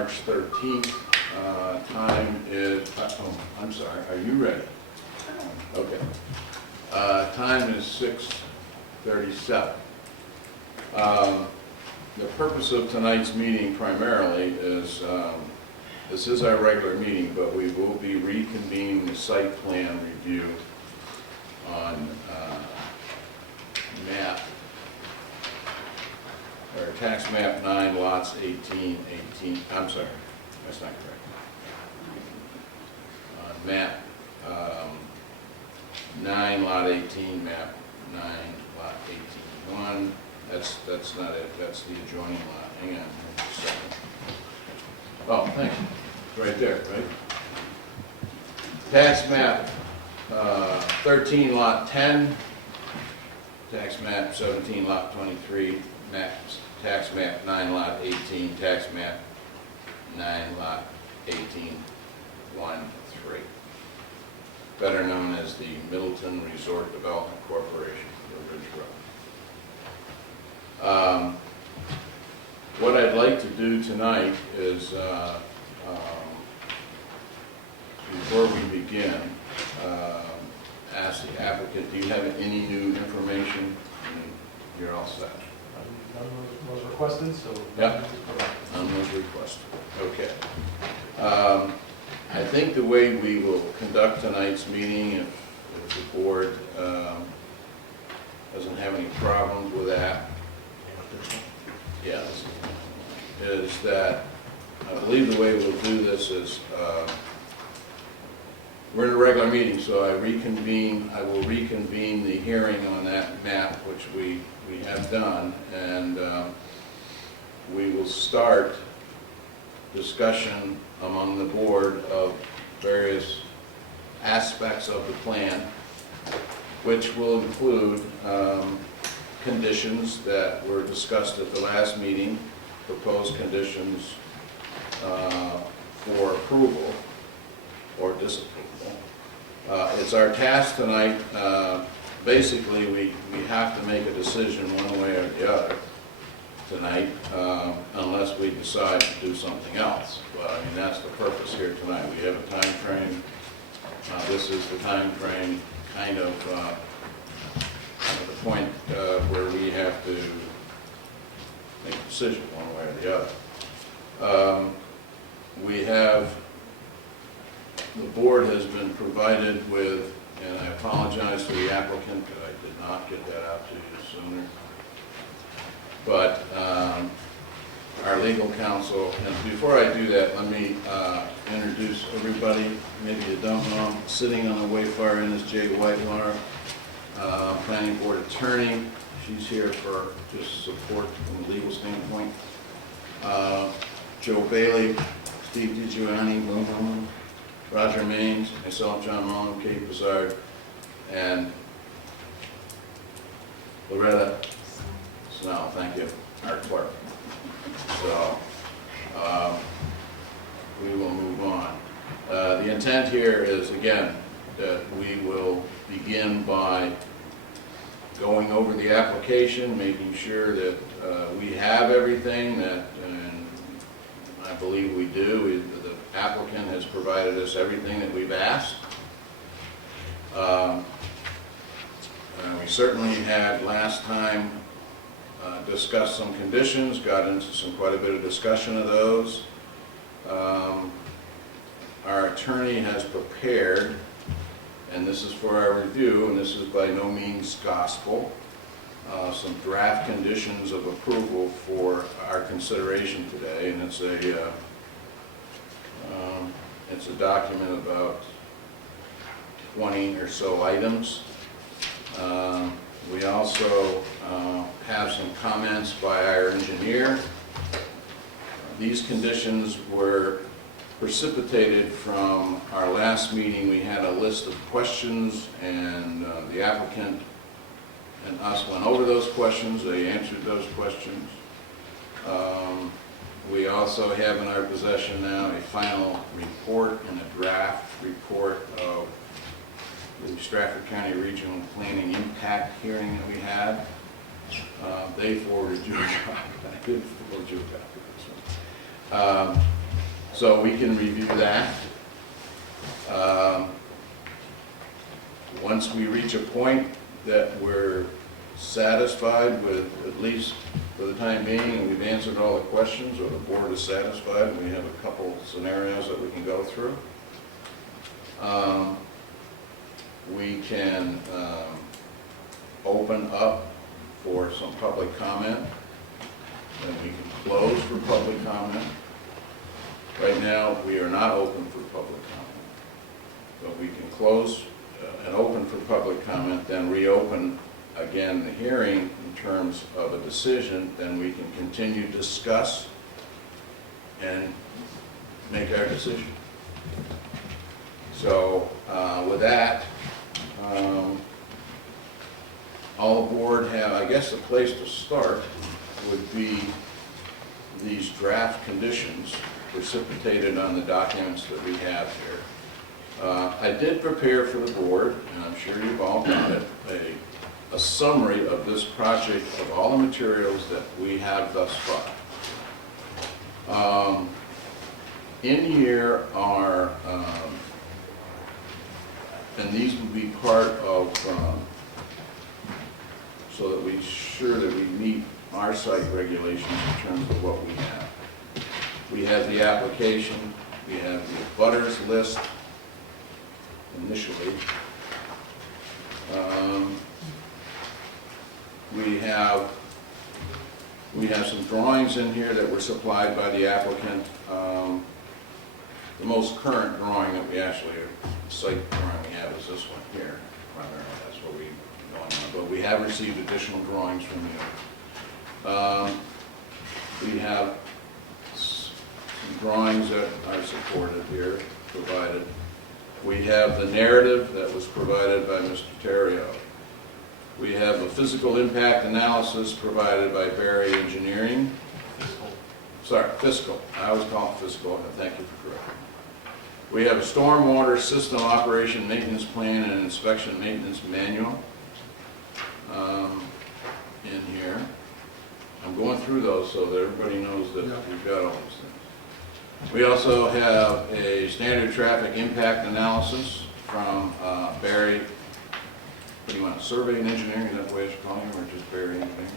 March 13th. Time is, oh, I'm sorry, are you ready? Okay. Time is 6:37. The purpose of tonight's meeting primarily is, this is our regular meeting, but we will be reconvening the site plan review on tax map 9, lots 18, I'm sorry, that's not correct. Map 9, lot 18, map 9, lot 18. That's not it, that's the adjoining lot. Hang on just a second. Oh, thank you. It's right there, right? Tax map 13, lot 10. Tax map 17, lot 23. Tax map 9, lot 18. Tax map 9, lot 18, 1, 3. Better known as the Middleton Resort Development Corporation, or Ridge Road. What I'd like to do tonight is, before we begin, ask the applicant, do you have any new information? You're all set. None was requested, so. Yeah. None was requested. Okay. I think the way we will conduct tonight's meeting, if the board doesn't have any problems with that, yes, is that I believe the way we'll do this is we're in a regular meeting, so I will reconvene the hearing on that map, which we have done, and we will start discussion among the board of various aspects of the plan, which will include conditions that were discussed at the last meeting, proposed conditions for approval or disapproval. It's our task tonight, basically we have to make a decision one way or the other tonight, unless we decide to do something else. But I mean, that's the purpose here tonight. We have a time frame. This is the time frame, kind of the point where we have to make a decision one way or the other. The board has been provided with, and I apologize to the applicant that I did not get that out to you sooner, but our legal counsel, and before I do that, let me introduce everybody. Maybe you don't know, sitting on the way far end is Jay Whitewater, planning board attorney. She's here for just support from a legal standpoint. Joe Bailey, Steve DiGiovanni, Roger Maines, myself, John Mullen, Kate Bizard, and Loretta Snell, thank you, our clerk. So, we will move on. The intent here is, again, that we will begin by going over the application, making sure that we have everything that, and I believe we do. The applicant has provided us everything that we've asked. We certainly had last time discussed some conditions, got into quite a bit of discussion of those. Our attorney has prepared, and this is for our review, and this is by no means gospel, some draft conditions of approval for our consideration today, and it's a document about 20 or so items. We also have some comments by our engineer. These conditions were precipitated from our last meeting. We had a list of questions, and the applicant and us went over those questions. They answered those questions. We also have in our possession now a final report and a draft report of the Stratford County Regional Planning Impact hearing that we had. They forwarded you a copy. I did forward you a copy of this one. So we can review that. Once we reach a point that we're satisfied with, at least for the time being, and we've answered all the questions, or the board is satisfied, and we have a couple scenarios that we can go through, we can open up for some public comment, and we can close for public comment. Right now, we are not open for public comment, but we can close and open for public comment, then reopen again the hearing in terms of a decision. Then we can continue to discuss and make our decision. So with that, all the board have, I guess the place to start would be these draft conditions precipitated on the documents that we have here. I did prepare for the board, and I'm sure you've all got it, a summary of this project, of all the materials that we have thus far. In here are, and these will be part of, so that we sure that we meet our site regulations in terms of what we have. We have the application, we have the butters list initially. We have some drawings in here that were supplied by the applicant. The most current drawing that we actually, site drawing we have is this one here. Primarily, that's what we want on, but we have received additional drawings from you. We have some drawings that are supported here, provided. We have the narrative that was provided by Mr. Therriault. We have a physical impact analysis provided by Barry Engineering. Fiscal. I always call it fiscal, and thank you for correcting me. We have a stormwater system operation maintenance plan and inspection maintenance manual in here. I'm going through those so that everybody knows that we've got all these things. We also have a standard traffic impact analysis from Barry. What do you want, survey and engineering, is that the way I should call him, or just Barry Engineering?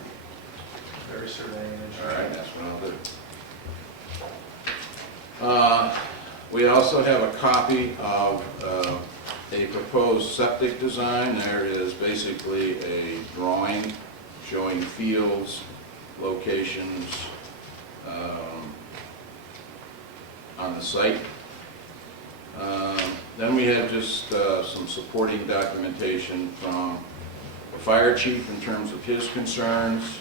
Barry Surveying and All Engineering. right, that's what I'll do. We also have a copy of a proposed septic design. There is basically a drawing showing fields, locations on the site. Then we have just some supporting documentation from the fire chief in terms of his concerns,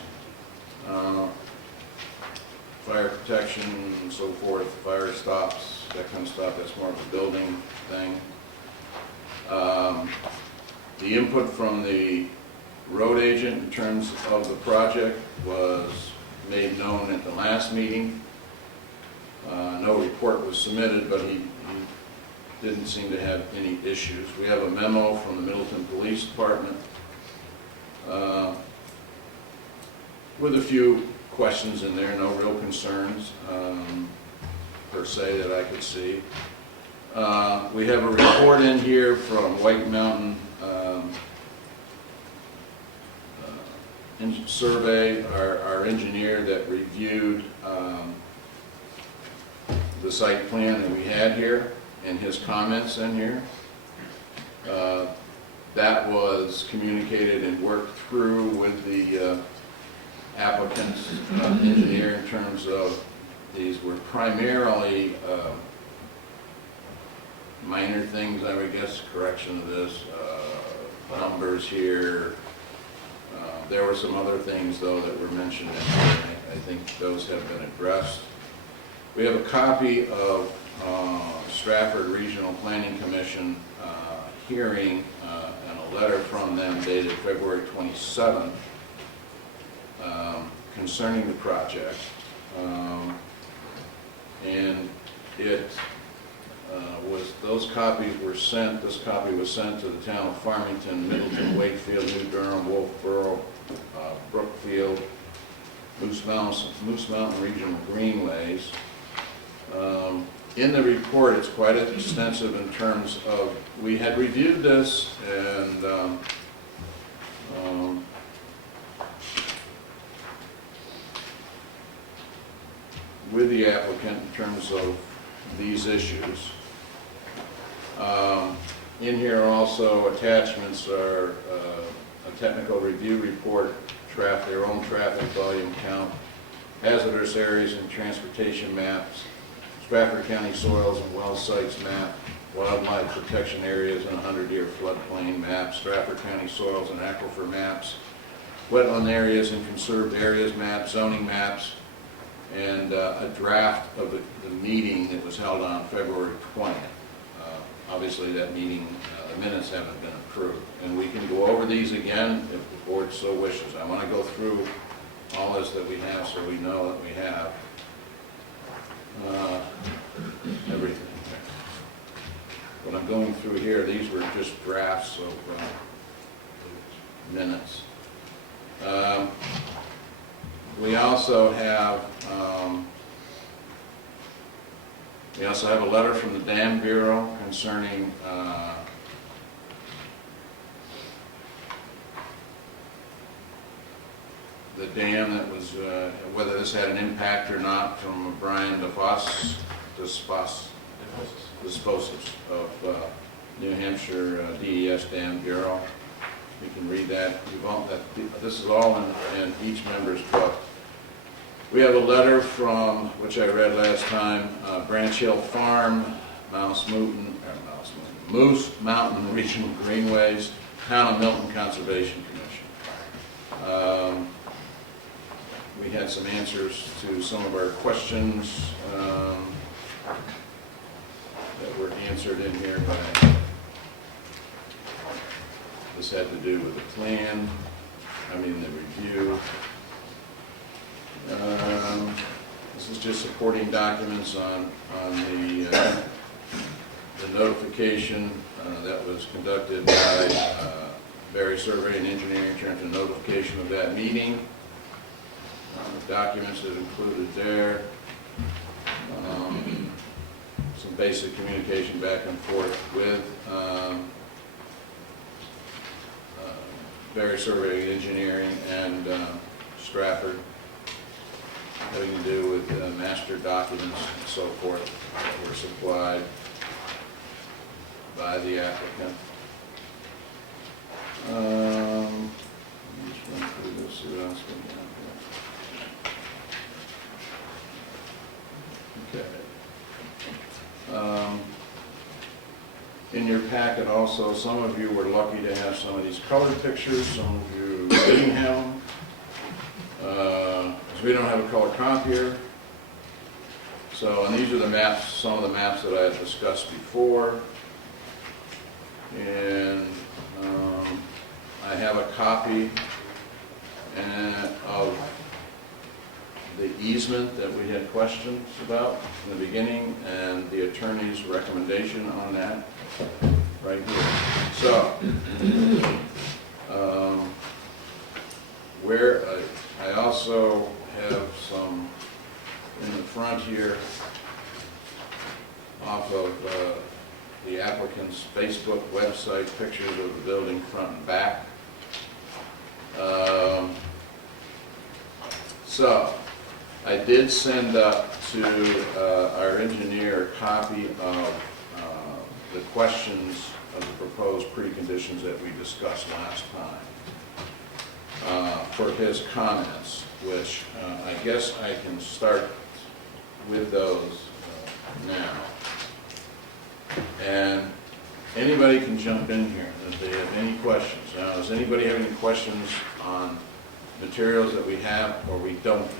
fire protection and so forth, fire stops, that kind of stuff. That's more of a building thing. The input from the road agent in terms of the project was made known at the last meeting. No report was submitted, but he didn't seem to have any issues. We have a memo from the Middleton Police Department with a few questions in there, no real concerns per se that I could see. We have a report in here from White Mountain Survey, our engineer that reviewed the site plan that we had here, and his comments in here. That was communicated and worked through with the applicant's engineer in terms of these were primarily minor things, I would guess, correction of this, numbers here. There were some other things, though, that were mentioned in here. I think those have been addressed. We have a copy of Stratford Regional Planning Commission hearing and a letter from them dated February 27th concerning the project. And it was, those copies were sent, this copy was sent to the town of Farmington, Middleton, Wakefield, New Durham, Wolfboro, Brookfield, Moose Mountain Regional Greenways. in the report, it's quite extensive in terms of, we had reviewed this and with the applicant in terms of these issues. In here also attachments are a technical review report, their own traffic volume count, hazardous areas and transportation maps, Stratford County soils and well sites map, wildlife protection areas and 100-year floodplain map, Stratford County soils and aquifer maps, wetland areas and conserved areas map, zoning maps, and a draft of the meeting that was held on February 20th. Obviously, that meeting, the minutes haven't been approved. And we can go over these again if the board so wishes. I want to go through all this that we have so we know that we have everything. What I'm going through here, these were just drafts of minutes. We also have a letter from the Dam Bureau concerning the dam that was, whether this had an impact or not, from Brian Desposis of New Hampshire DES Dam Bureau. You can read that. This is all in each member's book. We have a letter from, which I read last time, Branch Hill Farm, Moose Mountain Regional Greenways, Town of Milton Conservation Commission. We had some answers to some of our questions that were answered in here by, this had to do with the plan, the review. This is just supporting documents on the notification that was conducted by Barry Survey and Engineering in terms of notification of that meeting. The documents that included there. Some basic communication back and forth with Barry Survey Engineering and Stratford, having to do with master documents and so forth that were supplied by the applicant. Just run through this, see what else we have here. Okay. In your packet also, some of you were lucky to have some of these colored pictures, some of you didn't have them. We don't have a color copier. So, and these are the maps, some of the maps that I had discussed before. And I have a copy of the easement that we had questions about in the beginning and the attorney's recommendation on that right here. So, where I also have some in the front here off of the applicant's Facebook website, pictures of the building front and back. So I did send up to our engineer a copy of the questions of the proposed preconditions that we discussed last time for his comments, which I guess I can start with those now. And anybody can jump in here if they have any questions. Now, does anybody have any questions on materials that we have or we don't have?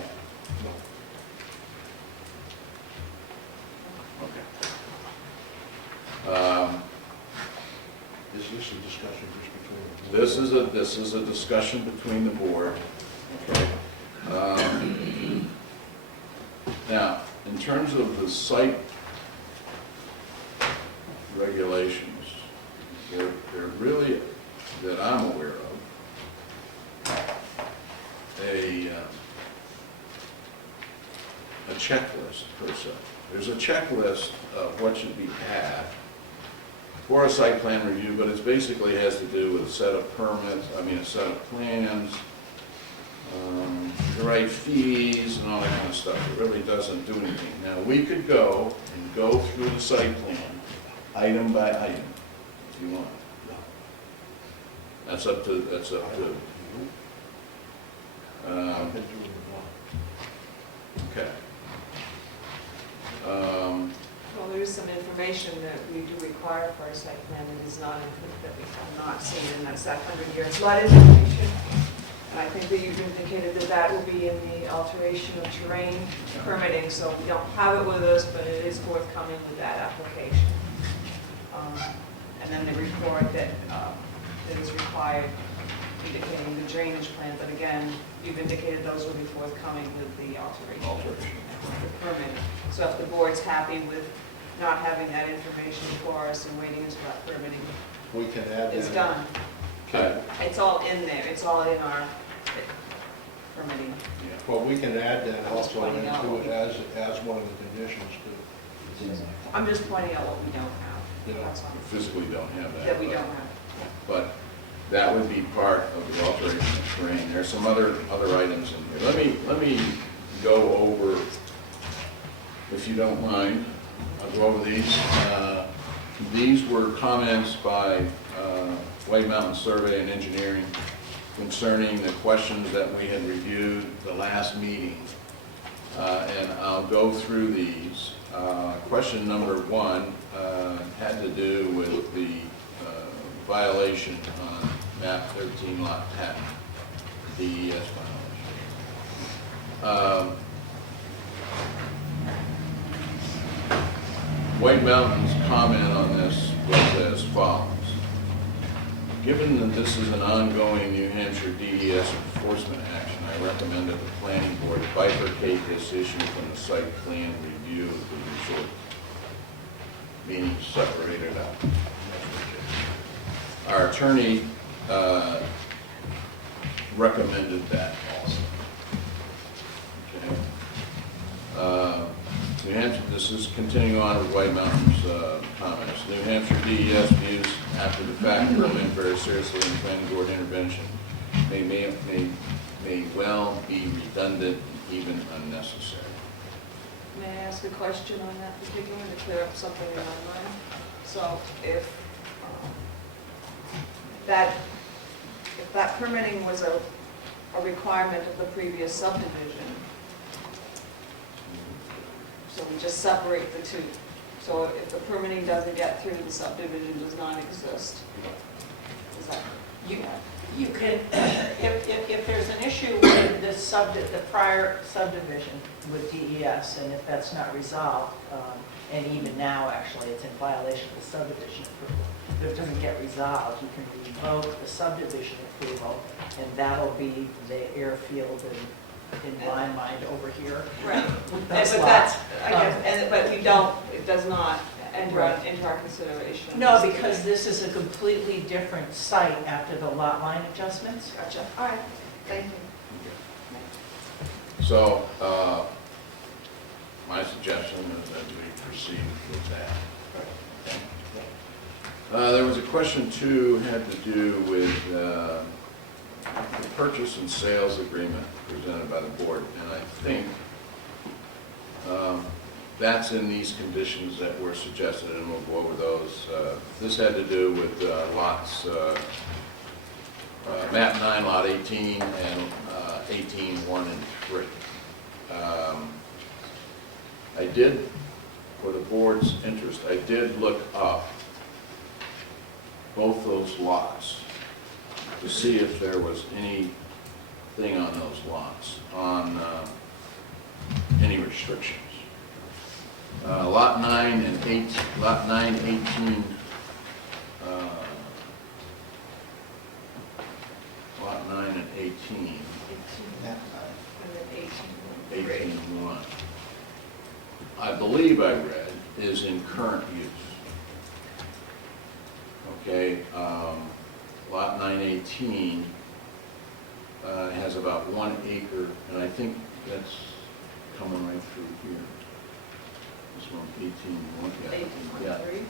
Okay. Is this a discussion just between the board? This is a discussion between the board. Okay. Now, in terms of the site regulations, they're really, that I'm aware of, a checklist per se. There's a checklist of what should be had for a site plan review, but it basically has to do with a set of permits, a set of plans, the right fees and all that kind of stuff. It really doesn't do anything. Now, we could go through the site plan, item by item, if you want. That's up to. I've been doing it a Okay. Well, there is some information that we do require for our site plan that is not, that we have not seen, and that's that 100-year flood information. And I think that you've indicated that that will be in the alteration of terrain permitting, so we don't have it with us, but it is forthcoming with that application. And then the report that is required indicating the drainage plan, but again, you've indicated those will be forthcoming with the alteration. The permit. So if the board's happy with not having that information for us and waiting until that permitting while. We can add is that. done, Okay. it's all in there, it's all in our permitting. Well, we can add that I'm just also pointing out into what it as one of the conditions too. I'm just pointing out what we don't have, Yeah. that's all, Physically don't have that. that we but- don't have. But that would be part of the alteration of terrain. There's some other items in here. Let me go over, if you don't mind, I'll go over these. These were comments by White Mountain Survey and Engineering concerning the questions that we had reviewed the last meeting. And I'll go through these. Question number 1 had to do with the violation on map 13 lot 10, DES violation. White Mountain's comment on this was as follows. Given that this is an ongoing New Hampshire DES enforcement action, I recommend that the planning board bifurcate this issue from the site plan review of the resort, meaning separate it out. Our attorney recommended that also. Okay. New Hampshire, this is continuing on with White Mountain's comments. New Hampshire DES views after the fact permit very seriously in planning board intervention may well be redundant and even unnecessary. May I ask a question on that particular, to clear up something in my mind? So if that permitting was a requirement of the previous subdivision, so we just separate the two. So if the permitting doesn't get through, the subdivision does not exist. Is that? You can, if there's an issue with the prior subdivision with DES, and if that's not resolved, and even now, actually, it's in violation of the subdivision approval. If it doesn't get resolved, you can revoke the subdivision approval, and that'll be the airfield in my mind over here. Right. With But those that's, lots. I guess, but we don't, it does not enter Right. into our consideration. No, because this is a completely different site after the lot line adjustments. Gotcha, all right, thank you. So, my suggestion is that we proceed with that. There was a question too, had to do with the purchase and sales agreement presented by the board, and I think that's in these conditions that were suggested, and we'll go over those. This had to do with lots, map 9, lot 18, and 18, 1 and 3. I did, for the board's interest, I did look up both those lots to see if there was anything on those lots, on any restrictions. Lot 9 and 8, lot 9, 18, lot 9 and 18, And then 18. 18-1. I believe I read is in current use. Okay, lot 918 has about 1 acre, and I think that's coming right through here. This one, 18-1, yeah. 18.13.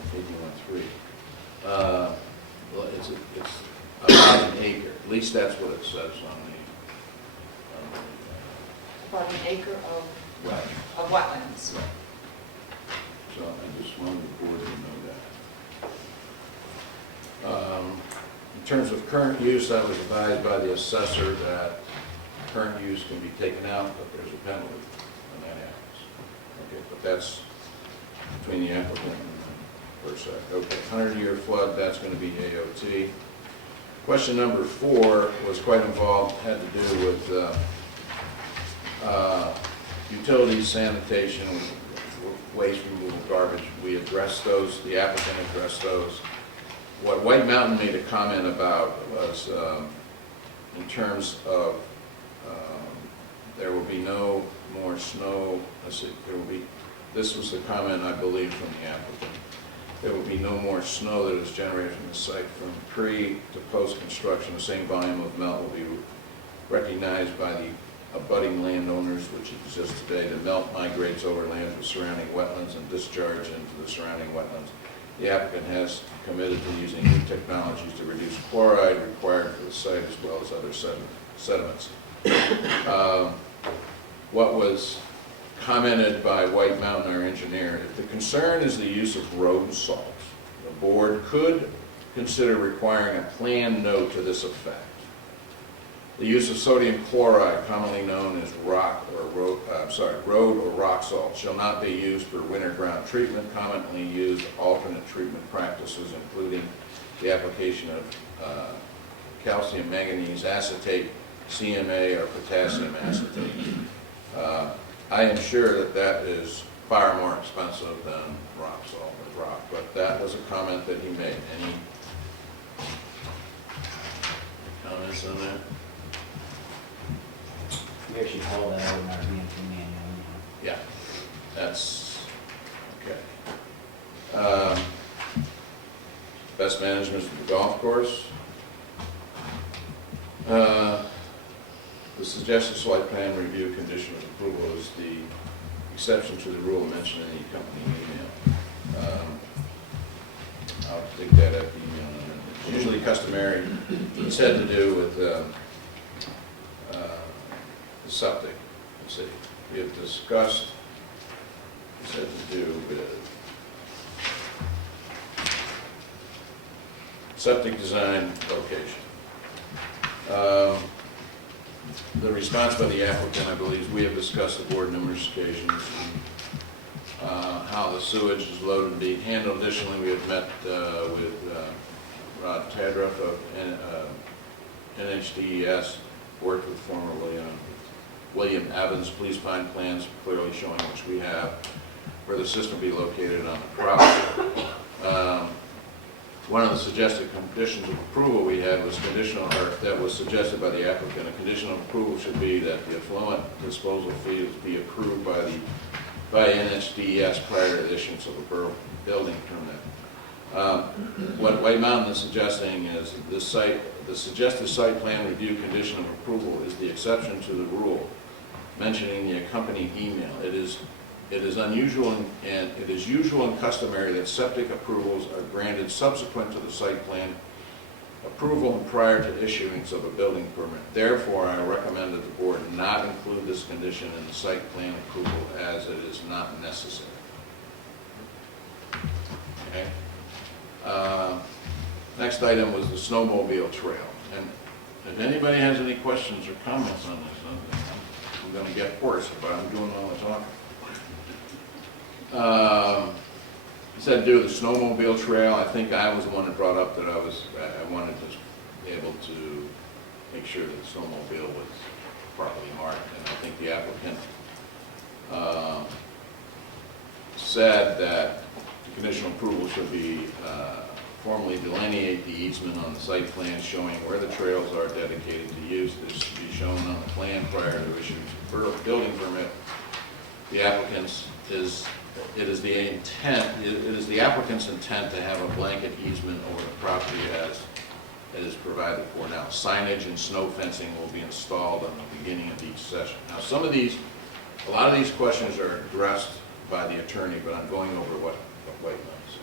18.13. Well, it's about an acre, at least that's what it says on About an acre the, right. of wetlands. Right. So I just wanted the board to know that. In terms of current use, I was advised by the assessor that current use can be taken out, but there's a penalty when that happens. Okay, but that's between the applicant and the person. Okay, 100-year flood, that's going to be AOT. Question number 4 was quite involved, had to do with utilities, sanitation, waste removal, garbage. We addressed those, the applicant addressed those. What White Mountain made a comment about was in terms of there will be no more snow, let's see, there will be, this was the comment I believe from the applicant. There will be no more snow that is generated from the site from pre to post-construction. The same volume of melt will be recognized by the abutting landowners, which exists today. The melt migrates over land to surrounding wetlands and discharge into the surrounding wetlands. The applicant has committed to using new technologies to reduce chloride required for the site as well as other sediments. What was commented by White Mountain, our engineer, if the concern is the use of road salt, the board could consider requiring a plan note to this effect. The use of sodium chloride, commonly known as road or rock salt, shall not be used for winter ground treatment. Commonly used alternate treatment practices, including the application of calcium manganese acetate, CMA, or potassium acetate. I am sure that that is far more expensive than rock salt or rock, but that was a comment that he made. Any comments on that? We actually call that out in our BMP manual. Yeah, that's, okay. Best management of the golf course. The suggested site plan review condition of approval is the exception to the rule mentioned in the company email. I'll take that at the email. It's usually customary. It's had to do with the septic. Let's see. We have discussed, it's had to do with septic design location. The response by the applicant, I believe, we have discussed the board numerous occasions, how the sewage is loaded and being handled. Additionally, we have met with Rod Tadruff of NHDES, worked with former William Evans. Please find plans clearly showing which we have, where the system be located on the property. One of the suggested conditions of approval we had was conditional, or that was suggested by the applicant. A conditional approval should be that the effluent disposal fees be approved by NHDES prior to the issuance of a building permit. What White Mountain is suggesting is this site, the suggested site plan review condition of approval is the exception to the rule, mentioning the accompanying email. It is unusual and it is usual and customary that septic approvals are granted subsequent to the site plan approval and prior to issuance of a building permit. Therefore, I recommend that the board not include this condition in the site plan approval as it is not necessary. Okay. Next item was the snowmobile trail. And if anybody has any questions or comments on this, I'm going to get hoarse, but I'm doing all the talking. This had to do with the snowmobile trail. I think I was the one that brought up that I wanted to be able to make sure that the snowmobile was properly marked. And I think the applicant said that the conditional approval should be formally delineate the easement on the site plan showing where the trails are dedicated to use. This should be shown on the plan prior to issuing a building permit. The applicant's it is the applicant's intent to have a blanket easement over the property as it is provided for now. Signage and snow fencing will be installed on the beginning of each session. Now, some of these A lot of these questions are addressed by the attorney, but I'm going over what White Mountain said.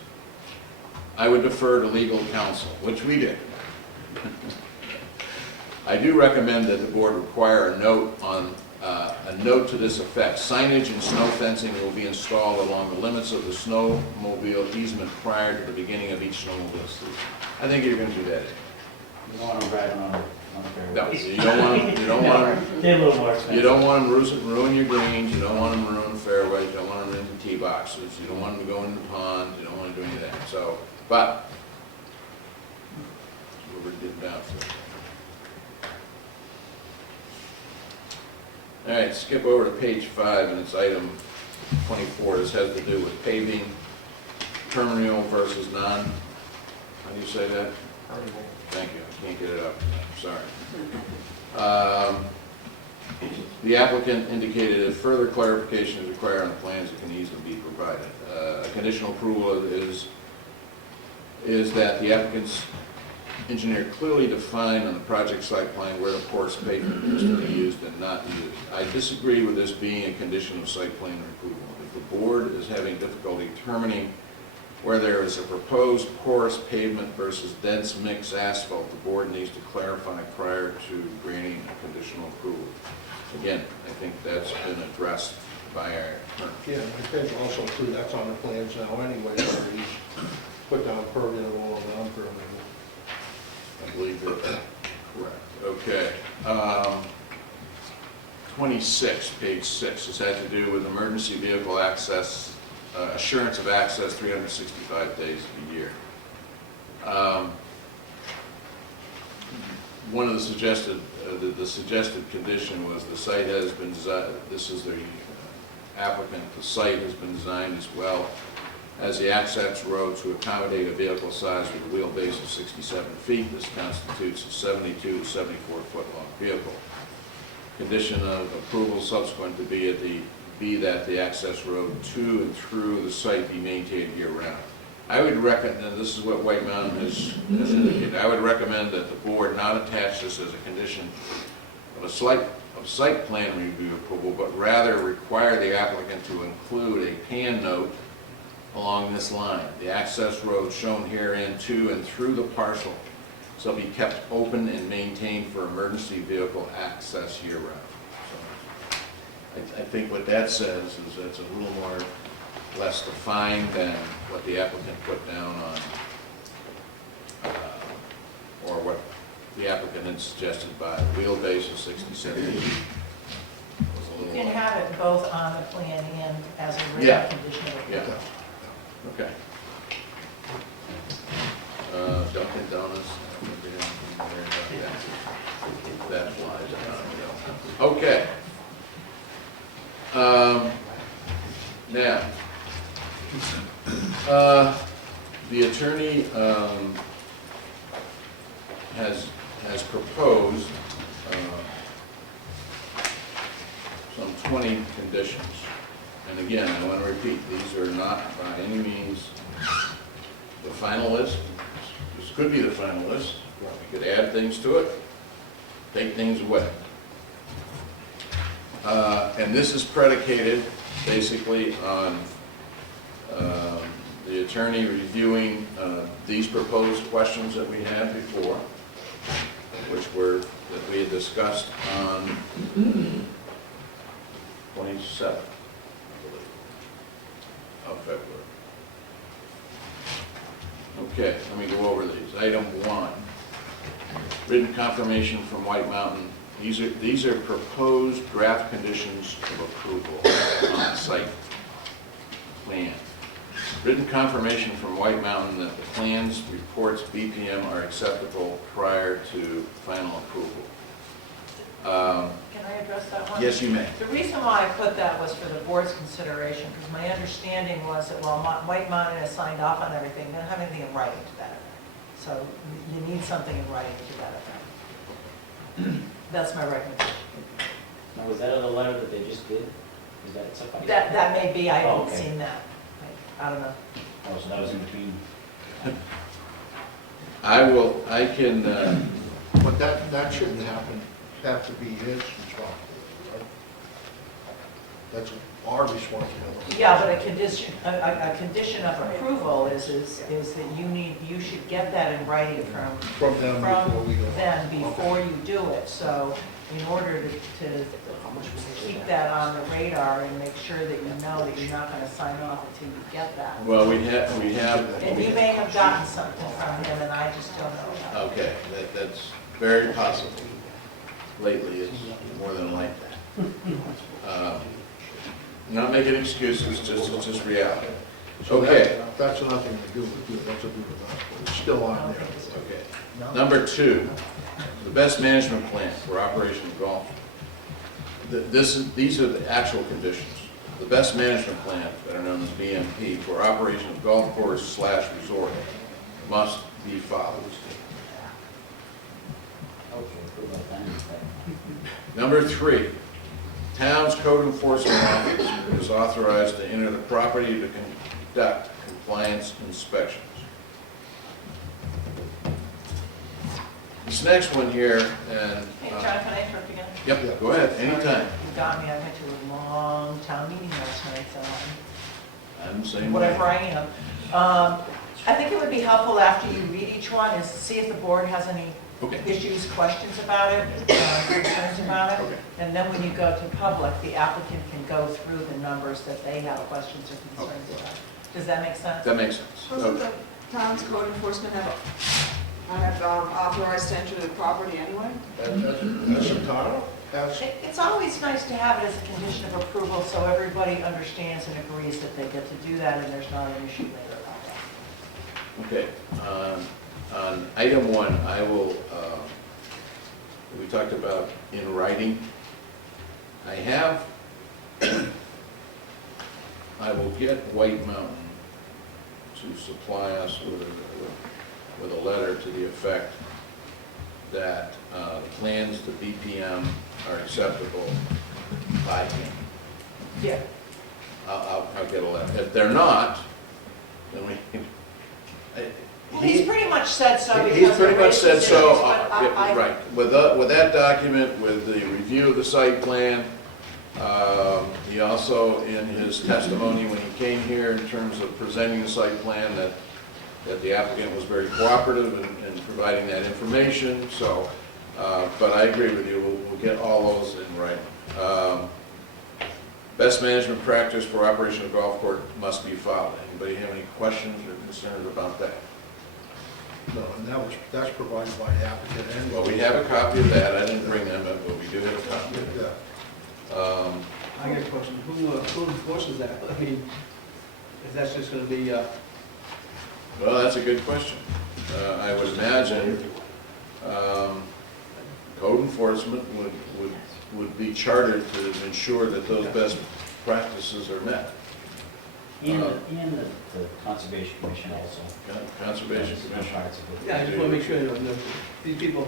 I would defer to legal counsel, which we did. I do recommend that the board require a note to this effect. Signage and snow fencing will be installed along the limits of the snowmobile easement prior to the beginning of each snowmobile season. I think you're going to do that. You don't want them driving on the fairway. No, you don't want them, They're a little more expensive. you don't want them ruin your greens, you don't want them to ruin fairways, you don't want them into tee boxes, you don't want them to go into ponds, you don't want to do any of that. So, but, what we're getting down to. All right, skip over to page 5, and it's item 24. This has to do with paving, terminal versus non. How do you say that? Thank you, I can't get it up, sorry. The applicant indicated that further clarification is required on the plans that can easily be provided. A conditional approval is that the applicant's engineer clearly defined on the project site plan where the porous pavement is to be used and not used. I disagree with this being a condition of site plan approval. If the board is having difficulty determining where there is a proposed porous pavement versus dense mixed asphalt, the board needs to clarify prior to granting a conditional approval. Again, I think that's been addressed by our attorney. Yeah, I think also too, that's on the plans now anyway, where he's put down permeable and non-permeable. I believe that's correct. Okay. 26, page 6. This had to do with emergency vehicle access, assurance of access 365 days of the year. One of the suggested condition was the site has been designed, this is the applicant, the site has been designed as well as the access road to accommodate a vehicle size with a wheelbase of 67 feet. This constitutes a 72 to 74 foot long vehicle. Condition of approval subsequent to be that the access road to and through the site be maintained year round. I would recommend, and this is what White Mountain has indicated, I would recommend that the board not attach this as a condition of site plan review approval, but rather require the applicant to include a pan note along this line. The access road shown herein to and through the parcel shall be kept open and maintained for emergency vehicle access year round. So I think what that says is that's a little more, less defined than what the applicant put down on, or what the applicant had suggested by wheelbase of 67 feet. Was a You little can light. have it both on the plan and as a written Yeah. condition of Yeah. approval. Okay. Dunkin' Donuts. I don't think they have anything there about that. That flies out. Okay. Now, the attorney has proposed some 20 conditions. And again, I want to repeat, these are not by any means the final list. This could be the final list. We could add things to it, take things away. And this is predicated basically on the attorney reviewing these proposed questions that we had before, that we had discussed on 27th, I believe, of February. Okay, let me go over these. Item 1, written confirmation from White Mountain. These are proposed draft conditions of approval on site plan. Written confirmation from White Mountain that the plans, reports, BPM are acceptable prior to final approval. Can I address that one? Yes, you may. The reason why I put that was for the board's consideration, because my understanding was that while White Mountain has signed off on everything, they don't have anything in writing to that effect. So you need something in writing to that effect. That's my recommendation. Now, was that in the letter that they just did? Is that something? That may be, I Oh, haven't okay. seen that. I don't know. Oh, so that was in between. I can, But that shouldn't have to be his responsibility, right? That's our responsibility. Yeah, but a condition of approval is that you should get that in writing From them before we go. before you do it. So in order to keep that on the radar and make sure that you know that you're not gonna sign off until you get that. Well, we have. And you may have gotten something from him and I just don't know. Okay, that's very possible. Lately, it's more than like that. Not making excuses, it's just reality. So Okay, that's nothing to do with you, that's to do with us, but it's still on there. okay. Number 2, the best management plan for Operation Golf. These are the actual conditions. The best management plan, that are known as BMP, for Operation Golf Course / Resort must be followed. Okay, put that down. Number 3, town's code enforcement office is authorized to enter the property to conduct compliance inspections. This next one here, and, Hey, John, can I interrupt again? yep, go ahead, anytime. You got me, I went to a long town meeting last night, so I'm the same way. whatever I am. I think it would be helpful after you read each one is to see if the board has any Okay, issues, questions about it, concerns about it. okay. And then when you go to public, the applicant can go through the numbers that they have questions or concerns about. Does that make sense? That makes sense. Doesn't the town's code enforcement have authorized to enter the property anyway? That's a title, that's, It's always nice to have it as a condition of approval so everybody understands and agrees that they get to do that and there's not an issue later about that. Okay, on item 1, I will, we talked about in writing. I have, I will get White Mountain to supply us with a letter to the effect that the plans to BPM are acceptable by him. Yeah. I'll get a letter. If they're not, then we, Well, he's pretty much said so because. he's pretty of much said so, issues, but I- right. With that document, with the review of the site plan, he also, in his testimony when he came here in terms of presenting the site plan, that the applicant was very cooperative in providing that information, so, but I agree with you, we'll get all those in writing. Best management practice for operation of golf court must be followed. Anybody have any questions or concerns about that? no, and that's provided by the applicant and. Well, we have a copy of that, I didn't bring them up, but we do have a copy of it. Yeah. I got a question, who enforces that? I mean, if that's just gonna be, Well, that's a good question. I would imagine code enforcement would be chartered to ensure that those best practices are met. And the Conservation Commission also. Conservation Commission. Parts of it. yeah, I just wanna make sure, these people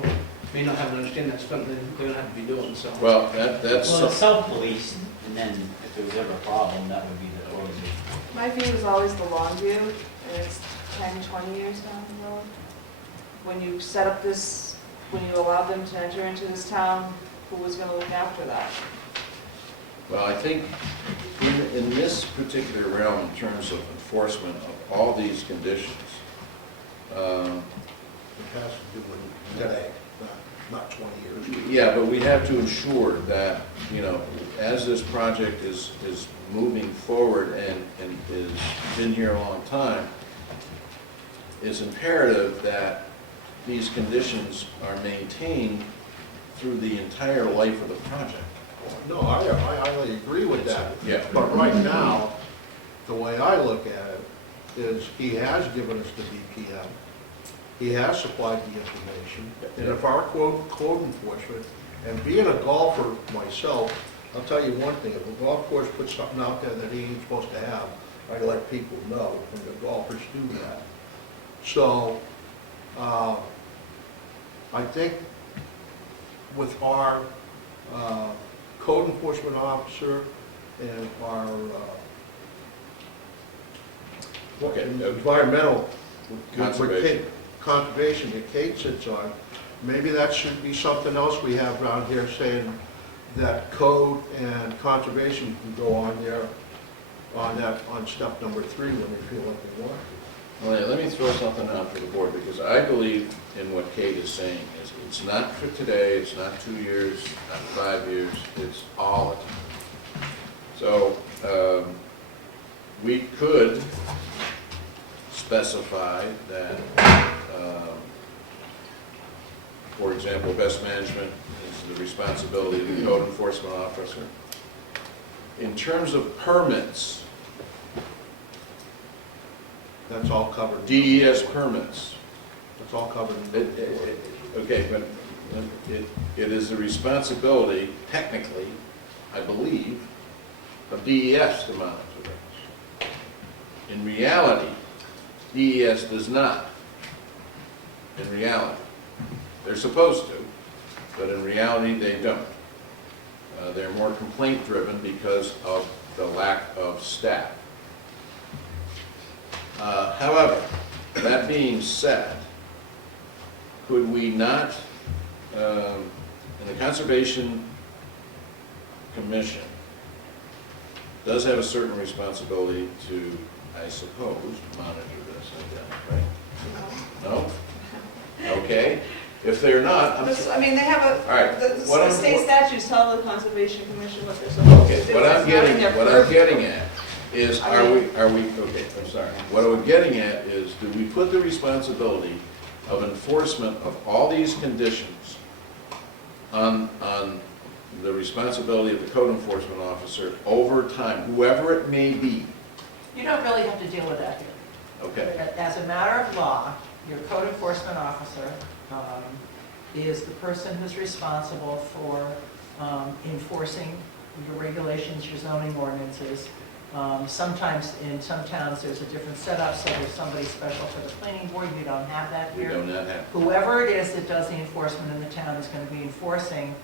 may not have an understanding that's something they're gonna have to be doing, so. Well, that's, Well, it's self-police, and then if there was ever a problem, that would be the organization. My view is always the long view, and it's 10, 20 years down the road. When you set up this, when you allowed them to enter into this town, who was gonna look after that? well, I think in this particular realm, in terms of enforcement of all these conditions, It has to do with today, not 20 years. yeah, but we have to ensure that, as this project is moving forward and is been here a long time, it's imperative that these conditions are maintained through the entire life of the project. No, I highly agree with that. Yeah. But right now, the way I look at it is he has given us the BPM. He has supplied the information. And if our code enforcement, and being a golfer myself, I'll tell you one thing, if a golf course puts something out there that he ain't supposed to have, I let people know, and the golfers do that. So, I think with our code enforcement officer and our Okay. environmental Conservation. conservation that Kate sits on, maybe that should be something else we have around here saying, that code and conservation can go on there, on step number 3 when they feel like they want to. Well, let me throw something out for the board, because I believe in what Kate is saying, is it's not for today, it's not 2 years, not 5 years, it's all the time. So, we could specify that, for example, best management is the responsibility of the code enforcement officer. In terms of permits, That's all covered. DES permits, That's all covered. okay, but it is the responsibility, technically, I believe, of DES to monitor those. In reality, DES does not. In reality. They're supposed to, but in reality, they don't. They're more complaint-driven because of the lack of staff. However, that being said, could we not, and the Conservation Commission does have a certain responsibility to, I suppose, monitor this, I guess, right? No? Okay, if they're not, I mean, they have all right, the what I'm- state statutes tell the Conservation Commission what they're supposed to okay, do. what I'm It's not in getting, their what I'm purview. getting at is, are we, okay, I'm sorry. What I'm getting at is, do we put the responsibility of enforcement of all these conditions on the responsibility of the code enforcement officer over time, whoever it may be? You don't really have to deal with that here. Okay, As a matter of law, your code enforcement officer is the person who's responsible for enforcing your regulations, your zoning ordinances. Sometimes in some towns, there's a different setup, so there's somebody special for the planning board. You don't have that we here. do not have, Whoever it is that does the enforcement in the town is going to be enforcing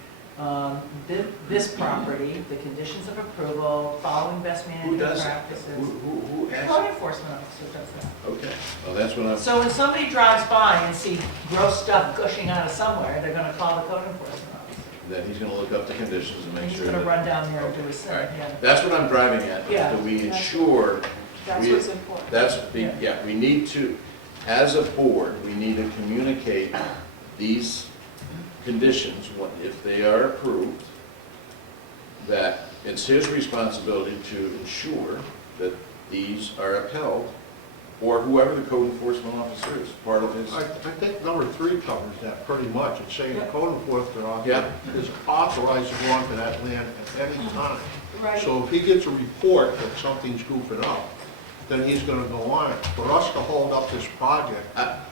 this property, the conditions of approval, following best who management does it? practices. Who Your acts? code enforcement officer does that. Okay, well, that's what I'm, So when somebody drives by and see gross stuff gushing out of somewhere, they're gonna call the code enforcement officer. then he's gonna look up the conditions and And make he's sure gonna that. run down there and do his All thing, right. yeah. That's what I'm driving at, Yeah. do we ensure, That's we- what's important. yeah, we need to, as a board, we need to communicate these conditions, if they are approved, that it's his responsibility to ensure that these are upheld, or whoever the code enforcement officer is, part of his. I think number 3 covers that pretty much. It's saying the code enforcement officer Yeah. is authorized to go onto that land at any time. Right. So if he gets a report that something's goofing up, then he's gonna go on it. For us to hold up this project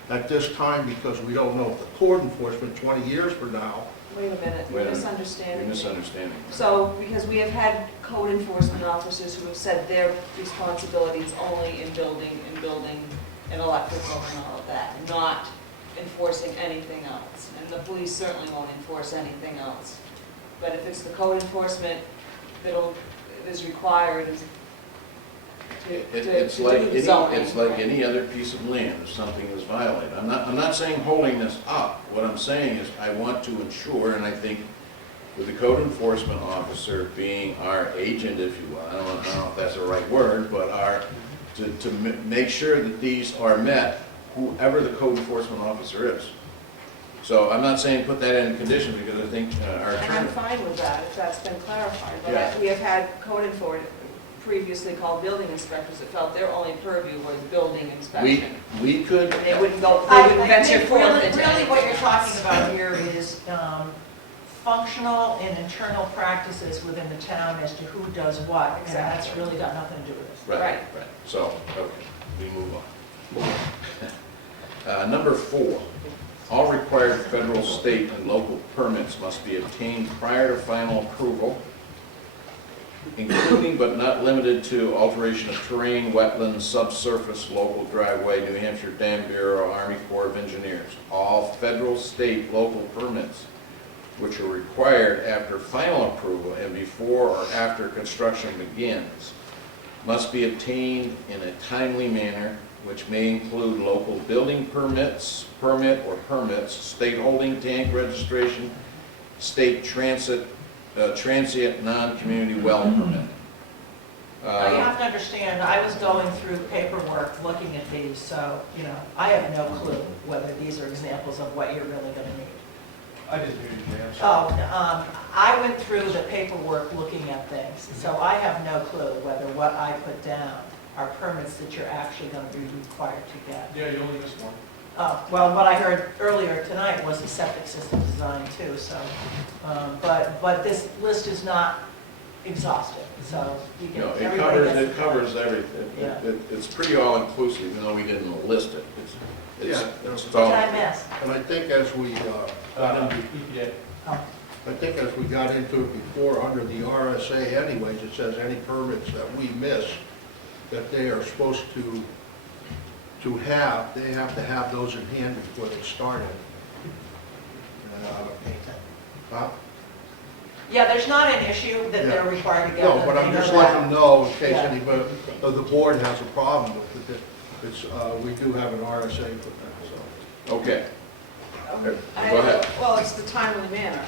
at this time because we don't know if the code enforcement 20 years from now, Wait a minute, Wait a you're minute. misunderstanding You're me. misunderstanding. So, because we have had code enforcement officers who have said their responsibilities only in building and electrical and all of that, not enforcing anything else. And the police certainly won't enforce anything else. But if it's the code enforcement that is required It's to like do the zoning. it's like any other piece of land, if something is violated. I'm not saying holding this up. What I'm saying is, I want to ensure, and I think with the code enforcement officer being our agent, if you will, I don't know if that's the right word, but to make sure that these are met, whoever the code enforcement officer is. So I'm not saying put that in condition, because I think our And I'm attorney. fine with that, if that's been clarified. But Yeah. we have had code enforcement, previously called building inspectors, that felt their only purview was building inspection. We could, And they wouldn't go, I they wouldn't venture think forth really, into really what you're anything talking else. about here is functional and internal practices within the town as to who does what. And that's Exactly. really got nothing to do with this. right. So, okay, we move on. Number 4, all required federal, state, and local permits must be obtained prior to final approval, including but not limited to alteration of terrain, wetlands, subsurface, local driveway, New Hampshire Dam Bureau, Army Corps of Engineers. All federal, state, local permits which are required after final approval and before or after construction begins must be obtained in a timely manner, which may include local building permits, state holding tank registration, state transit transient non-community well permit. Now, you have to understand, I was going through paperwork, looking at these, so, you know, I have no clue whether these are examples of what you're really gonna need. I didn't hear you, Jay, I'm sorry. Oh, I went through the paperwork looking at things, so I have no clue whether what I put down are permits that you're actually gonna be required to get. Yeah, you only missed one. Oh, well, what I heard earlier tonight was the septic system design too, so, but this list is not exhaustive, so you can, No, everybody gets. it covers everything. Yeah. It's pretty all-inclusive, even though we didn't list it. It's Which all, I missed. And I think as we, EPA. Oh, I think as we got into it before, under the RSA anyways, it says any permits that we miss, that they are supposed to have, they have to have those in hand before they start it. Huh? Yeah, there's not an issue that they're Yeah. required to get. No, them. but I'm They just know letting that. them know in case Yeah. anybody of the board has a problem with it. It's, we do have an RSA for that, so. okay. Go I- ahead. Well, it's the timely manner.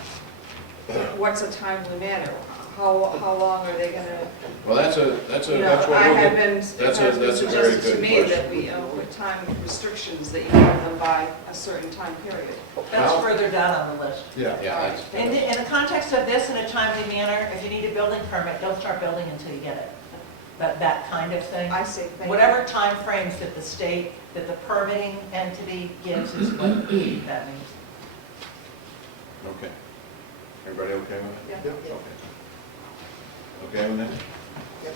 What's a timely manner? How long are they gonna, Well, that's you what know, we'll I have get. been, it That's has a been very suggested to good me that question. we put time restrictions, that you have them by a certain time period. That's Well- further down on the list. Yeah. Yeah, In the context of this, in a timely manner, if you need a building permit, don't start building until you get it. That kind of thing. I see, thank you. Whatever timeframes that the state, that the permitting entity gives is what that means. okay. Everybody okay with it? Yeah. Yep. Okay. Okay with that? Yep.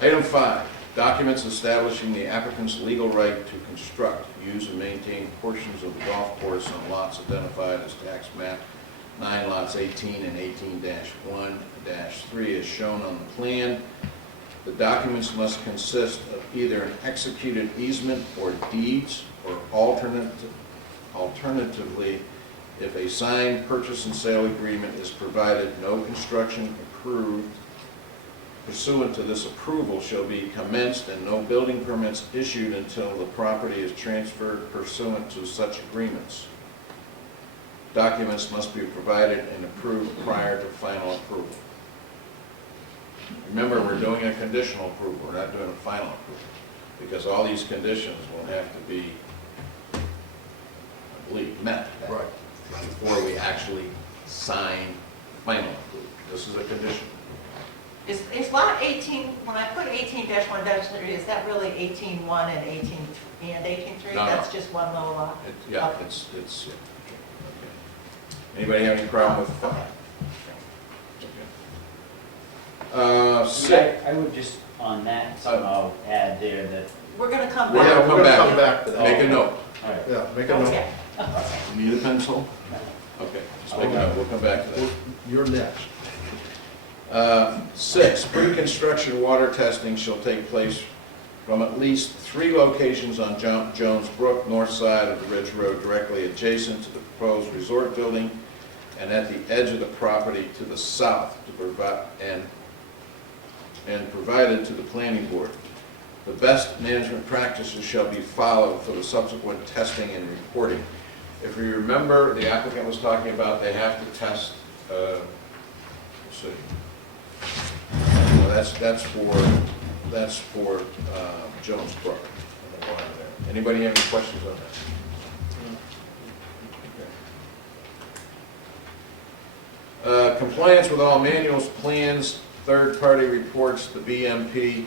Item 5, documents establishing the applicant's legal right to construct, use, and maintain portions of the golf course on lots identified as tax map 9 lots 18 and 18-1-3 as shown on the plan. The documents must consist of either an executed easement or deeds, or alternatively, if a signed purchase and sale agreement is provided, no construction approved pursuant to this approval shall be commenced and no building permits issued until the property is transferred pursuant to such agreements. Documents must be provided and approved prior to final approval. Remember, we're doing a conditional approval, we're not doing a final approval, because all these conditions will have to be, I believe, met Right. before we actually sign final approval. This is a condition. Is lot 18, when I put 18-1-3, is that really 18-1 and 18-3? No, no. That's just one little lot? Yeah, it's, yeah. Okay. Anybody have any problem with 5? Okay. 6. I would just, on that, somehow add there that, We're going to come We're back. gonna We're gonna come come back to that. Make a note. all right. Yeah, make a note. Okay. Need a pencil? Okay, let's make a note, we'll come back to that. You're next. 6, pre-construction water testing shall take place from at least 3 locations on Jones Brook, north side of the Ridge Road, directly adjacent to the proposed resort building, and at the edge of the property to the south, to provide, and provided to the planning board. The best management practices shall be followed for the subsequent testing and reporting. If you remember, the applicant was talking about they have to test, let's see. Well, that's for Jones Brook. and the water there. Anybody have any questions on that? Okay. Compliance with all manuals, plans, third-party reports, the BMP,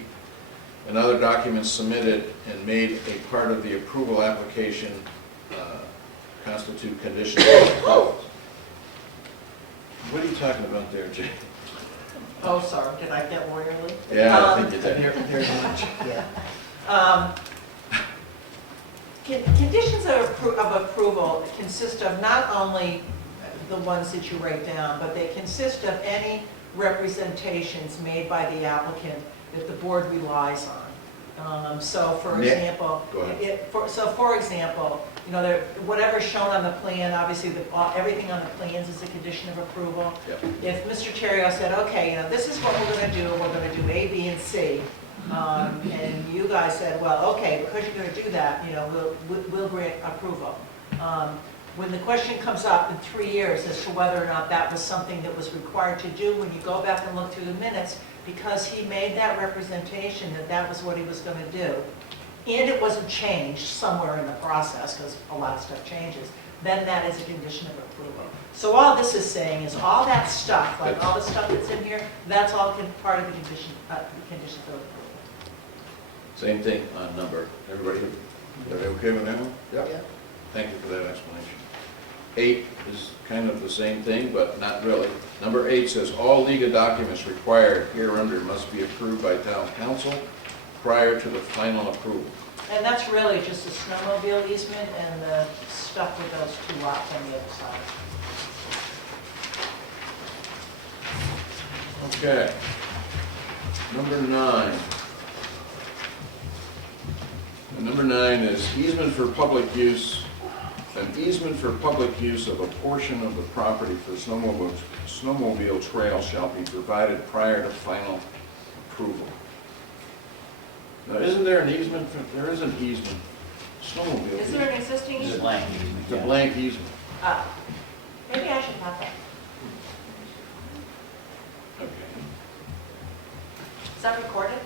and other documents submitted and made a part of the approval application constitute conditions of approval. What are you talking about there, Jay? Oh, sorry, did I get lawyerly? Yeah, I think you did. Here's much. Yeah. Conditions of approval consist of not only the ones that you write down, but they consist of any representations made by the applicant that the board relies on. So for Nick, example, go ahead. for example, you know, whatever's shown on the plan, obviously everything on the plans is a condition of approval. Yep. If Mr. Therriault said, okay, you know, this is what we're going to do, we're going to do A, B, and C, and you guys said, well, okay, because you're going to do that, you know, we'll grant approval. when the question comes up in 3 years as to whether or not that was something that was required to do, when you go back and look through the minutes, because he made that representation that that was what he was going to do, and it wasn't changed somewhere in the process, because a lot of stuff changes, then that is a condition of approval. So all this is saying is all that stuff, like all the stuff that's in here, that's all part of the condition of approval. Same thing on number, everybody okay with that one? Yep. Thank you for that explanation. 8 is kind of the same thing, but not really. Number 8 says, all legal documents required hereunder must be approved by town council prior to the final approval. And that's really just the snowmobile easement and the stuff with those 2 lots on the other side. Okay. Number 9. And number 9 is easement for public use. An easement for public use of a portion of the property for snowmobile trail shall be provided prior to final approval. Now, isn't there an easement, there is an easement, snowmobile. Is there an existing It's a easement? blank easement. It's a yeah. blank easement. Maybe I should have that. Okay. Is that recorded?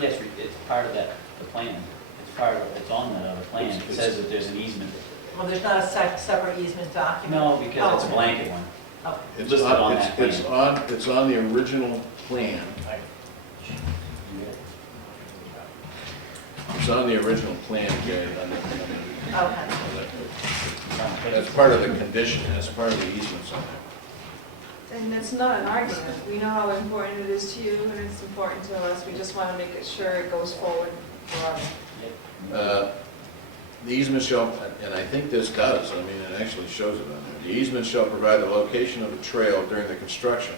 Yes, it's part of that, the plan. It's part of, it's on the plan. It says that there's an easement. Well, there's not a separate easement document? No, because it's a Oh. blanket one. Okay. It's Listed on, on it's, that plan. it's on the original plan. It's on the original plan, Gary. Okay. That's part of the condition, that's part of the easements on there. And it's not an argument. We know how important it is to you, and it's important to us. We just want to make it sure it goes forward forever. The easement shall, and I think this does, I mean, it actually shows it on there. The easement shall provide the location of the trail during the construction.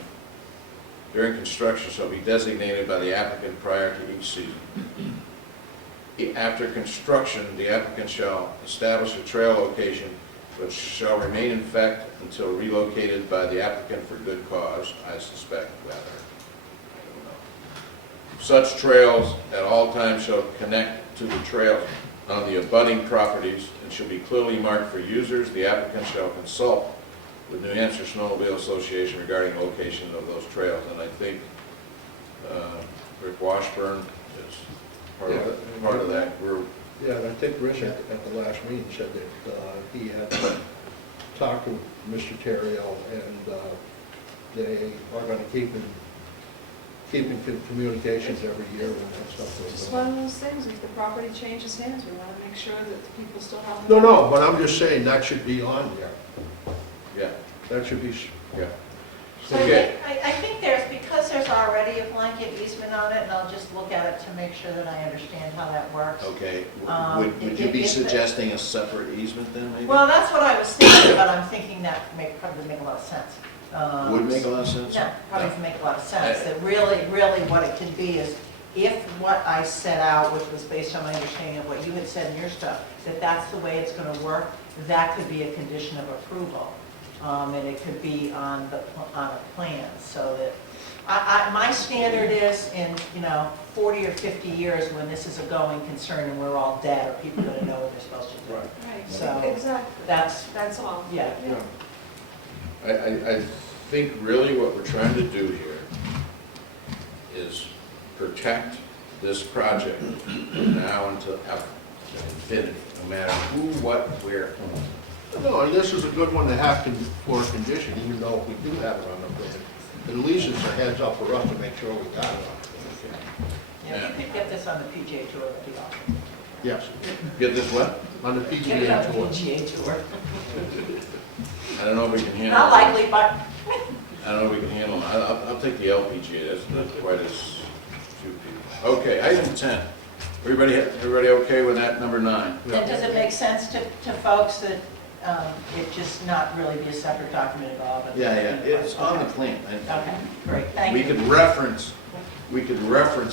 During construction shall be designated by the applicant prior to each season. After construction, the applicant shall establish a trail location which shall remain in effect until relocated by the applicant for good cause, I suspect, rather. I don't know. Such trails at all times shall connect to the trails on the abutting properties and shall be clearly marked for users. The applicant shall consult with New Hampshire Snowmobile Association regarding location of those trails. And I think Rick Washburn is part of that group. Yeah, and I think Rich at the last meeting said that he had talked to Mr. Therriault, and they are going to keep in communications every year when that stuff It's just goes one on. of those things, if the property changes hands, we want to make sure that the people still have. No, but I'm just saying that should be on there. Yeah, That should be, yeah. So Okay. I think because there's already a blanket easement on it, and I'll just look at it to make sure that I understand how that works. Okay, would If- you be if the- suggesting a separate easement then, maybe? Well, that's what I was thinking, but I'm thinking that probably make a lot of sense. Would make a lot of sense? Yeah, probably would make a lot of sense, that really what it can be is, if what I set out, which was based on my understanding of what you had said in your stuff, that that's the way it's gonna work, that could be a condition of approval. And it could be on a plan, so that, my standard is in, 40 or 50 years, when this is a going concern and we're all dead, are people gonna know what they're supposed to do? right. Right, So, exactly. That's all. yeah. I think really what we're trying to do here is protect this project from now until infinity, no matter who, what, where. No, and this is a good one to have for a condition, even though if we do have it on the plan. At least it's a heads up for us to make sure we got it on the plan. Yeah, if you could get this on the PGA Tour, that'd be awesome. Yes, Get this what? on the Get it on PGA the tour. PGA Tour. I don't know if we can handle it. Not likely, but I don't know if we can handle it. I'll take the LPGA, that's not quite as few people. Okay, item 10. Everybody okay with that, number 9? and does it make sense to folks that it just not really be a separate document at all? but- Yeah, it's on the plan. Okay, great, thank We you. could reference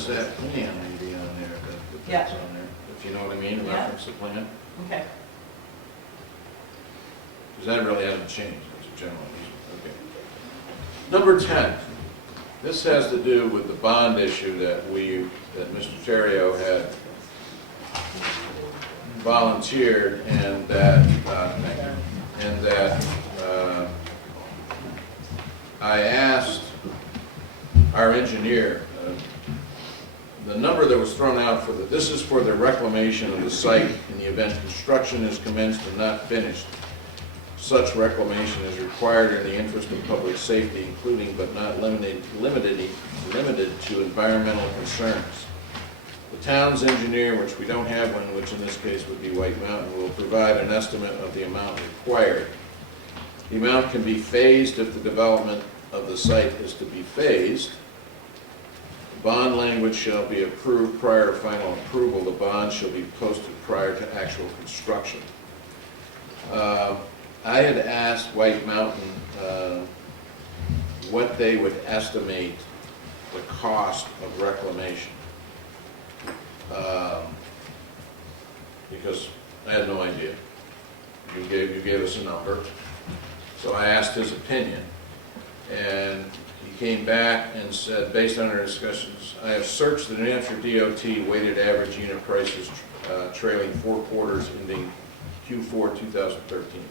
that plan maybe on there, if Yeah. that's on there, if you know what I mean, Yeah. reference the plan. Okay. Because that really hasn't changed, it's a general easement, okay. Number 10, this has to do with the bond issue that Mr. Therriault had volunteered, and that, I asked our engineer, the number that was thrown out for this is for the reclamation of the site in the event construction is commenced and not finished. Such reclamation is required in the interest of public safety, including but not limited to environmental concerns. The town's engineer, which we don't have one, which in this case would be White Mountain, will provide an estimate of the amount required. The amount can be phased if the development of the site is to be phased. Bond language shall be approved prior to final approval. The bond shall be posted prior to actual construction. I had asked White Mountain what they would estimate the cost of reclamation. Because I had no idea. You gave us a number. So I asked his opinion. And he came back and said, based on our discussions, I have searched the New Hampshire DOT weighted average unit prices trailing 4 quarters ending Q4 2013.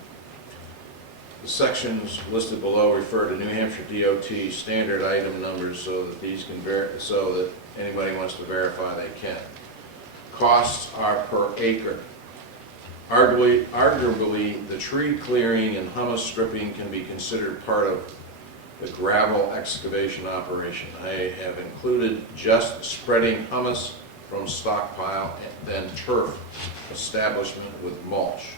The sections listed below refer to New Hampshire DOT standard item numbers so that these can so that anybody wants to verify they can. Costs are per acre. Arguably, the tree clearing and humus stripping can be considered part of the gravel excavation operation. I have included just spreading humus from stockpile and then turf establishment with mulch.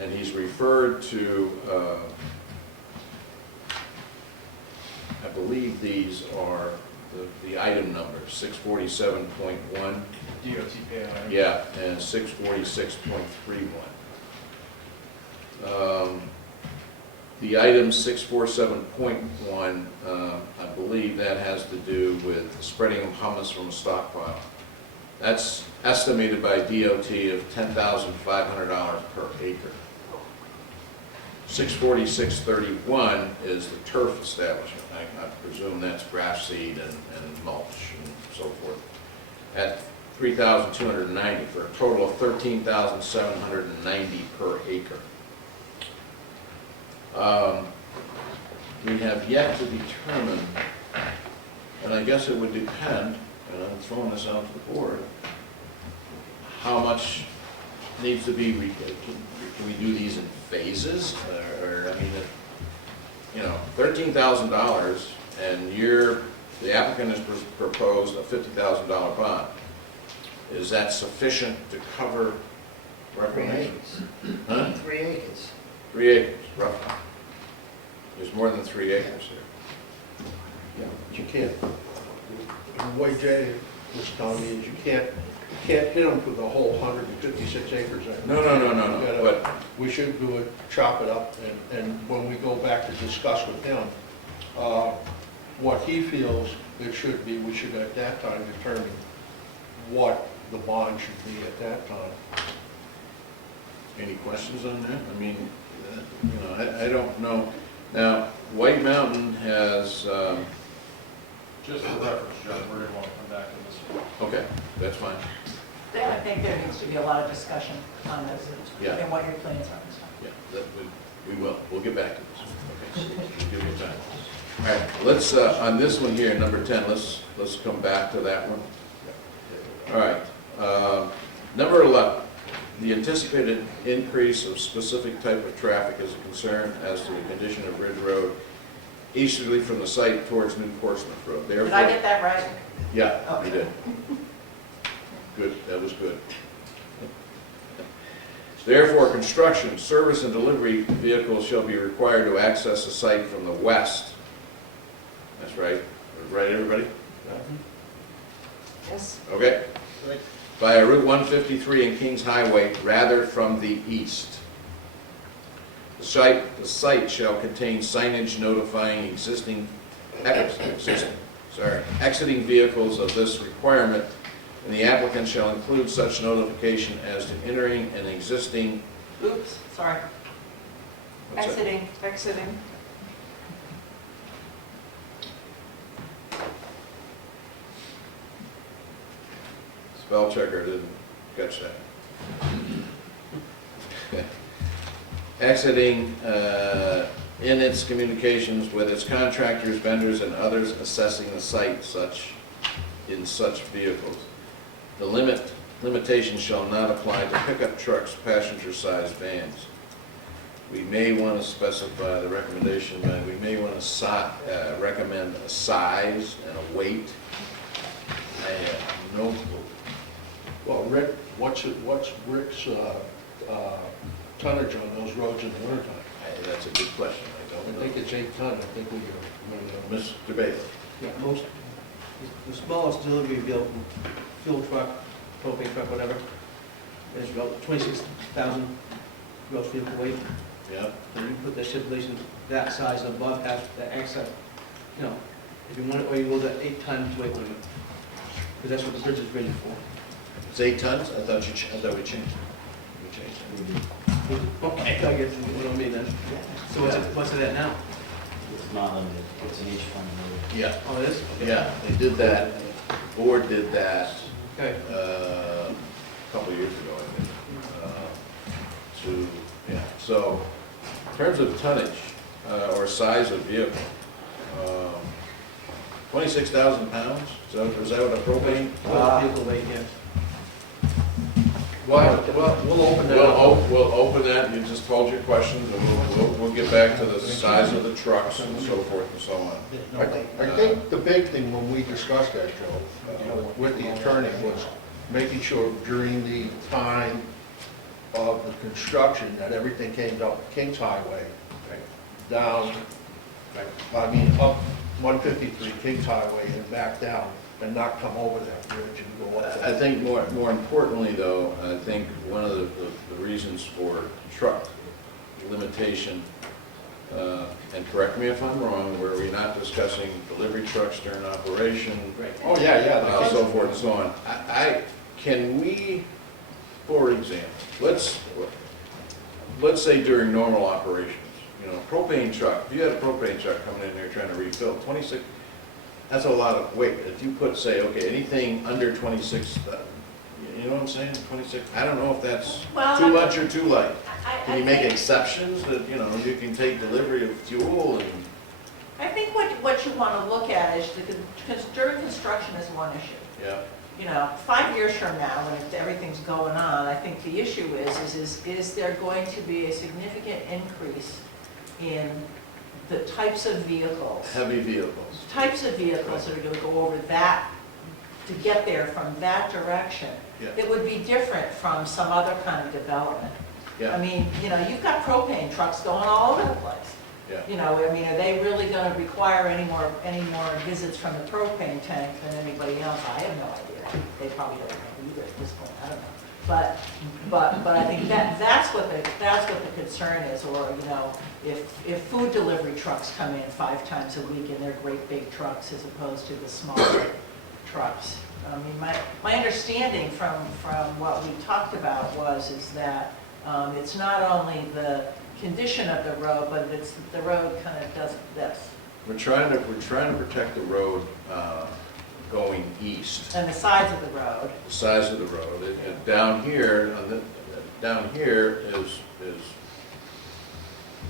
And he's referred to, I believe these are the item numbers, 647.1. DOT pay item. Yeah, and 646.31. The item 647.1, I believe that has to do with spreading of humus from a stockpile. That's estimated by DOT of $10,500 per acre. 646.31 is the turf establishment. I presume that's grass seed and mulch and so forth. At $3,290 for a total of $13,790 per acre. We have yet to determine, and I guess it would depend, and I'm throwing this out to the board, how much needs to be, can we do these in phases? Or I mean, you know, $13,000 and the applicant has proposed a $50,000 bond. Is that sufficient to cover reclamation? 3 acres. 3 acres, roughly. There's more than 3 acres here. Yeah, but you can't, the way Jay was telling me is you can't hit them for the whole 156 acres. No, but We should do it, chop it up, and when we go back to discuss with him, what he feels it should be, we should at that time determine what the bond should be at that time. any questions on that? I mean, you know, I don't know. Now, White Mountain has, Just for reference, John, we're going to want to come back to this one. okay, that's fine. Then I think there needs to be a lot of discussion on this Yeah. and what your plans are and stuff. Yeah, that we will. We'll get back to this. Okay, we'll give you time. All right, let's, on this one here, number 10, let's come back to that one. All right, number 11, the anticipated increase of specific type of traffic is a concern as to the condition of Ridge Road easterly from the site towards New Portsmouth Road. Did I get that right? Yeah, you Okay. did. Good, that was good. Therefore, construction, service, and delivery vehicles shall be required to access the site from the west. That's right. Right, everybody? Yes? Okay. Via Route 153 and Kings Highway, rather from the east. The site shall contain signage notifying exiting vehicles of this requirement, and the applicant shall include such notification as to entering an existing. Oops, sorry. What's that? Exiting. Spell checker didn't catch that. Exiting in its communications with its contractors, vendors, and others assessing the site in such vehicles. The limitation shall not apply to pickup trucks, passenger-sized vans. We may want to specify the recommendation, we may want to recommend a size and a weight. I have no clue. Well, Rick, what's Rick's tonnage on those roads in the wintertime? That's a good question, I I don't think know. it's 8 ton, I think we are. Mr. Bailey? Yeah, most, the smallest delivery vehicle, fuel truck, propane truck, whatever, is about 26,000 gross vehicle weight. Yeah, And you put the stipulation that size and above has the excess, you know, if you want it, or you go that 8-ton weight limit. Because that's what the bridge is rated for. it's 8 tons? I thought we changed it. We changed it. Okay, I guess what I mean then. So what's it at now? It's not limited, it's an H planning board. Yeah, Oh, it is? Okay. yeah, they did that, the board did that Okay. a couple of years ago, I think. So, in terms of tonnage, or size of vehicle, 26,000 pounds, is that what a propane? Gross vehicle weight, yes. Well, we'll open that up. We'll open that, you just told your questions, and we'll get back to the size of the trucks and so forth and so on. I think the big thing when we discussed that, Joe, with the attorney was making sure during the time of the construction that everything came down Kings Highway, down, up 153 Kings Highway and back down, and not come over that bridge and go up. I think more importantly, though, I think one of the reasons for truck limitation, and correct me if I'm wrong, where we're not discussing delivery trucks during operation, Oh, yeah. so forth and so on. Can we, for example, let's say during normal operations, you know, propane truck, if you had a propane truck coming in there trying to refill, 26, that's a lot of weight. If you put, say, okay, anything under 26, you know what I'm saying, 26, I don't know if that's Well, too much or too light. I Can you make think- exceptions that, you know, you can take delivery of fuel and, I think what you want to look at is, because during construction is one issue. yeah, You know, 5 years from now, when everything's going on, I think the issue is there going to be a significant increase in the types of vehicles? heavy vehicles. Types of vehicles that are going to go over that, to get there from that direction. Yeah. It would be different from some other kind of development. I Yeah, mean, you know, you've got propane trucks going all over the place. yeah. You know, I mean, are they really going to require any more visits from the propane tank than anybody else? I have no idea. They probably don't know either at this point, I don't know. But I think that's what the concern is, or, you know, if food delivery trucks come in 5 times a week and they're great big trucks as opposed to the smaller trucks. I mean, my understanding from what we talked about is that it's not only the condition of the road, but it's the road kind of does this. We're trying to protect the road going east. And the sides of the road. The size of the road. Down here, down here is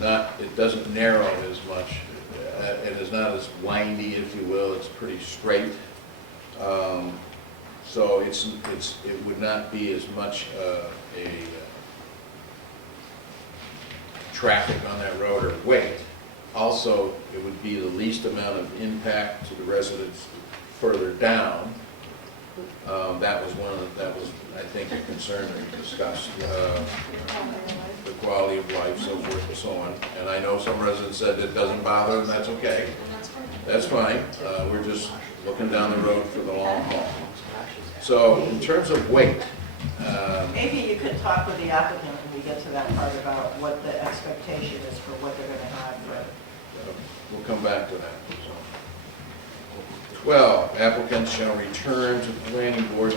not, it doesn't narrow as much. It is not as windy, if you will. It's pretty straight. So it would not be as much traffic on that road or weight. Also, it would be the least amount of impact to the residents further down. That was, I think, a concern that we discussed, the quality of life, so forth and so on. And I know some residents said it doesn't bother them, that's okay. That's fine. We're just looking down the road for the long haul. So in terms of weight, Maybe you could talk with the applicant when we get to that part about what the expectation is for what they're going to have for. we'll come back to that. So. 12, applicants shall return to the planning board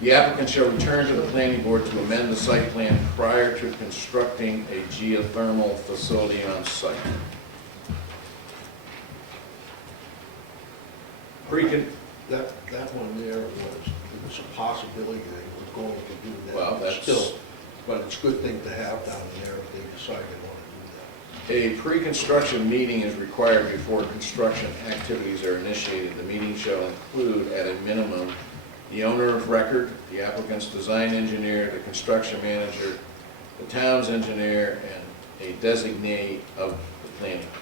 the applicant shall return to the planning board to amend the site plan prior to constructing a geothermal facility on site. That one there was a possibility they were going to do that. Well, that's Still, but it's a good thing to have down there if they decide they want to do that. A pre-construction meeting is required before construction activities are initiated. The meeting shall include, at a minimum, the owner of record, the applicant's design engineer, the construction manager, the town's engineer, and a designee of the planning board.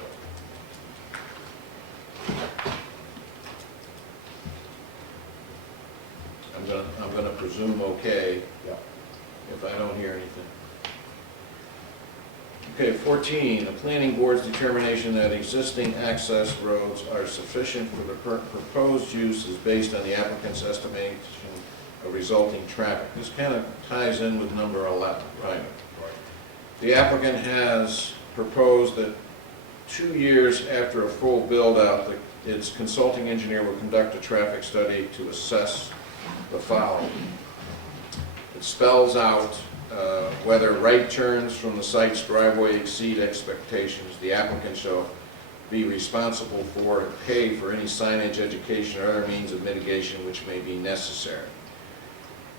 I'm gonna presume okay. Yeah. If I don't hear anything. Okay, 14, the planning board's determination that existing access roads are sufficient for the proposed use is based on the applicant's estimation of resulting traffic. This kind of ties in with number 11, right? The applicant has proposed that 2 years after a full build-out, its consulting engineer will conduct a traffic study to assess the following. It spells out whether right turns from the site's driveway exceed expectations. The applicant shall be responsible for and pay for any signage, education, or other means of mitigation which may be necessary.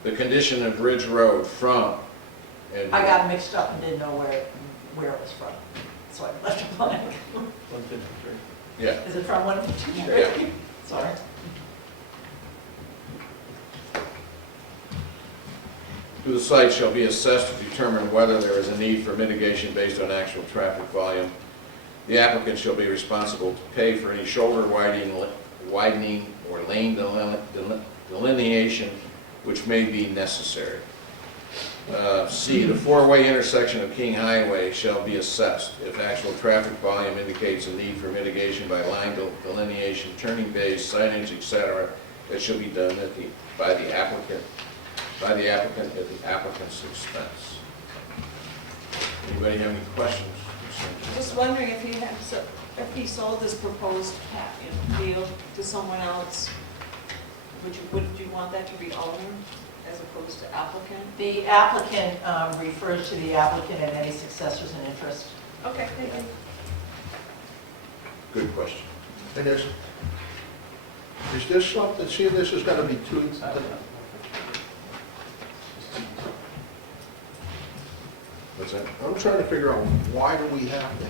The condition of Ridge Road from and I got mixed up and didn't know where it was from, so I left it blank. 153. yeah. Is it from 153? Yeah. Sorry. To the site shall be assessed to determine whether there is a need for mitigation based on actual traffic volume. The applicant shall be responsible to pay for any shoulder widening or lane delineation which may be necessary. C, the four-way intersection of King Highway shall be assessed. If actual traffic volume indicates a need for mitigation by line delineation, turning bays, signage, etc., it shall be done by the applicant at the applicant's expense. Anybody have any questions? Just wondering if he sold this proposed field to someone else, would you want that to be owner as opposed to applicant? The applicant refers to the applicant and any successors in interest. Okay, thank you. Good question. And is this something, see, this is gonna be two, What's that? I'm trying to figure out why do we have to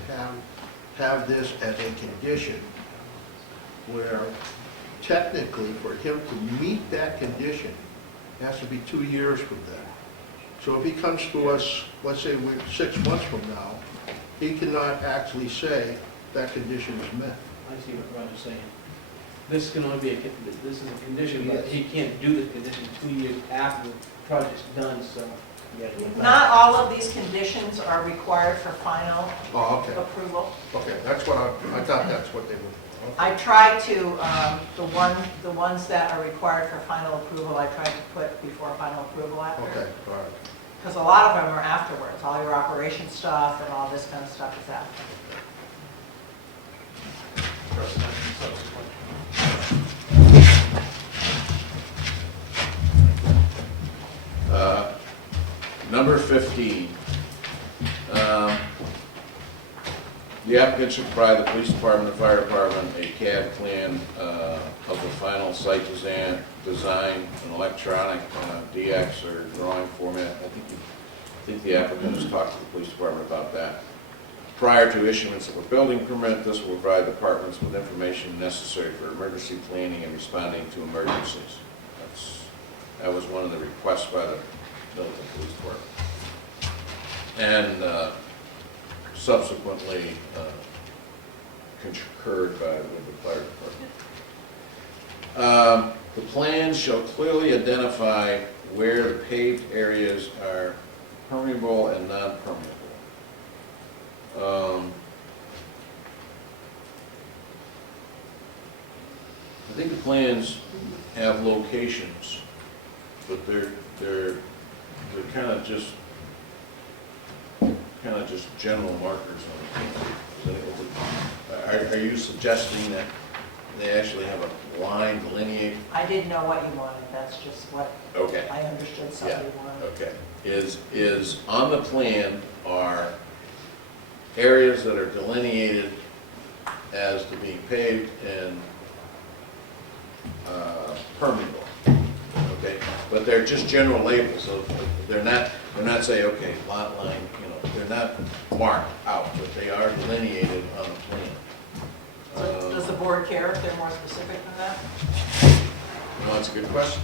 have this as a condition where technically for him to meet that condition, it has to be 2 years from then. So if he comes to us, let's say 6 months from now, he cannot actually say that condition is met. I see what Roger's saying. This can only be this is a condition, but he can't do the condition 2 years after the project's done, so. Not all of these conditions are required for final Oh, okay, approval. okay, that's what I thought that's what they were. I tried to, the ones that are required for final approval, I tried to put before final approval after. Okay, all right. Because a lot of them are afterwards, all your operation stuff and all this kind of stuff is after. Number 15. The applicant should provide the police department, the fire department, a CAD plan of the final site design, an electronic DX or drawing format. I think the applicant has talked to the police department about that. Prior to issuance of a building permit, this will provide departments with information necessary for emergency planning and responding to emergencies. That was one of the requests by the Middleton Police Department. And subsequently concurred with the fire department. The plan shall clearly identify where the paved areas are permeable and non-permeable. I think the plans have locations, but they're kind of just general markers on it. Are you suggesting that they actually have a line delineated? I didn't know what you wanted, that's just what Okay. I understood somebody wanted. Okay. Is on the plan are areas that are delineated as to being paved and permeable, okay? But they're just general labels, so they're not, We're not saying, okay, lot line, you know, they're not marked out, but they are delineated on the plan. So does the board care if they're more specific than that? Well, that's a good question.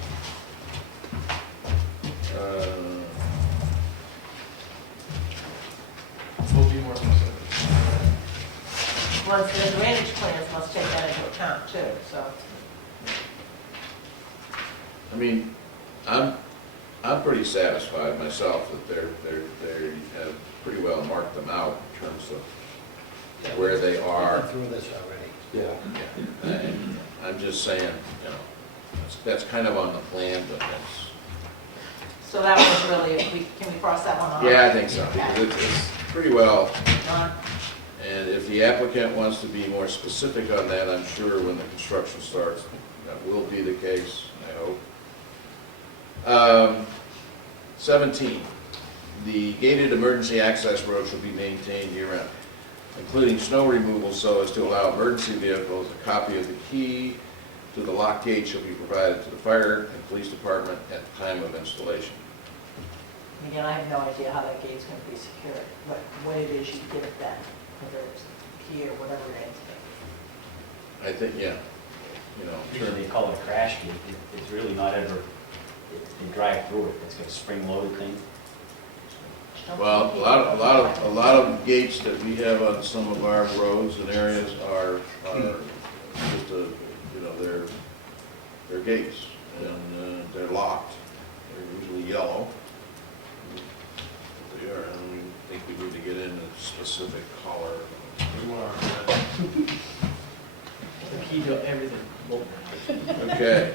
We'll be more specific. Well, the drainage plans must take that into account too, so. I mean, I'm pretty satisfied myself that they have pretty well marked them out in terms of where they We've are. been through this already. Yeah. And I'm just saying, you know, that's kind of on the plan, but that's, So that was really, can we cross that one off? yeah, I think so, because it's pretty well. Done. And if the applicant wants to be more specific on that, I'm sure when the construction starts, that will be the case, I hope. 17, the gated emergency access road shall be maintained year-round, including snow removal so as to allow emergency vehicles. A copy of the key to the lock gate shall be provided to the fire and police department at the time of installation. Again, I have no idea how that gate's gonna be secured, but what it is, you get it then, whether it's key or whatever it is. I think, yeah, you know, Usually they call it a crash gate. It's really not ever, you drive through it. It's got a spring-loaded thing. well, a lot of gates that we have on some of our roads and areas are just a, you know, they're gates, and they're locked. They're usually yellow. But they are, I don't even think we need to get into specific color. We are. The key to everything. Okay.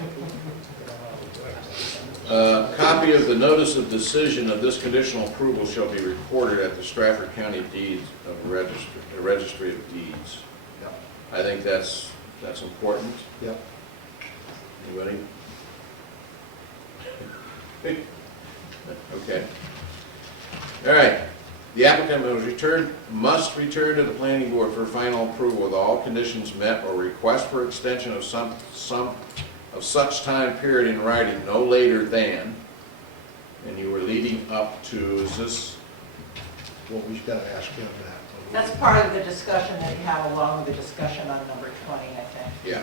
Copy of the notice of decision of this conditional approval shall be recorded at the Stratford County Deeds of Registry of Deeds. Yep. I think that's important. Yep. Anybody? Okay. All right. The applicant must return to the planning board for final approval with all conditions met or request for extension of some of such time period in writing no later than, and you were leading up to, is this? Well, we've got to ask him that. That's part of the discussion that you have along with the discussion on number 20, I think. Yeah.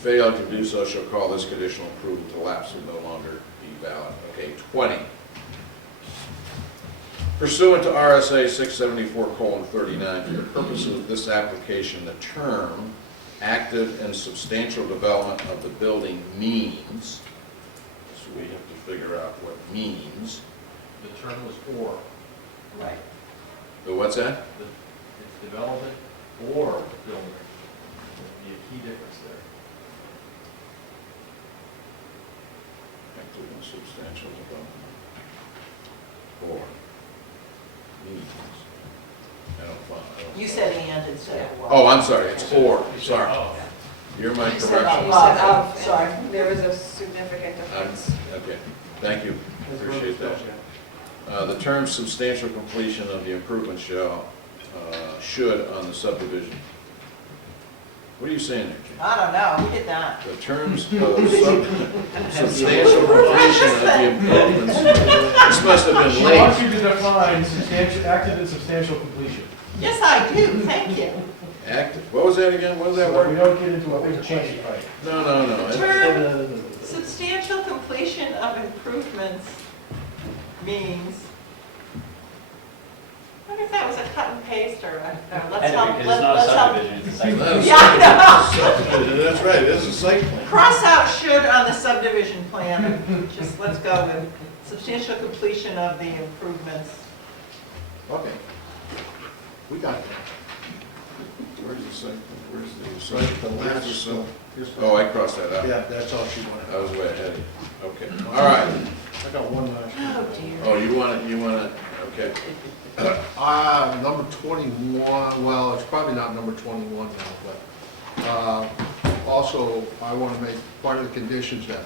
Failure to do so shall call this conditional approval to lapse and no longer be valid. Okay, 20. Pursuant to RSA 674:39, for the purposes of this application, the term active and substantial development of the building means, so we have to figure out what means. The term was or. Right. The what's that? It's development or building. There'd be a key difference there. Active and substantial development. Or means. I don't follow. You said and instead of or. Oh, I'm sorry, it's or, You said, sorry. oh. You're my You said correction. sorry. There is a significant difference. Okay, thank you, appreciate that. The term substantial completion of the improvement should on the subdivision. What are you saying there, Jim? I don't know, who did that? The terms of substantial completion of the improvements, this must have been She wants late. you to define active and substantial completion. Yes, I do, thank you. Active, what was that again, what was that So we word? don't get into a big change fight. No. Term substantial completion of improvements means, I wonder if that was a cut and paste or let's help. Because it's not a subdivision, it's a site plan. Yeah, I Subdivision, that's right, it is a site know. plan. Cross out should on the subdivision plan and just let's go with substantial completion of the improvements. Okay. We got that. Where's the site, where's the Right, site? the Where's last the site? one. Here's the- Oh, I crossed that out. Yeah, that's all she I wanted. was way ahead of you. Okay, all right. I got one last. Oh, dear. Oh, you want it, okay. Number 21, well, it's probably not number 21 now, but also I want to make part of the conditions that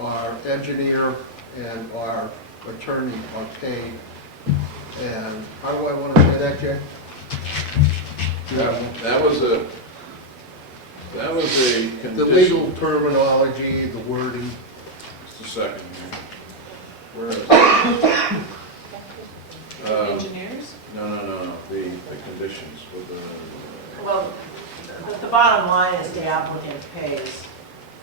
our engineer and our attorney are paid. And how do I want to say that, Jay? That was a The condition. legal terminology, the wording. Just a second here. Where is it? Engineers? No, the conditions with the, Well, the bottom line is the applicant pays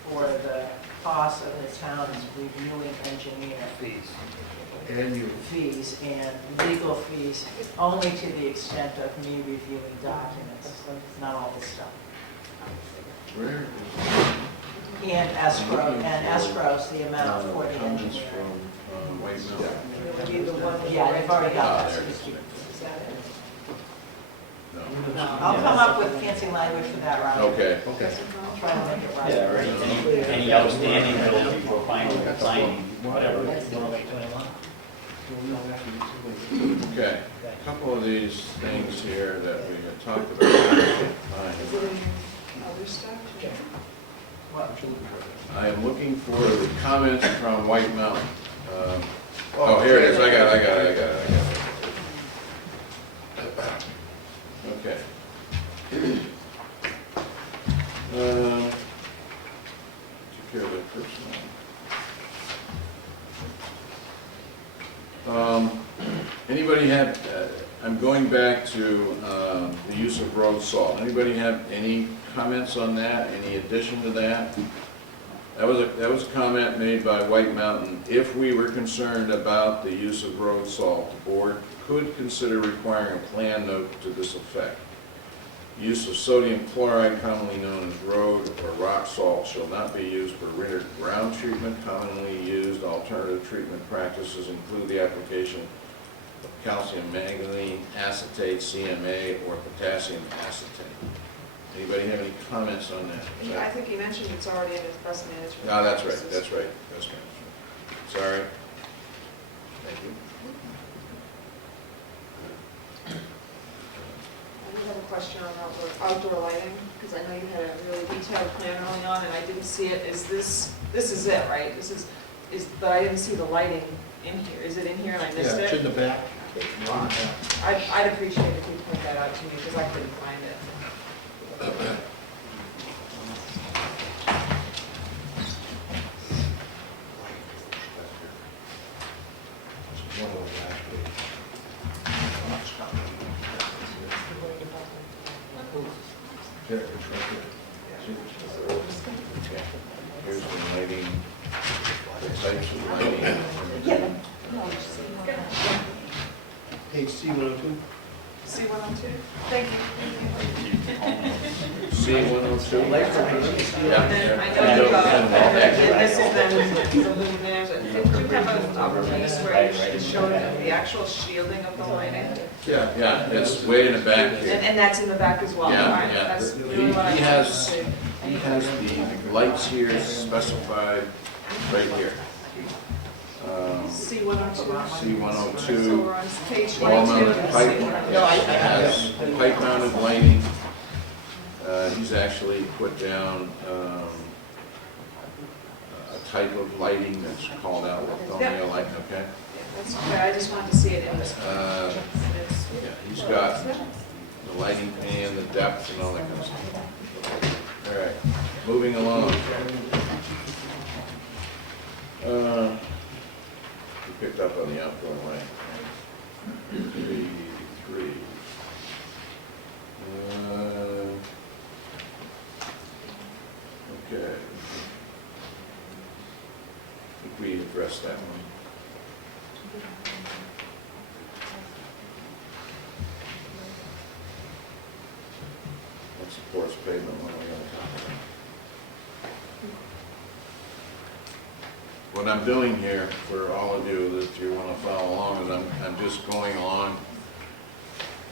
for the cost of the town's reviewing engineer And fees and legal fees, only to the extent of me reviewing documents, not all the stuff. where is And escrows the amount for the comments engineer. from White Mountain? It would be the one with the Yeah, they've already got Ah, that. there it is. Is that it? No. I'll come up with fancy language for that, Roger. Okay, Okay. I'll try to make it right. Yeah, or any outstanding bills before final signing, whatever. okay. A couple of these things here that we had talked about. Is it in other stuff? I am looking for the comments from White Mountain. Oh, here it is, I got it. Okay. Took care of that personal. Anybody have, I'm going back to the use of road salt. Anybody have any comments on that, any addition to that? That was a comment made by White Mountain. If we were concerned about the use of road salt, the board could consider requiring a plan note to this effect. Use of sodium chloride, commonly known as road or rock salt, shall not be used for winter ground treatment. Commonly used alternative treatment practices include the application of calcium manganese acetate, CMA, or potassium acetate. Anybody have any comments on that? I think he mentioned it's already in his best management. No, that's right, practices. that's right, that's right. Sorry. Thank you. I do have a question on outdoor lighting, because I know you had a really detailed plan early on, and I didn't see it. Is this is it, right? But I didn't see the lighting in here. Is it in here and I missed Yeah, it's in it? the back. I'd appreciate it if you point that out to me, because I couldn't find it. There, it's right there. Okay. Here's the lighting, the types of lighting. Page C-102. C-102? Thank you. C-102? Lights are page And Yeah. then I know you this is the luminaires, and did you have a release where you showed the actual shielding of the lighting? Yeah, it's way in the back here. And that's in the back as well? Yeah, All right, yeah. That's He- really what I he wanted to has- see. He has the lights here specified right here. C-102. C-102. So we're on page Wall 22. mounted pipe, C-102. it has pipe mounted lighting. He's actually put down a type of lighting that's called out Lithonia light, okay? Yeah, that's okay, I just wanted to see it in this. Yeah, he's got the lighting and the depth and all that kind of stuff. All right, moving along. We picked up on the outdoor light. 83. Okay. I think we addressed that one. That supports pavement, what are we gonna talk about? What I'm doing here for all of you, that you want to follow along, is I'm just going along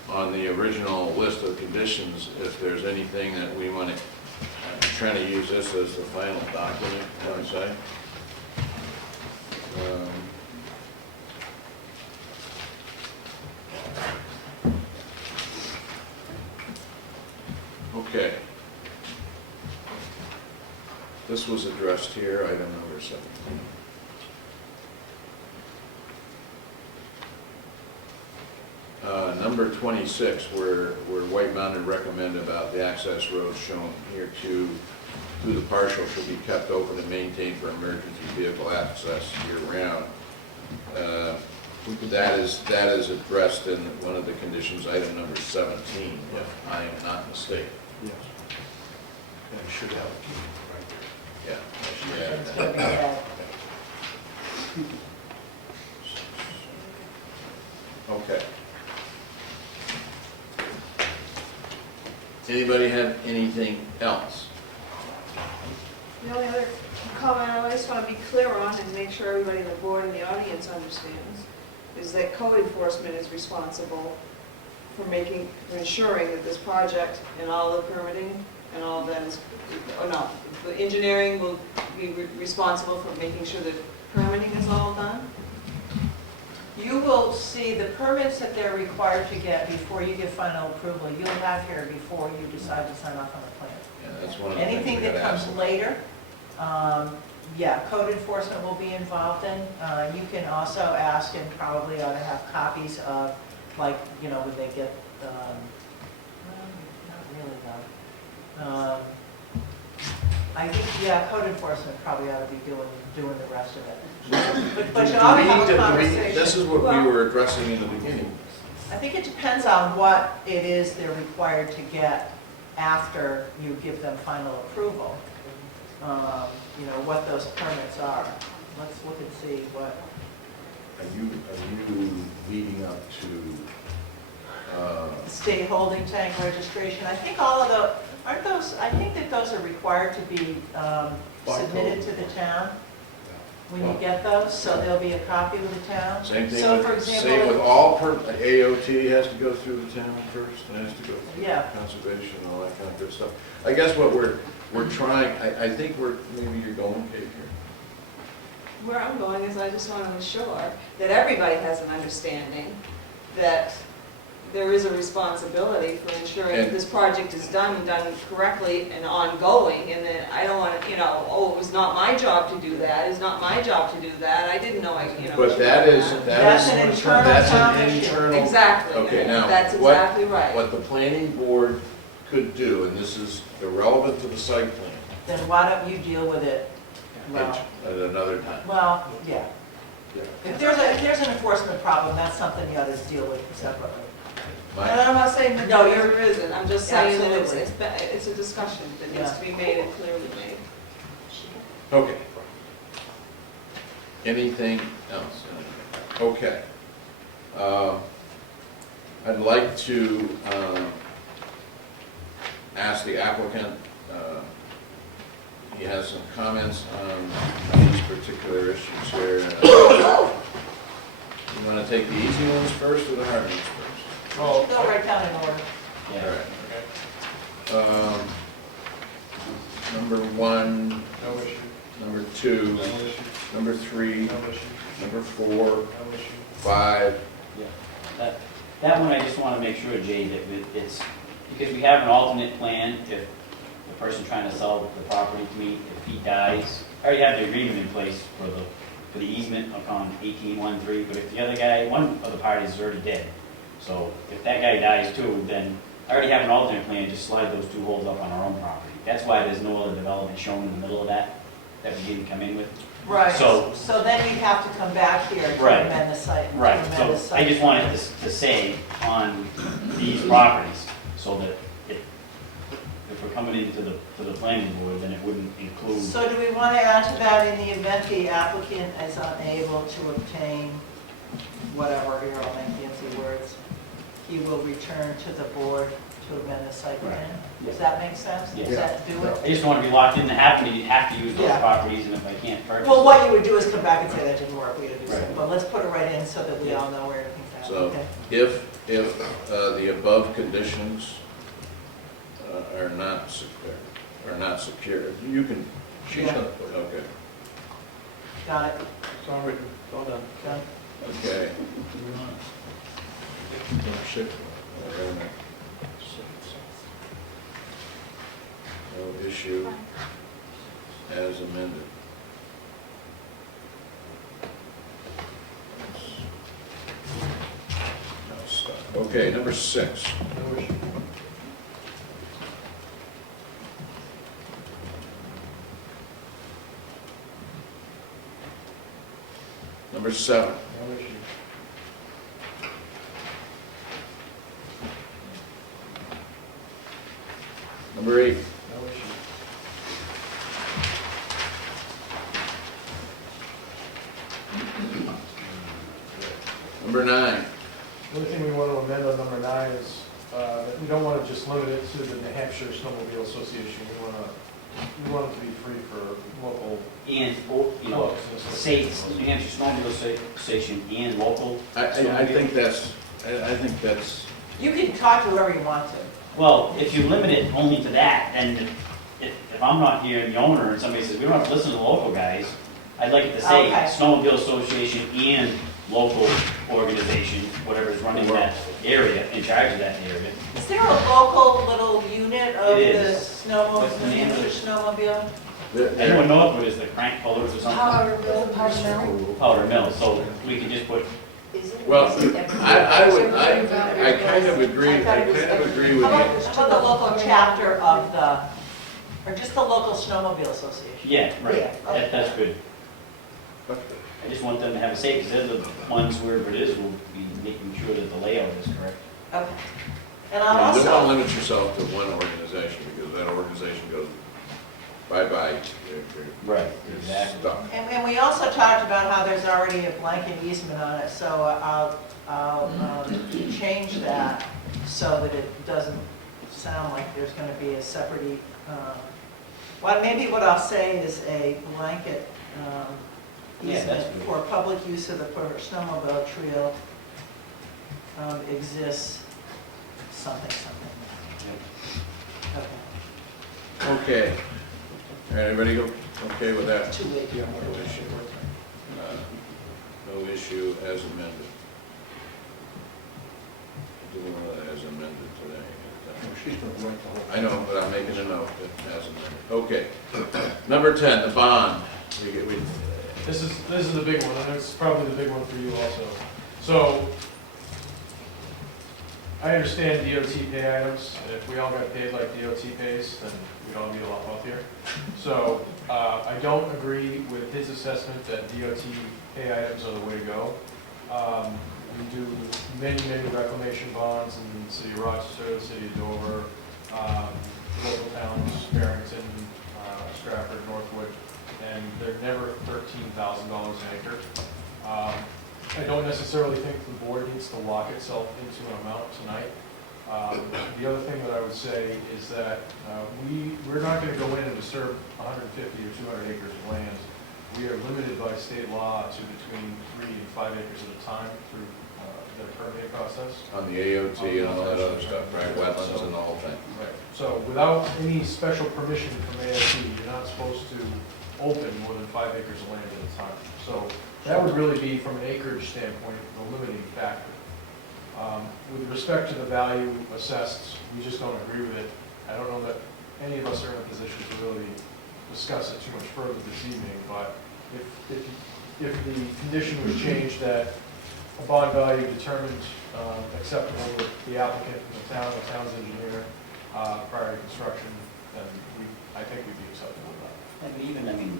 on the original list of conditions, if there's anything that we want to, I'm trying to use this as the final document, you know what I'm saying? Okay. This was addressed here, item number 17. Number 26, where White Mountain recommended about the access road shown here to the partial should be kept open and maintained for emergency vehicle access year-round. That is addressed in one of the conditions, item number 17, if I am not mistaken. Yes. And it should have a key right there. Yeah, I should add It's that. gonna be bad. Okay. Anybody have anything else? The only other comment I just want to be clear on and make sure everybody on the board and the audience understands is that code enforcement is responsible for ensuring that this project and all the permitting and all of that is, or no, the engineering will be responsible for making sure that permitting is all done. You will see the permits that they're required to get before you give final approval, you'll have here before you decide to sign off on the plan. Yeah, that's one of the things Anything we that gotta comes ask. later, yeah, code enforcement will be involved in. You can also ask, and probably ought to have copies of, like, you know, when they get, well, not really though. I think, yeah, code enforcement probably ought to be doing the rest of it. But you ought to have a conversation. This is what we were addressing in the beginning. I think it depends on what it is they're required to get after you give them final approval. You know, what those permits are. Let's look and see what, Are you leading up to, state holding tank registration. I think all of the, aren't those, I think that those are required to be submitted to the town when you get those, so there'll be a copy with the town. same thing So, for with, example, same with all AOT has to go through the town first, and has to go through Yeah. conservation and all that kind of good stuff. I guess what we're trying, I think maybe you're going, Kate, here. Where I'm going is I just want to ensure that everybody has an understanding that there is a responsibility for ensuring that And- this project is done correctly and ongoing, and that I don't want to, you know, oh, it was not my job to do that, it's not my job to do that, I didn't know I. But that is, That's an internal that's town an issue. internal. Exactly. Okay, now, That's what- exactly right. What the planning board could do, and this is irrelevant to the site plan, then why don't you deal with it? Well, at another time. well, yeah. Yeah. If there's an enforcement problem, that's something you ought to deal with separately. My- And I'm not saying that No, there isn't, I'm just saying that Absolutely. it's a discussion that needs to be made and clearly made. Okay. Anything else? Okay. I'd like to ask the applicant, he has some comments on these particular issues here. You want to take the easy ones first or the hard ones first? Well, Go right down in order. All Yeah. right. Number 1, no issue, number 2, no issue, number 3, no issue, number 4, no issue. 5. That one, I just want to make sure, Jay, that it's, because we have an alternate plan if the person trying to sell the property to me, if he dies, I already have the agreement in place for the easement upon 1813, but if the other guy, one of the parties is already dead. So if that guy dies too, then I already have an alternate plan, just slide those 2 holes up on our own property. That's why there's no other development shown in the middle of that we didn't come in with. Right, So- so then you'd have to come back here to Right. amend the site. to Right, amend the so site. I just wanted to say on these properties, so that if we're coming into the planning board, then it wouldn't include. So do we want to add to that in the event the applicant is unable to obtain whatever, here I'll make fancy words, he will return to the board to amend the site plan? Does that make sense? Yes. Does that do it? I just want to be locked in to have to use those Yeah. properties, and if I can't purchase. Well, what you would do is come back and say that didn't work, we gotta do something, Right. but let's put it right in so that we all know where everything's at. So Okay. if the above conditions are not secure, you can, she's Yeah. gonna put, okay, Got it, It's all written, it's all done. done. okay. No issue as amended. No, stop. Okay, number 6. No issue. Number 7. No Number 8. No issue. Number 9. The only thing we want to amend on number 9 is that we don't want to just limit it to the New Hampshire Snowmobile Association. We want it to be free for local And, or, you know, clubs. and stuff. say, New Hampshire Snowmobile Association and local. I think that's, You can talk to whoever you want to. Well, if you limit it only to that, then if I'm not here and the owner and somebody says, we don't have to listen to the local guys, I'd like it to say Okay. Snowmobile Association and local organization, whatever is running that area, in charge of that area. Is there a local little unit of It the is. snowmobile, What's the New name of Hampshire it? snowmobile? Anyone know if it is the crank pullers or something? Powder mill. Powder mill, so we can just put, well, I kind of agree with How you. about the local chapter of the, or just the local snowmobile association? yeah, right, Yeah, okay. that's good. I just want them to have a say, because they're the ones, wherever it is, will be making sure that the layout is correct. Okay. And You I'll don't want to also, limit yourself to one organization, because that organization goes bye-bye. Right, You're exactly. stuck. and we also talked about how there's already a blanket easement on it, so I'll change that so that it doesn't sound like there's gonna be a separate, well, maybe what I'll say is a blanket Yeah, that's easement good. for public use of the snowmobile trail exists, something. Okay. Okay. All right, everybody go, okay with that? Too late. No issue. No issue as amended. Do it as amended today. She's going to write the whole. I know, but I'm making a note that as amended. Okay. Number 10, the bond. We This is the big one, and it's probably the big one for you also. So, I understand DOT pay items, and if we all got paid like DOT pays, then we'd all be a lot wealthier. So, I don't agree with his assessment that DOT pay items are the way to go. We do many reclamation bonds in the city of Rochester, the city of Dover, local towns, Barrington, Stratford, Northwood, and they're never $13,000 an acre. I don't necessarily think the board needs to lock itself into an amount tonight. The other thing that I would say is that we're not going to go in and disturb 150 or 200 acres of land. We are limited by state law to between 3 and 5 acres at a time through the permitting process. on the AOT and all that other stuff, right, wetlands and the whole thing. Right. So without any special permission from AOT, you're not supposed to open more than 5 acres of land at a time. So that would really be, from an acreage standpoint, the limiting factor. With respect to the value assessed, we just don't agree with it. I don't know that any of us are in a position to really discuss it too much further this evening, but if the condition was changed that a bond value determined acceptable with the applicant and the town's engineer prior to construction, then I think we'd be acceptable with that. And even, I mean,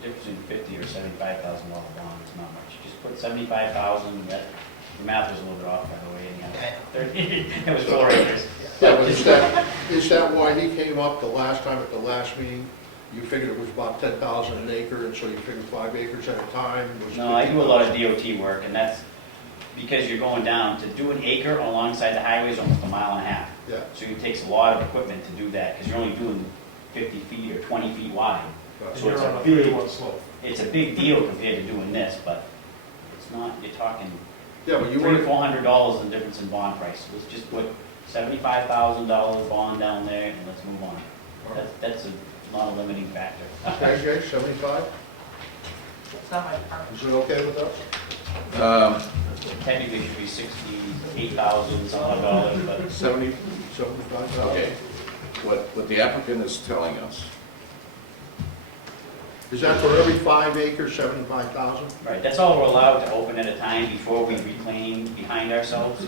the difference between $50,000 or $75,000 bond is not much. Just put 75,000, that, the math was a little bit off, by the way, anyhow. It was 4 acres. Yeah, but is that why he came up the last time at the last meeting? You figured it was about 10,000 an acre, and so you figured 5 acres at a time was. No, I do a lot of DOT work, and that's because you're going down, to do an acre alongside the highway is almost 1.5 miles. Yeah. So it takes a lot of equipment to do that, because you're only doing 50 feet or 20 feet wide. Right. So it's You're a on a big- 3-to-1 slope. It's a big deal compared to doing this, but it's not, you're talking Yeah, but you $300 or want, $400 in difference in bond price. Let's just put $75,000 bond down there and let's move on. That's not a limiting factor. okay, Jay, 75? It's not my department. Is it okay with us? Technically, it should be 68,000 some odd dollars, but 70, 75,000? okay. What the applicant is telling us, Is that for every 5 acres, 75,000? right, that's all we're allowed to open at a time before we reclaim behind ourselves.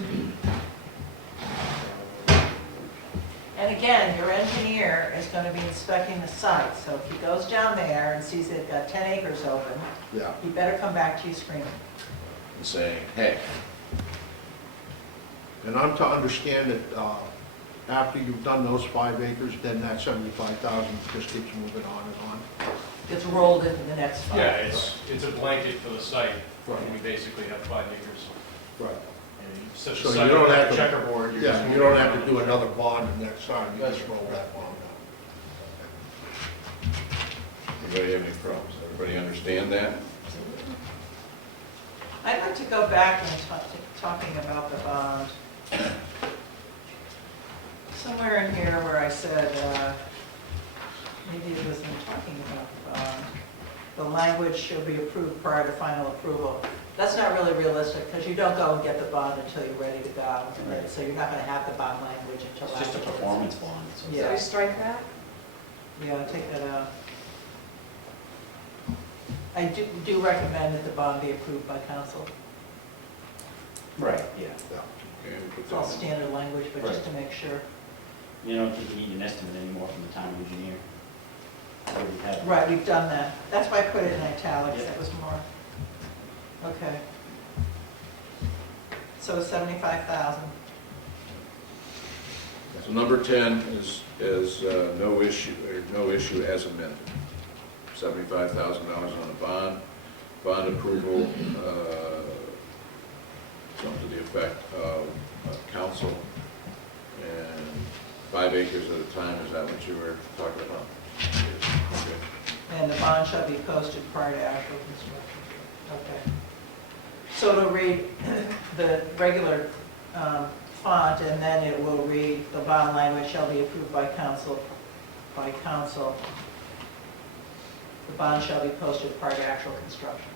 And again, your engineer is going to be inspecting the site, so if he goes down there and sees they've got 10 acres open, Yeah. he better come back to you screaming. and saying, hey, And I'm to understand that after you've done those 5 acres, then that 75,000 just keeps moving on and on. Gets rolled into the next fund. Yeah, it's a blanket for the site, and we basically have 5 acres. Right. And you set So the you site don't on have a to- checkerboard. you're just Yeah, you moving don't have around. to do another bond the next time, you just roll that bond Anybody have any problems? Everybody understand that? I'd like to go back and talking about the bond. Somewhere in here where I said, maybe it was in talking about the bond, the language shall be approved prior to final approval. That's not really realistic, because you don't go and get the bond until you're ready to go. Right. So you're not gonna have the bond language until It's just a afterwards. performance bond, so. Yeah. So we strike that? Yeah, take that out. I do recommend that the bond be approved by council. Right, yeah. Okay, we put It's all that in. standard language, but just to make sure. You don't think you need an estimate anymore from the town engineer. Already have it. Right, we've done that. That's why I put it in italics, Yep. that was more. Okay. So 75,000. So number 10 is no issue, or no issue as amended. $75,000 on a bond approval, something to the effect of council, and 5 acres at a time, is that what you were talking about? Okay. And the bond shall be posted prior to actual construction. Okay. So it'll read the regular font, and then it will read, the bond language shall be approved by council. The bond shall be posted prior to actual construction.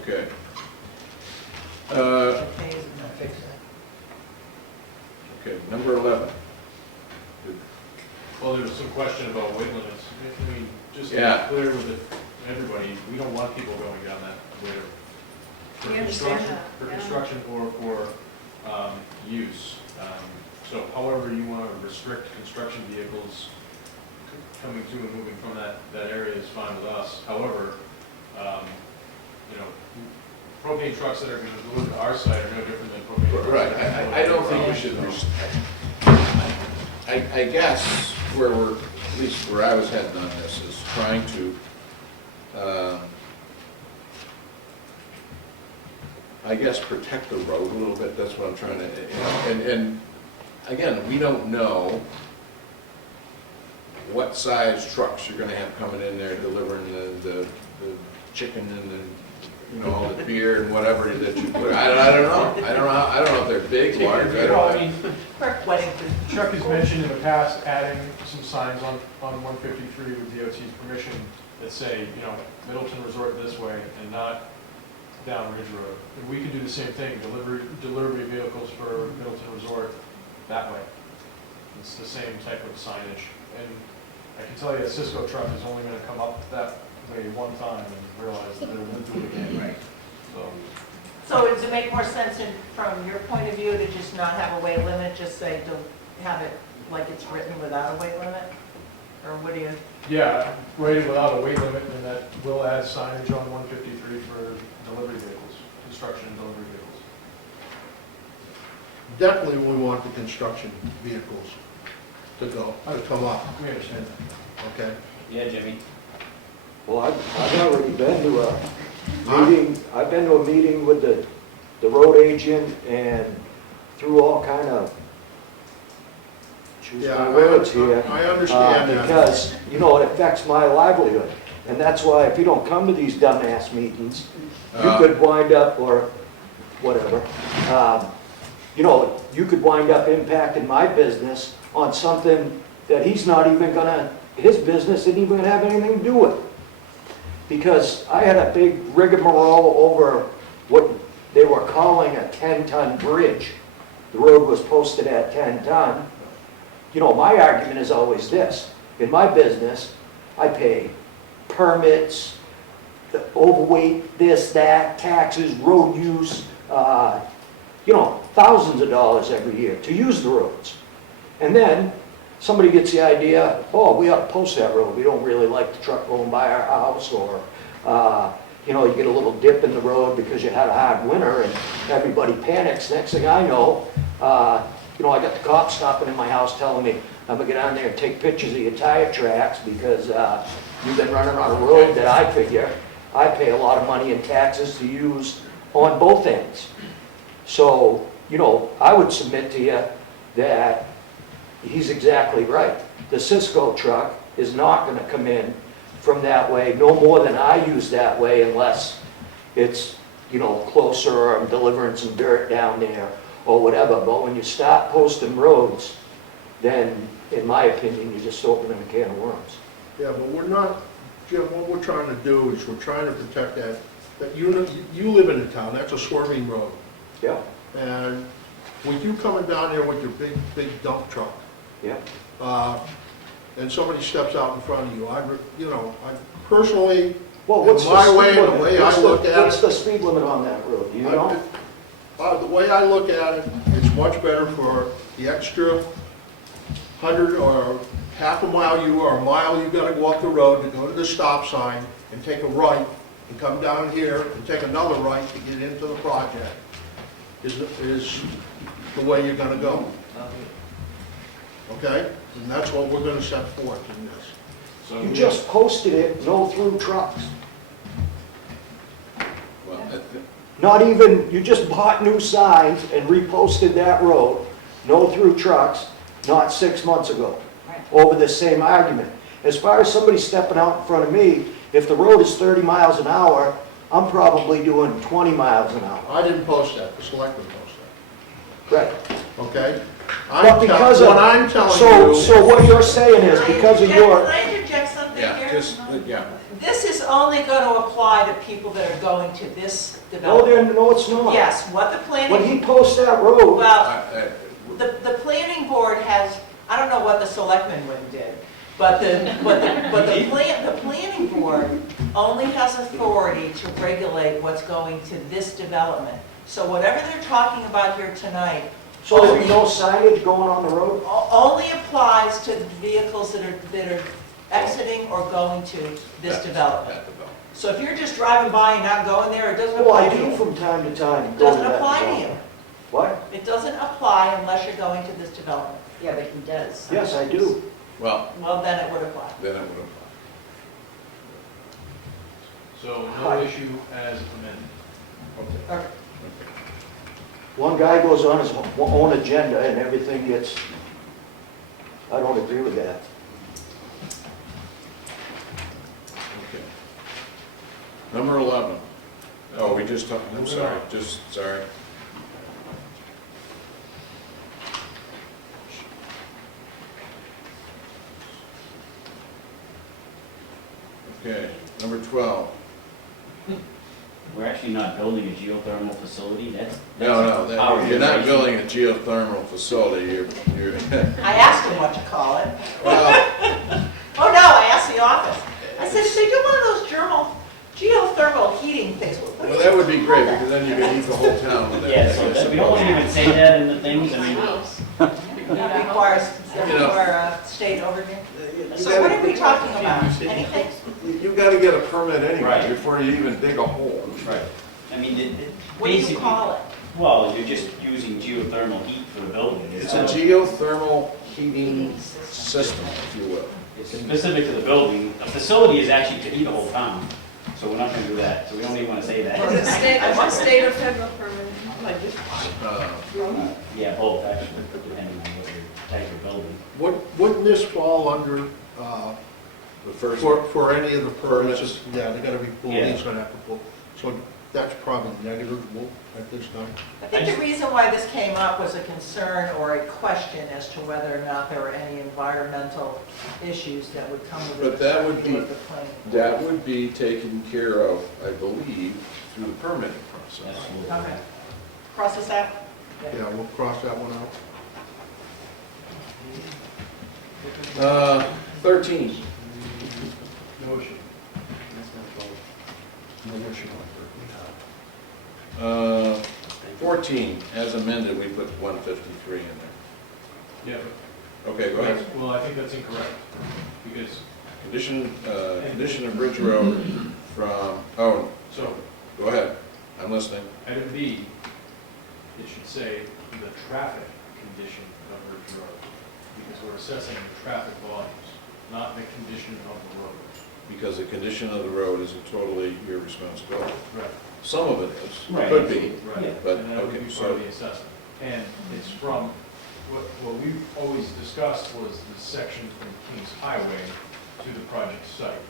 Okay. Okay, isn't that fixed? Okay, number 11. Well, there was some question about weight limits. I mean, just to Yeah. be clear with everybody, we don't want people going down that way. For We understand construction- that, For yeah. construction or for use. So however you want to restrict construction vehicles coming to and moving from that area is fine with us. However, you know, propane trucks that are going to deliver to our site are no different than propane trucks. Right, that are I don't think we going should, to our site. I guess where we're, at least where I was heading on this, is trying to, I guess, protect the road a little bit, that's what I'm trying to, and again, we don't know what size trucks you're gonna have coming in there delivering the chicken and the, all the beer and whatever that you put, I don't know. I don't know if they're big, large, I Well, I don't know. mean, Wedding. Chuck has mentioned in the past adding some signs on 153 with DOT's permission that say, Middleton Resort this way and not down Ridge Road. And we can do the same thing, delivery vehicles for Middleton Resort that way. It's the same type of signage. And I can tell you a Cisco truck is only gonna come up that way one time and realize that they won't do it again. Right. So, So does it make more sense from your point of view to just not have a weight limit, just say to have it like it's written without a weight limit? Or what do you? yeah, rated without a weight limit, and that will add signage on 153 for delivery vehicles, construction and delivery vehicles. Definitely we want the construction vehicles to come up, We understand that. okay? Yeah, Jimmy? Well, I've already been to a meeting, I've been to a meeting with the road agent and through all kind of, choose Yeah, my words here. I understand that. Because, it affects my livelihood. And that's why if you don't come to these dumbass meetings, you could wind up, or whatever, you could wind up impacting my business on something that he's not even gonna, his business isn't even gonna have anything to do with. Because I had a big rigmarole over what they were calling a 10-ton bridge. The road was posted at 10 ton. My argument is always this. In my business, I pay permits, the overweight, this, that, taxes, road use, thousands of dollars every year to use the roads. And then somebody gets the idea, oh, we ought to post that road. We don't really like the truck going by our house, or, you know, you get a little dip in the road because you had a hard winter and everybody panics. Next thing I know, you know, I got the cops stopping in my house telling me, I'm gonna get down there and take pictures of your tire tracks because you've been running on a road that I figure I pay a lot of money in taxes to use on both ends. So, you know, I would submit to you that he's exactly right. The Cisco truck is not gonna come in from that way, no more than I use that way unless it's, you know, closer or I'm delivering some dirt down there or whatever. But when you start posting roads, then in my opinion, you're just opening a can of worms. Yeah, but we're not, Jim, what we're trying to do is we're trying to protect that you live in a town, that's a swerving road. Yeah, And with you coming down there with your big dump truck, yeah. and somebody steps out in front of you, I personally, Well, what's the my speed way and the limit? way I What's the- look at What's it- the speed limit on that road, do you know? the way I look at it, it's much better for the extra 100 or half a mile or a mile you gotta go up the road to go to the stop sign and take a right and come down here and take another right to get into the project is the way you're gonna go. Okay? And that's what we're gonna set forth in this. So You just posted it, no through trucks. Well, Not even, you just bought new signs and reposted that road, no through trucks, not 6 months ago, over the same argument. As far as somebody stepping out in front of me, if the road is 30 miles an hour, I'm probably doing 20 miles an hour. I didn't post that, the selectmen posted Correct. that, okay? But because of, What I'm telling so, you, so what you're saying is because of your, Can I interject something yeah, here? just, yeah. This is only going to apply to people that are going to this no, development. no, it's not. Yes, what the When planning, he posts that road, well, the planning board has, I don't know what the selectmen went did, but the planning board only has authority to regulate what's going to this development. So whatever they're talking about here tonight so there'll be no signage going on the road? only applies to the vehicles that are exiting or going to this development. So if you're just driving by and not going there, it doesn't Well, I apply to do you. from time to time. It go to doesn't that apply to you. development. What? It doesn't apply unless you're going to this development. Yeah, but he does. Yes, I do. Well, Well, then it would apply. then it would apply. So no issue as amended. Okay. One guy goes on his own agenda and everything gets, I don't agree with that. Okay. Number 11. Oh, we just talked, I'm Moving sorry, on. sorry. Okay, number 12. We're actually not building a geothermal facility, that's. No, power you're not generation. building a geothermal facility, you're, I asked him what to call it. well, Oh, no, I asked the office. I said, should they do one of those geothermal heating things? What do well, you that would be call great, that? because then you could heat the whole town with that. Yeah, so that, we don't want to even say that in the things, I mean, That requires state overview. So what are we talking about? Anything? You gotta get a permit anyway Right. before you even dig a hole. right, I mean, What do you basically, call it? well, you're just using geothermal heat for the building. It's a geothermal heating system, if you will. It's specific to the building, a facility is actually to heat a whole town, so we're not gonna do that, so we don't even wanna say Is it that. state or federal permit? Yeah, both, actually, depending on what your type of building. wouldn't this fall under, The first, for any of the permits? Permits. Yeah, they gotta be pulled, Yeah. he's gonna have to pull. So that's probably negligible at this time. I think the reason why this came up was a concern or a question as to whether or not there were any environmental issues that would come with it. But that would be- with the planning. that would be taken care of, I believe, through the permitting process. Absolutely. Okay. Cross this out? Yeah, we'll cross that one out. 13. No issue. 14, as amended, we put 153 in there. Yeah, Okay, go ahead. well, I think that's incorrect, because Condition of Bridge Road from, oh, So, Go ahead, I'm listening. item B, it should say the traffic condition of Ridge Road, because we're assessing the traffic volumes, not the condition of the road. Because the condition of the road isn't totally your responsibility. Right. Some of it is, Right. could be, Yeah. but, And that would okay, be part so, of the assessment. And it's from, what we've always discussed was the section from Kings Highway to the project site.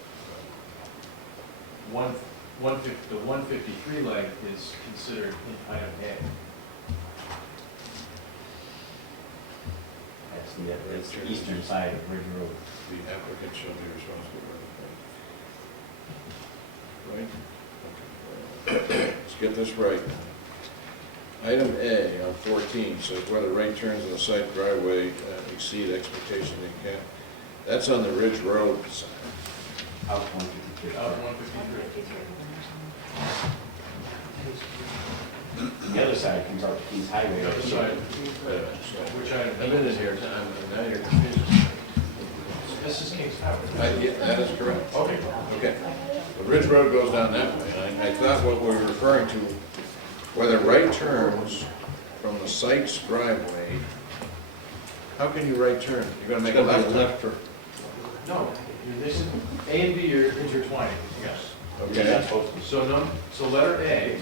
The 153 leg is considered in item A. That's the eastern side of Ridge Road. the applicant shall be responsible for the right? Let's get this right. Item A on 14 says whether right turns on the site driveway exceed expectation in cap. That's on the Ridge Road side. Out 153. Out 153. The other side comes out to Kings Highway. The other side, which item? I've been in here, now you're confused. This is Kings Highway. Yeah, that is correct. Okay. Okay. The Ridge Road goes down that way, and I thought what we were referring to, whether right turns from the site's driveway, how can you right turn? You're gonna make a left turn? left turn. No, this is, A and B are intertwined, yes. Okay, So letter A,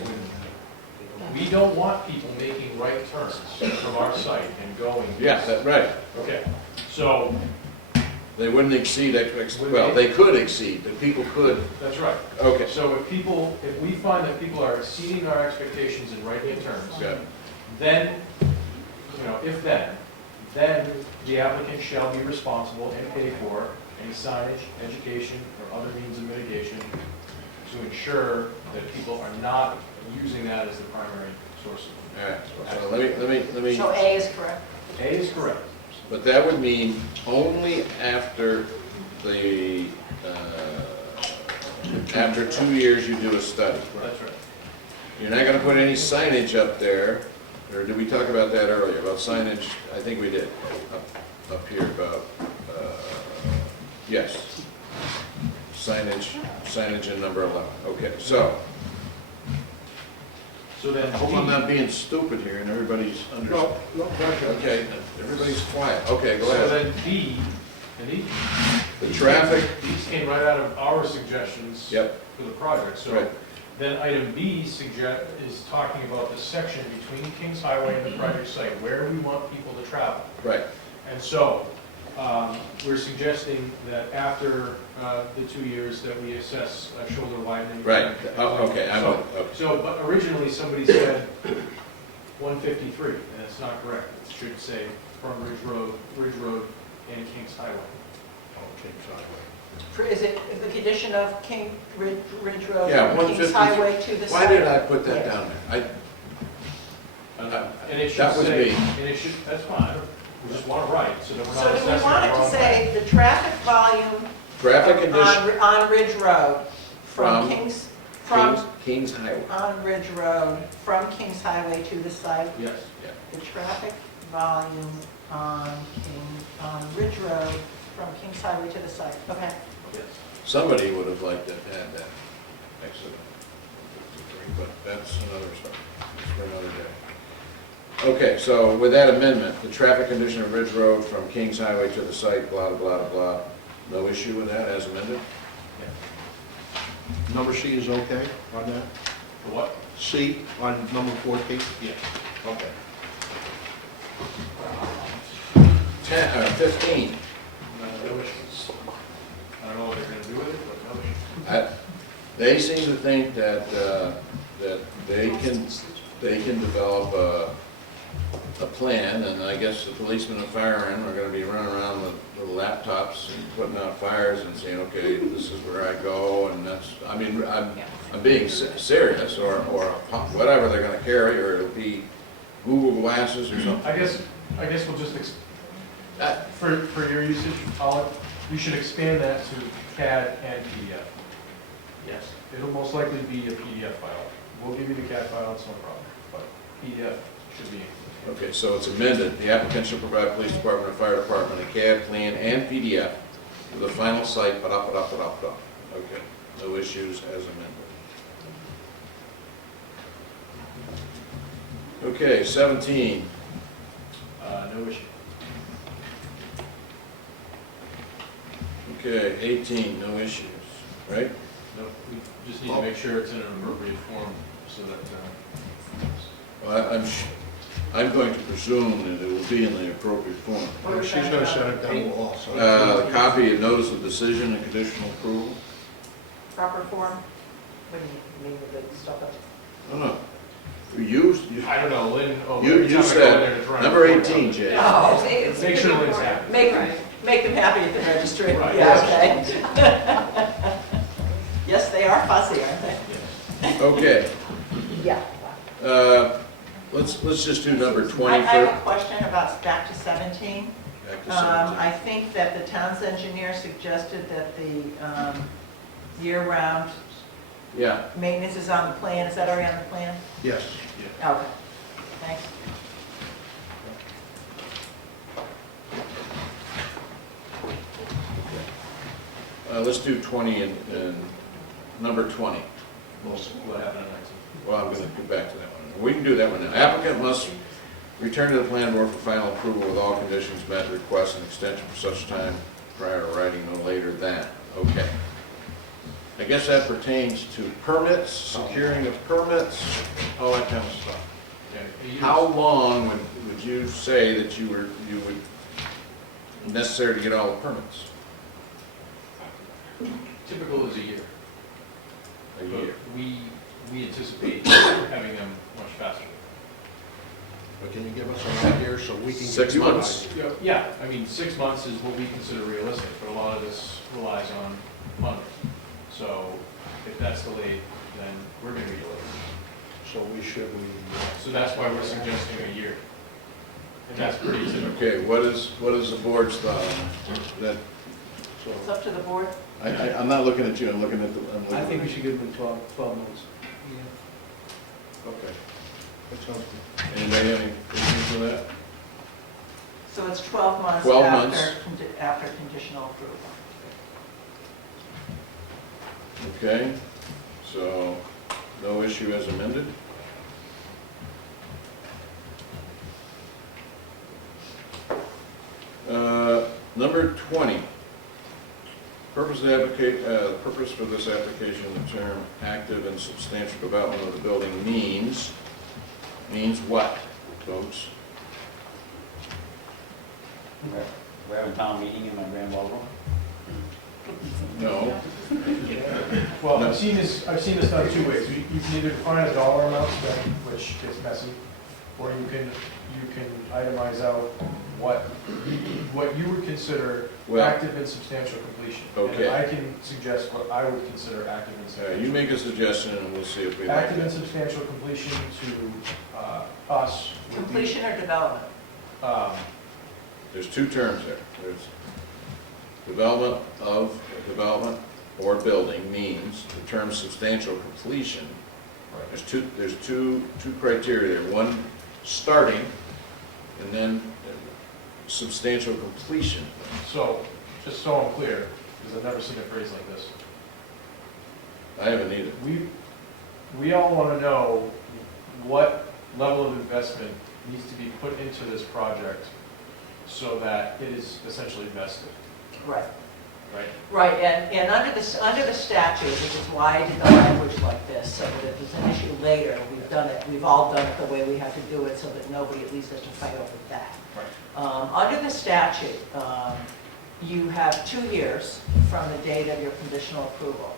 we don't want people making right turns from our site and going. yeah, that's right. Okay, so, They wouldn't exceed well, they could exceed, but people could, that's right. okay. So if we find that people are exceeding our expectations in right-hand turns, Got it. then, then the applicant shall be responsible and pay for any signage, education, or other means of mitigation to ensure that people are not using that as the primary source of. All right, so let me, So A is correct. A is correct. but that would mean only after after 2 years you do a study. That's right. You're not gonna put any signage up there, or did we talk about that earlier, about signage? I think we did, up here about, yes. Signage in number 11, okay, so, So then I hope I'm D, not being stupid here and everybody's under, No, gotcha. okay, everybody's quiet, okay, go so ahead. then B, and The traffic, these came right out of our suggestions yep, for the project. So right, then item B is talking about the section between Kings Highway and the project site, where we want people to travel. right, And so, we're suggesting that after the 2 years that we assess shoulder widening. right, okay, I'm, So- okay, So, but originally, somebody said 153, and that's not correct. It should say from Ridge Road and Kings Highway. Is it the condition of Ridge Road Yeah, from Kings 150. Highway to the site? why did I put that down there? And it should That was say, me. and it should, that's fine, we just want to write, so that we're not So do assessing we the want it wrong to thing. say the traffic volume Traffic condition on Ridge Road From from Kings Highway, on Ridge Road, from Kings Highway to the site? Yes. The traffic volume on Ridge Road from Kings Highway to the site. Okay. Yes. somebody would have liked to have had that, actually, but that's another story, that's for another day. Okay, so with that amendment, the traffic condition of Ridge Road from Kings Highway to the site, blah, blah, blah, blah, no issue with that as amended? Number C is okay on that? For what? C on number 14? Yes. Okay. 15, No issues. I don't know what they're going to do with it, but no issues. They seem to think that, that they can develop a plan, and I guess the policemen and firemen are gonna be running around with little laptops and putting out fires and saying, okay, this is where I go, and that's, I mean, I'm being serious, or whatever they're gonna carry, or it'll be Google glasses or something. I guess we'll just, for your usage, you should expand that to CAD and PDF. Yes. It'll most likely be a PDF file. We'll give you the CAD file, it's no problem, but PDF should be. Okay, so it's amended, the applicant shall provide police department and fire department a CAD plan and PDF with the final site, okay, no issues as amended. Okay, 17. No issue. Okay, 18, no issues, right? No, we just need to make sure it's in an appropriate form so that, Well, I'm going to presume that it will be in the appropriate form. What are we She's talking gonna about? send it down also. Copy of notice of decision and conditional approval. Proper form? What do you mean with the stuff up? No. You, I don't know, Lynn, you every time I go in said, there to try and number report 18, on it. Jay. Oh, Make sure Lynn's happy. make them happy at the registry. Right. Yeah, okay. Yes, they are fussy, aren't they? Okay, Yeah. let's just do number 20 I have first. a question about back to 17. Back to 17. I think that the town's engineer suggested that the year-round Yeah, maintenance is on the plan. Is that already on the plan? Yes. Okay, thanks. let's do 20 and number 20. What happened on 19? Well, I'm going to get back to that one. We can do that one now. Applicant must return to the planning board for final approval with all conditions met, request an extension for such time prior to writing no later than. Okay. I guess that pertains to permits, securing of permits, all that kind of stuff. Yeah, How long would you say that you would necessary to get all the permits? Typical is a year. A But year. we anticipate having them much faster. But can you give us an idea so we can give 6 you an months? idea? Yeah, I mean, 6 months is what we consider realistic, but a lot of this relies on funding. So if that's delayed, then we're gonna be delayed. So So that's why we're suggesting a year. And that's pretty typical. Okay, what is the board's thought on that? It's up to the board. I'm not looking at you, I'm looking at the, I'm looking I at. think we should give them 12 months. Okay. That sounds good. Anybody have any issues with that? So it's 12 months 12 after, months. after conditional approval. Okay, so no issue as amended? Number 20. Purpose for this application, the term active and substantial development of the building means what, folks? We're having town meeting in my grand ballroom. No? Well, No. I've seen this done two ways. You can either define a dollar amount, which gets messy, or you can itemize out what you would consider Well- active and substantial completion. Okay. And I can suggest what I would consider active and substantial. You make a suggestion and we'll see if we like Active and it. substantial completion to us would be, Completion or development? There's two terms there. There's development or building means the term substantial completion. There's two criteria there. One, starting, and then substantial completion. so, just so I'm clear, because I've never seen a phrase like this. I haven't either. We all want to know what level of investment needs to be put into this project so that it is essentially vested, Right. right? Right, and under the statute, which is why I did the language like this, so that if there's an issue later, we've all done it the way we have to do it, so that nobody at least has to fight over that. Right. Under the statute, you have 2 years from the date of your conditional approval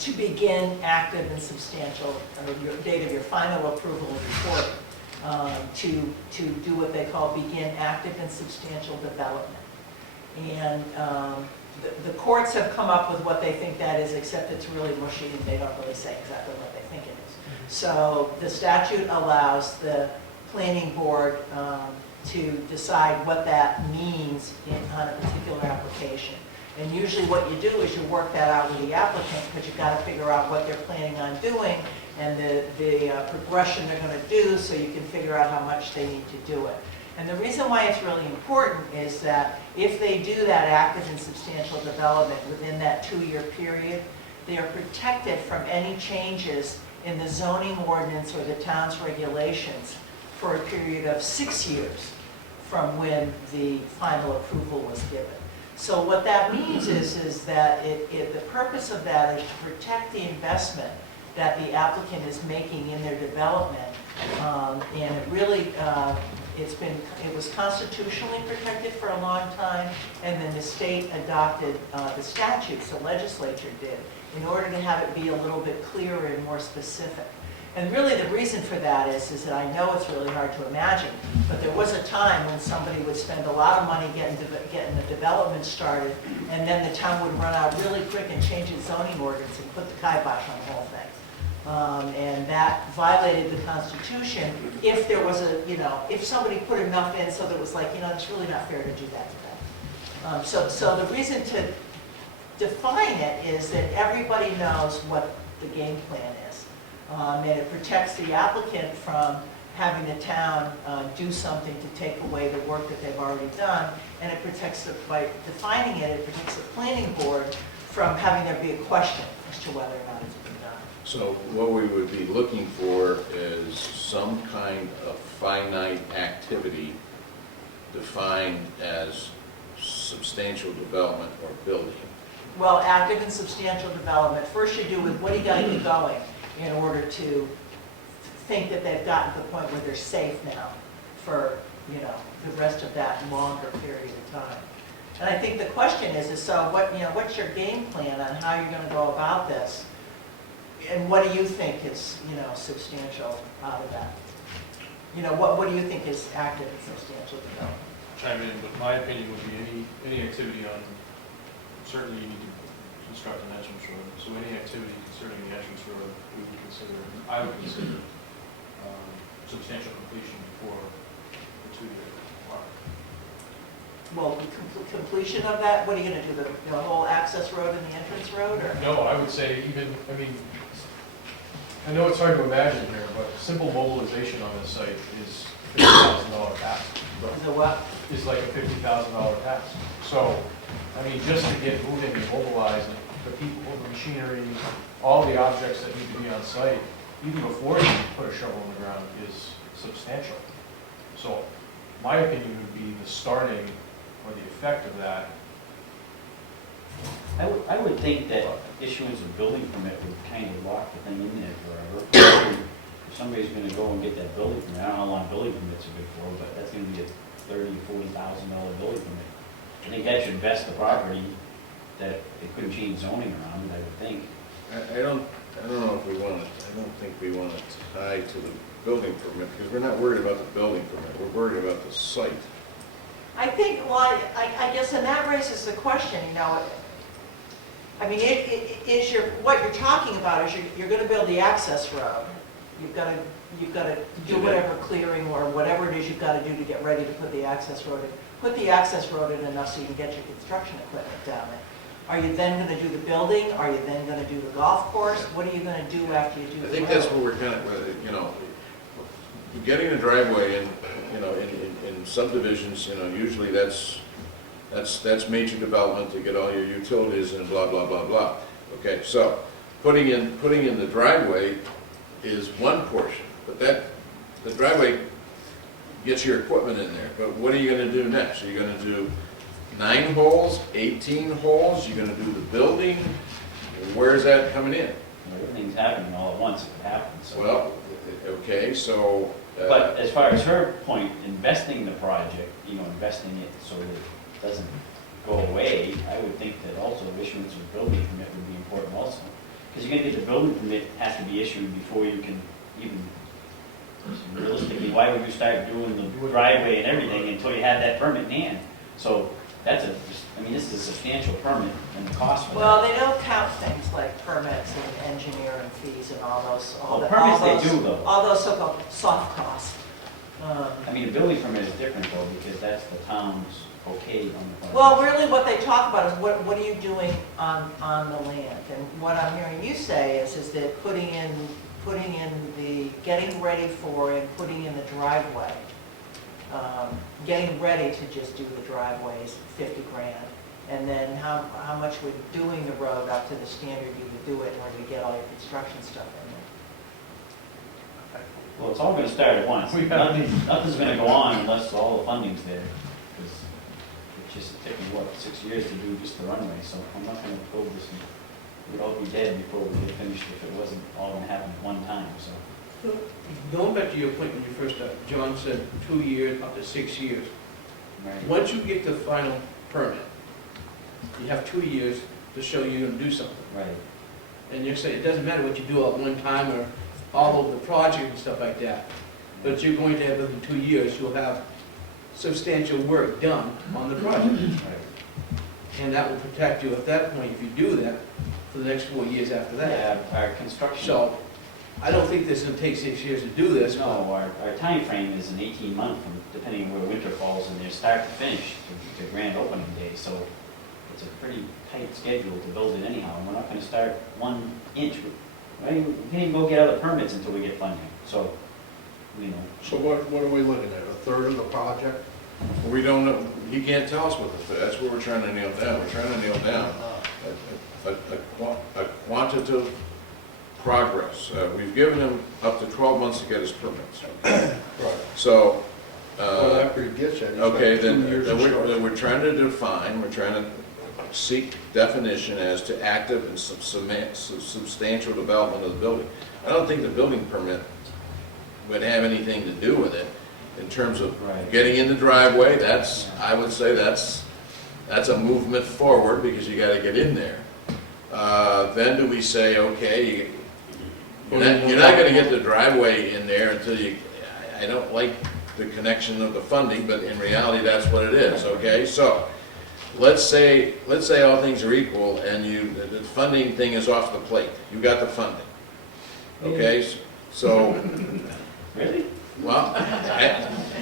to begin active and substantial, or your date of your final approval and report, to do what they call begin active and substantial development. And the courts have come up with what they think that is, except it's really mushy and they don't really say exactly what they think it is. So the statute allows the planning board to decide what that means on a particular application. And usually what you do is you work that out with the applicant, because you've got to figure out what they're planning on doing and the progression they're going to do, so you can figure out how much they need to do it. And the reason why it's really important is that if they do that active and substantial development within that 2-year period, they are protected from any changes in the zoning ordinance or the town's regulations for a period of 6 years from when the final approval was given. So what that means is that the purpose of that is to protect the investment that the applicant is making in their development. And it really, it was constitutionally protected for a long time, and then the state adopted the statutes, the legislature did, in order to have it be a little bit clearer and more specific. And really the reason for that is that I know it's really hard to imagine, but there was a time when somebody would spend a lot of money getting the development started, and then the town would run out really quick and change its zoning ordinance and put the kibosh on the whole thing. And that violated the Constitution if there was if somebody put enough in so that it was like, it's really not fair to do that to them. So the reason to define it is that everybody knows what the game plan is. And it protects the applicant from having the town do something to take away the work that they've already done. And it protects, by defining it, it protects the planning board from having there be a question as to whether or not it's been done. So what we would be looking for is some kind of finite activity defined as substantial development or building. Well, active and substantial development, first you do with what do you got to get going in order to think that they've gotten to the point where they're safe now for, the rest of that longer period of time. And I think the question is so what's your game plan on how you're going to go about this? And what do you think is, substantial out of that? What do you think is active and substantial development? Chime in, but my opinion would be any activity on, certainly you need to construct an entrance road. So any activity concerning the entrance road, I would consider substantial completion before the 2-year mark. Well, completion of that, what are you going to do, the whole access road and the entrance road, or? No, I would say I know it's hard to imagine here, but simple mobilization on this site is a $50,000 task. The what? Is like a $50,000 task. So, just to get moving and mobilized, the people, the machinery, all the objects that need to be on site, even before you put a shovel in the ground, is substantial. So, my opinion would be the starting or the effect of that. I would think that issuance of building permit would kind of lock the thing in there forever. If somebody's gonna go and get that building permit, I don't know how long building permits are good for, but that's gonna be a $30,000 or $40,000 building permit. I think that should vest the property, that it couldn't change zoning around it, I would think. I don't know if we want it, I don't think we want it tied to the building permit, because we're not worried about the building permit, we're worried about the site. I think, well, I guess, and that raises the question, what you're talking about is you're going to build the access road. You've got to do whatever clearing or whatever it is you've got to do to get ready to put the access road in. Put the access road in enough so you can get your construction equipment down there. Are you then going to do the building? Are you then going to do the golf course? What are you going to do after you do the road? I think that's what we're kind of, getting a driveway in, in subdivisions, usually that's major development to get all your utilities and blah, blah, blah, blah. Okay, so putting in the driveway is one portion, but the driveway gets your equipment in there. But what are you going to do next? Are you going to do 9 holes, 18 holes? You're going to do the building? Where is that coming in? Everything's happening all at once if it happens. So. Well, okay, so. But as far as her point, investing the project, investing it so that it doesn't go away, I would think that also issuance of a building permit would be important also. Because you're going to get the building permit has to be issued before you can even, realistically, why would you start doing the driveway and everything until you had that permit in hand? So that's this is a substantial permit and the cost for Well, that. they don't count things like permits and engineering fees and all those. Permits they do though. All those so-called soft costs. A building permit is different though, because that's the town's okay on the project. Well, really what they talk about is what are you doing on the land? And what I'm hearing you say is that putting in the, getting ready for and putting in the driveway, getting ready to just do the driveway is $50,000. And then how much would doing the road up to the standard you would do it in order to get all your construction stuff in there? Well, it's all gonna start at once. We have- Nothing's gonna go on unless all the funding's there. Because it's just taking, 6 years to do just the runway, so I'm not gonna build this, and we'd all be dead before we get finished if it wasn't all gonna happen at one time, so. Going back to your point when you first started, John said 2 years, up to 6 years. Right. Once you get the final permit, you have 2 years to show you're gonna do something. Right. And you're saying, it doesn't matter what you do at one time or all over the project and stuff like that, but you're going to have, within 2 years, you'll have substantial work done on the project. Right. And that will protect you at that point, if you do that, for the next 4 years after that. Yeah, our construction. So, I don't think this is gonna take 6 years to do this, No, but our timeframe is an 18-month, from depending where winter falls in there, start to finish, to grand opening day, so it's a pretty tight schedule to build it anyhow, and we're not gonna start 1 inch. We can't even go get other permits until we get funding, so, you know. So what are we looking at, a third of the project? We don't know, he can't tell us what that's what we're trying to nail down. We're trying to nail down a quantitative progress. We've given him up to 12 months to get his permits. Right. So, Well, after he gets that, he's got okay, 2 then years to start. we're trying to define, we're trying to seek definition as to active and substantial development of the building. I don't think the building permit would have anything to do with it in terms of Right. getting in the driveway. That's, I would say that's a movement forward because you gotta get in there. Then do we say, okay, you're not gonna get the driveway in there until you, I don't like the connection of the funding, but in reality, that's what it is, okay? So, let's say all things are equal and the funding thing is off the plate. You got the funding, okay? So, Really? well,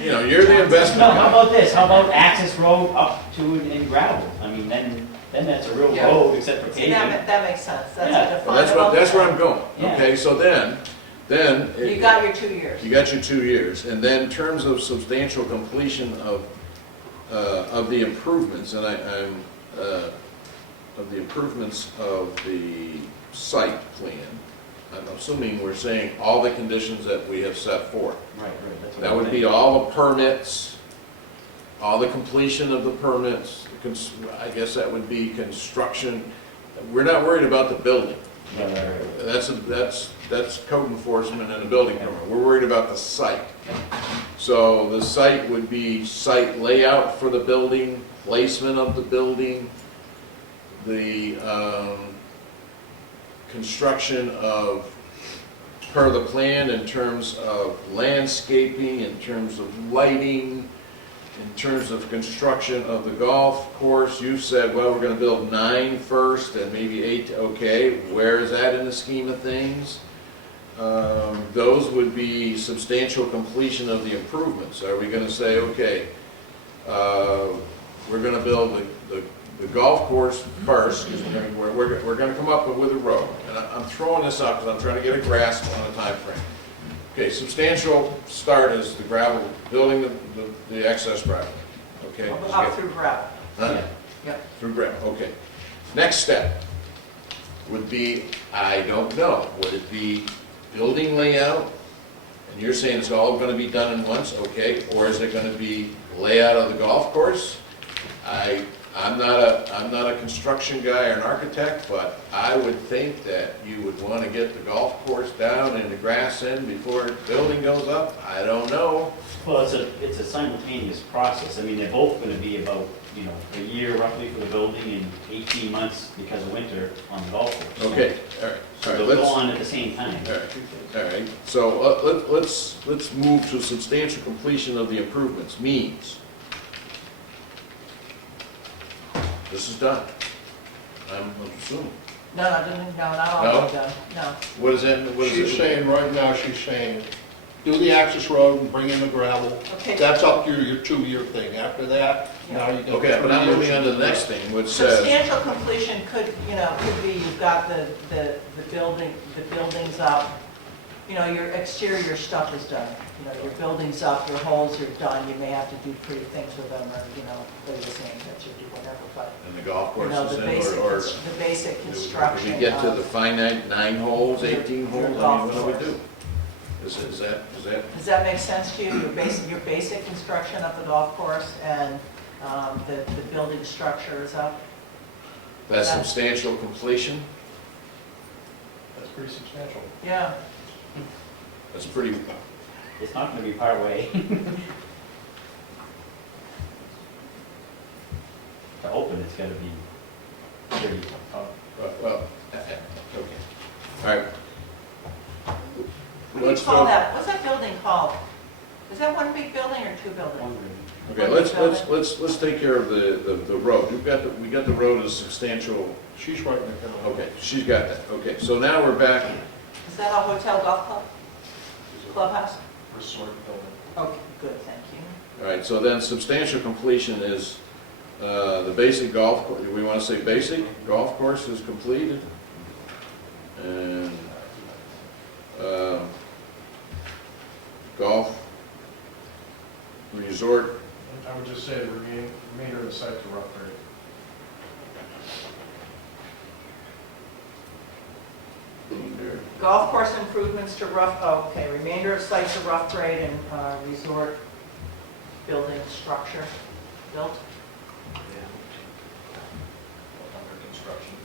you're the investment No, how guy. about this, how about access road up to and gravel? I mean, then that's a real Yeah. road except for See, paving. that makes sense, that's Yeah. a Well, definable. that's where I'm going, Yeah. okay? So then. You got your 2 years. You got your 2 years, and then in terms of substantial completion of the improvements, and of the improvements of the site plan, I'm assuming we're saying all the conditions that we have set forth. Right, that's what That I'm would be thinking. all the permits, all the completion of the permits, I guess that would be construction. We're not worried about the building. Right. That's code enforcement and a building permit. We're worried about the site. So the site would be site layout for the building, placement of the building, the construction of, per the plan in terms of landscaping, in terms of lighting, in terms of construction of the golf course. You've said, well, we're gonna build 9 first and maybe 8, okay, where is that in the scheme of things? Those would be substantial completion of the improvements. Are we gonna say, okay, we're gonna build the golf course first, because we're gonna come up with a road. And I'm throwing this up because I'm trying to get a grasp on a time frame. Okay, substantial start is the gravel, building the access driveway, okay? Up through gravel. Huh? Yep. Through gravel, okay. Next step would be, I don't know, would it be building layout? And you're saying it's all gonna be done in once, okay? Or is it gonna be layout of the golf course? I'm not a construction guy or an architect, but I would think that you would wanna get the golf course down and the grass in before the building goes up. I don't know. Well, it's a simultaneous process. I mean, they're both gonna be about, a year roughly for the building and 18 months because of winter on the golf course. Okay, all right. So All right, they'll go let's- on at the same time. All right, so let's move to substantial completion of the improvements, means. This is done. I'm assuming. No, not all No? of them, no. What is that, what is it? She's saying, right now, she's saying, do the access road and bring in the gravel. Okay. That's up to your 2-year thing. After that, now you got. Okay, but I'm 3 years moving on to do the next thing, which says, Substantial completion could be you've got the buildings up, your exterior stuff is done. Your building's up, your holes are done, you may have to do pretty things with them, or, what you're saying, that you do whatever, but, and the golf course is the in, basic, or the basic do construction we get to of- the finite 9 holes, 18 holes, I mean, what do we do? Is that, Does that make sense to you? Your basic construction of the golf course and the building structure is up? that's substantial completion? That's pretty substantial. Yeah. That's pretty, It's not gonna be part way. To open, it's gotta be pretty tough. well, okay. All right. What do you call that? What's that building called? Is that one big building or two buildings? Okay, let's take care of the road. We got the road as substantial. She's writing it down. Okay, she's got that. Okay, so now we're back. Is that a hotel golf club? Clubhouse? Resort building. Okay, good, thank you. All right, so then substantial completion is the basic golf, we want to say basic golf course is completed. And golf resort, I would just say the remainder of the site to rough grade. Golf course improvements to rough, oh, okay, remainder of site to rough grade and resort building structure built. Under construction.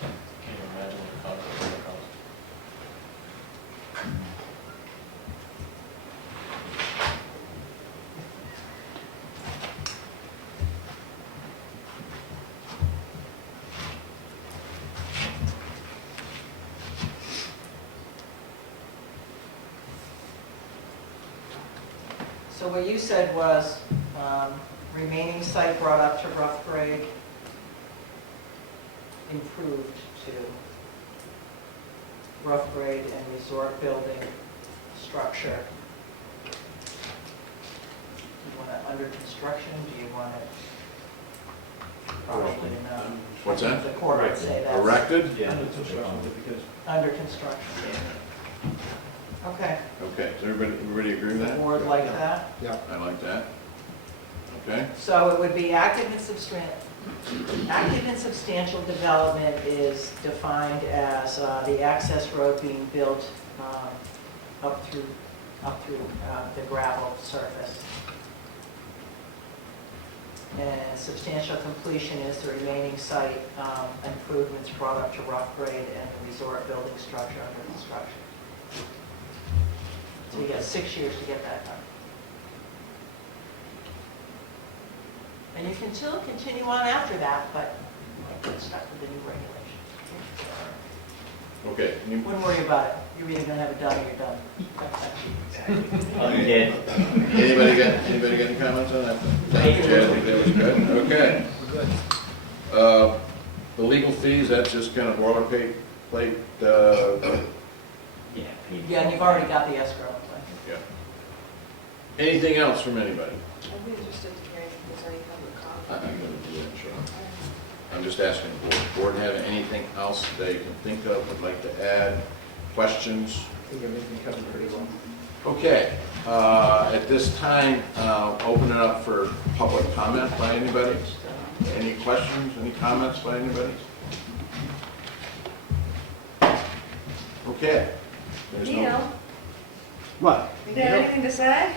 Can't even imagine what the contract's gonna cost. So what you said was remaining site brought up to rough grade, improved to rough grade and resort building structure. You want it under construction? Do you want it probably not? What's that? The court would say that's erected? Yeah. under construction. Okay, Okay, does everybody agree with the that? board like that? I like that. Okay, So it would be active and substantial development is defined as the access road being built up through the gravel surface. And substantial completion is the remaining site improvements brought up to rough grade and the resort building structure under construction. So you got 6 years to get that done. And you can still continue on after that, but get stuck with the new regulations. okay. Any- Wouldn't worry about it. You're either gonna have it done or you're done. Oh, you did. Anybody got any comments on that? Thank you, Chad, I think that was good. Okay. The legal fees, that's just kind of boilerplate, Yeah. Yeah, and you've already got the escrow in place. yeah. Anything else from anybody? I'd be interested to hear if there's any public I'm comment. going to do that, sure. I'm just asking the board have anything else they can think of, would like to add, questions? I think everything covered pretty well. Okay, at this time, open it up for public comment by anybody. Any questions, any comments by anybody? Okay. There's no- Neil, What? you got anything to say?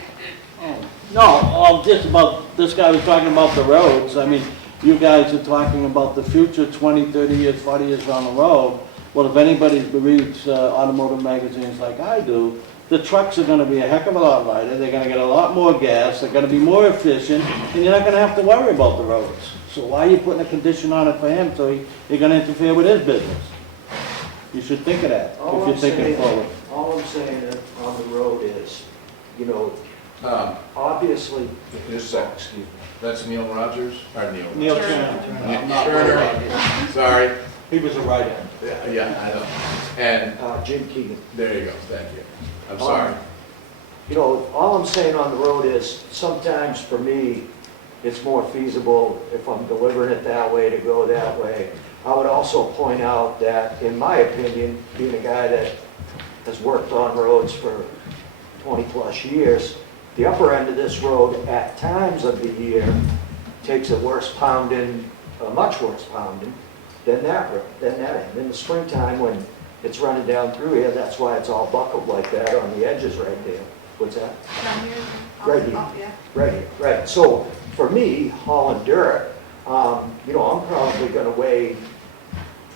No, just about, this guy was talking about the roads. I mean, you guys are talking about the future, 20, 30 years, 40 years down the road. Well, if anybody reads automotive magazines like I do, the trucks are gonna be a heck of a lot lighter, they're gonna get a lot more gas, they're gonna be more efficient, and you're not gonna have to worry about the roads. So why are you putting a condition on it for him, so you're gonna interfere with his business? You should think of that, All if you're I'm thinking saying- forward. All I'm saying on the road is, you know, obviously, Just a sec, excuse me. That's Neil Rogers, or Neil? Neil Rogers. Turner, Turner, sorry. he was a writer. Yeah, I know. And, Jim Keegan. there you go, thank you. I'm sorry. You know, all I'm saying on the road is, sometimes for me, it's more feasible if I'm delivering it that way to go that way. I would also point out that, in my opinion, being a guy that has worked on roads for 20-plus years, the upper end of this road at times of the year takes a worse pounding, a much worse pounding than that road, than that end. In the springtime, when it's running down through here, that's why it's all buckled like that on the edges right there. What's that? Down here? Right here. Yeah. Right here, right. So for me, hauling dirt, you know, I'm probably gonna weigh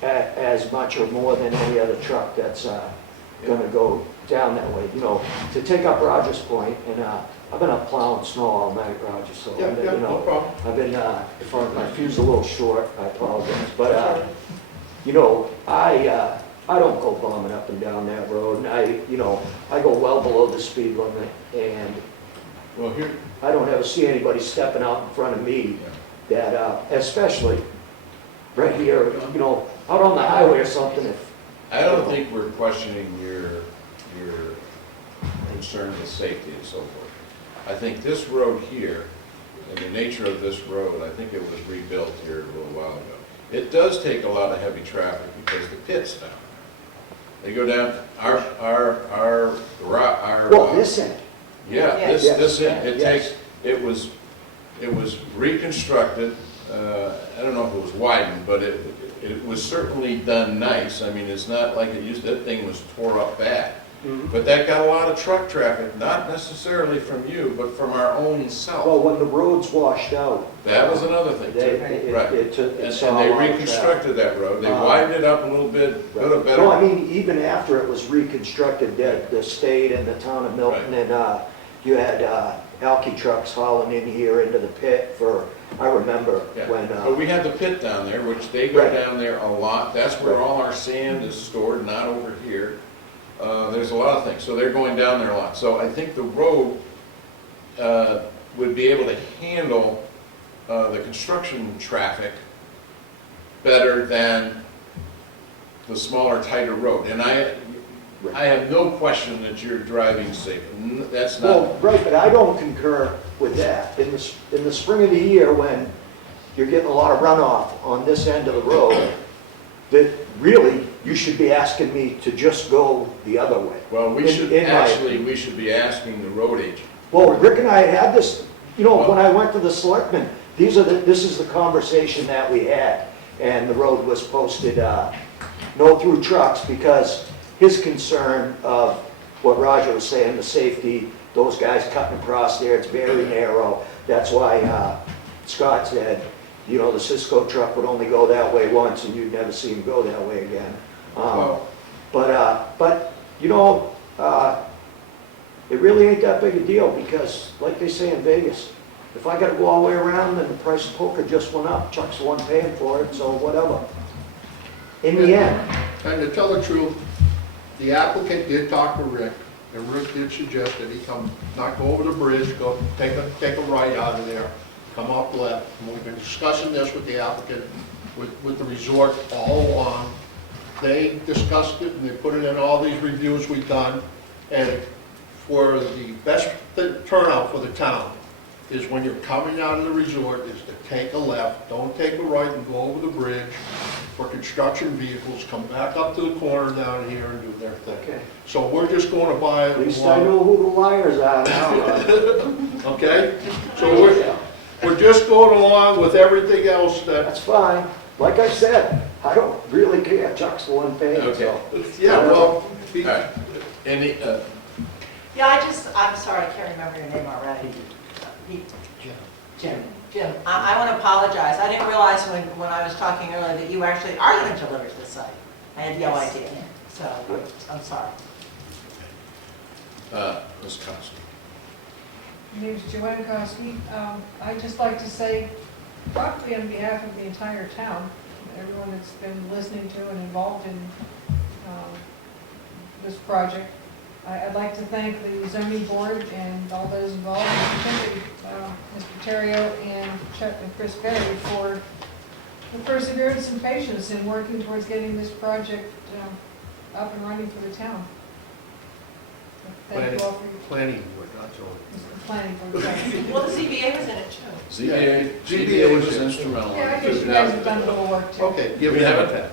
as much or more than any other truck that's gonna go down that way. You know, to take up Roger's point, and I've been up plowing snow all night, Roger, so, Yeah, you yeah, no know, problem. I've been, if my fuse a little short, I apologize, but, you know, I don't go bombing up and down that road, and you know, I go well below the speed limit, and Well, here, I don't ever see anybody stepping out in front of me that, especially right here, you know, out on the highway or something, if, I don't think we're questioning your concern with safety and so forth. I think this road here, and the nature of this road, I think it was rebuilt here a little while ago. It does take a lot of heavy traffic because the pit's down. They go down, well, this end, yeah, Yes. this end, it Yes. takes, it was reconstructed, I don't know if it was widened, but it was certainly done nice. I mean, it's not like it used, that thing was tore up bad. But that got a lot of truck traffic, not necessarily from you, but from our own well, self. when the road's washed out. That was another thing They, too. Right. And saw they a lot of reconstructed that road, they Uh, widened it up a little bit, put a traffic. No, I better, mean, even after it was reconstructed, the state and the town of Milton, and, you had, alky trucks hauling in here into the pit for, I remember yeah. when, But we have the pit down there, which they go Right. down there a lot, that's where all our sand is stored, not over here. There's a lot of things, so they're going down there a lot. So I think the road would be able to handle the construction traffic better than the smaller, tighter road. And I have no question that you're driving safe. That's well, not, right, but I don't concur with that. In the spring of the year, when you're getting a lot of runoff on this end of the road, that really, you should be asking me to just go the other way. well, we should, in my actually, we should be asking the road agent. Well, Rick and I had this, you know, when I went to the selectmen, this is the conversation that we had. And the road was posted, no through trucks, because his concern of what Roger was saying, the safety, those guys cutting across there, it's very narrow. That's why Scott said, you know, the Cisco truck would only go that way once and you'd never see him go that way again. Well, But, you know, it really ain't that big a deal, because like they say in Vegas, if I gotta go all the way around, then the price of poker just went up, Chuck's the one paying for it, so whatever. In the end, And to tell the truth, the applicant did talk to Rick, and Rick did suggest that he come, not go over the bridge, go take a right out of there, come up left. And we've been discussing this with the applicant, with the resort all along. They discussed it and they put it in all these reviews we've done. And for the best turnout for the town is when you're coming out of the resort is to take a left, don't take a right and go over the bridge. For construction vehicles, come back up to the corner down here and do their thing. okay, So we're just going to buy it. at least I know who the liars are now. Okay? So we're just going along with everything else that, That's fine. Like I said, I don't really care, Chuck's the one paying, Okay. so. yeah, well, all right. Any, Yeah, I'm sorry, I can't remember your name already. Jim, I want to apologize. I didn't realize when I was talking earlier that you actually are going to deliver to the site. I had no Yes. idea, so I'm sorry. Ms. Costa. My name is Joanne Koski. I'd just like to say, probably on behalf of the entire town, everyone that's been listening to and involved in this project, I'd like to thank the zoning board and all those involved, and particularly Mr. Therriault and Chuck and Chris Berry for the perseverance and patience in working towards getting this project up and running for the town. Thank you all for your planning board, that's all. planning for the Well, the ZBA was in it too. ZBA was instrumental. Yeah, I guess you guys have done a little work too. Okay,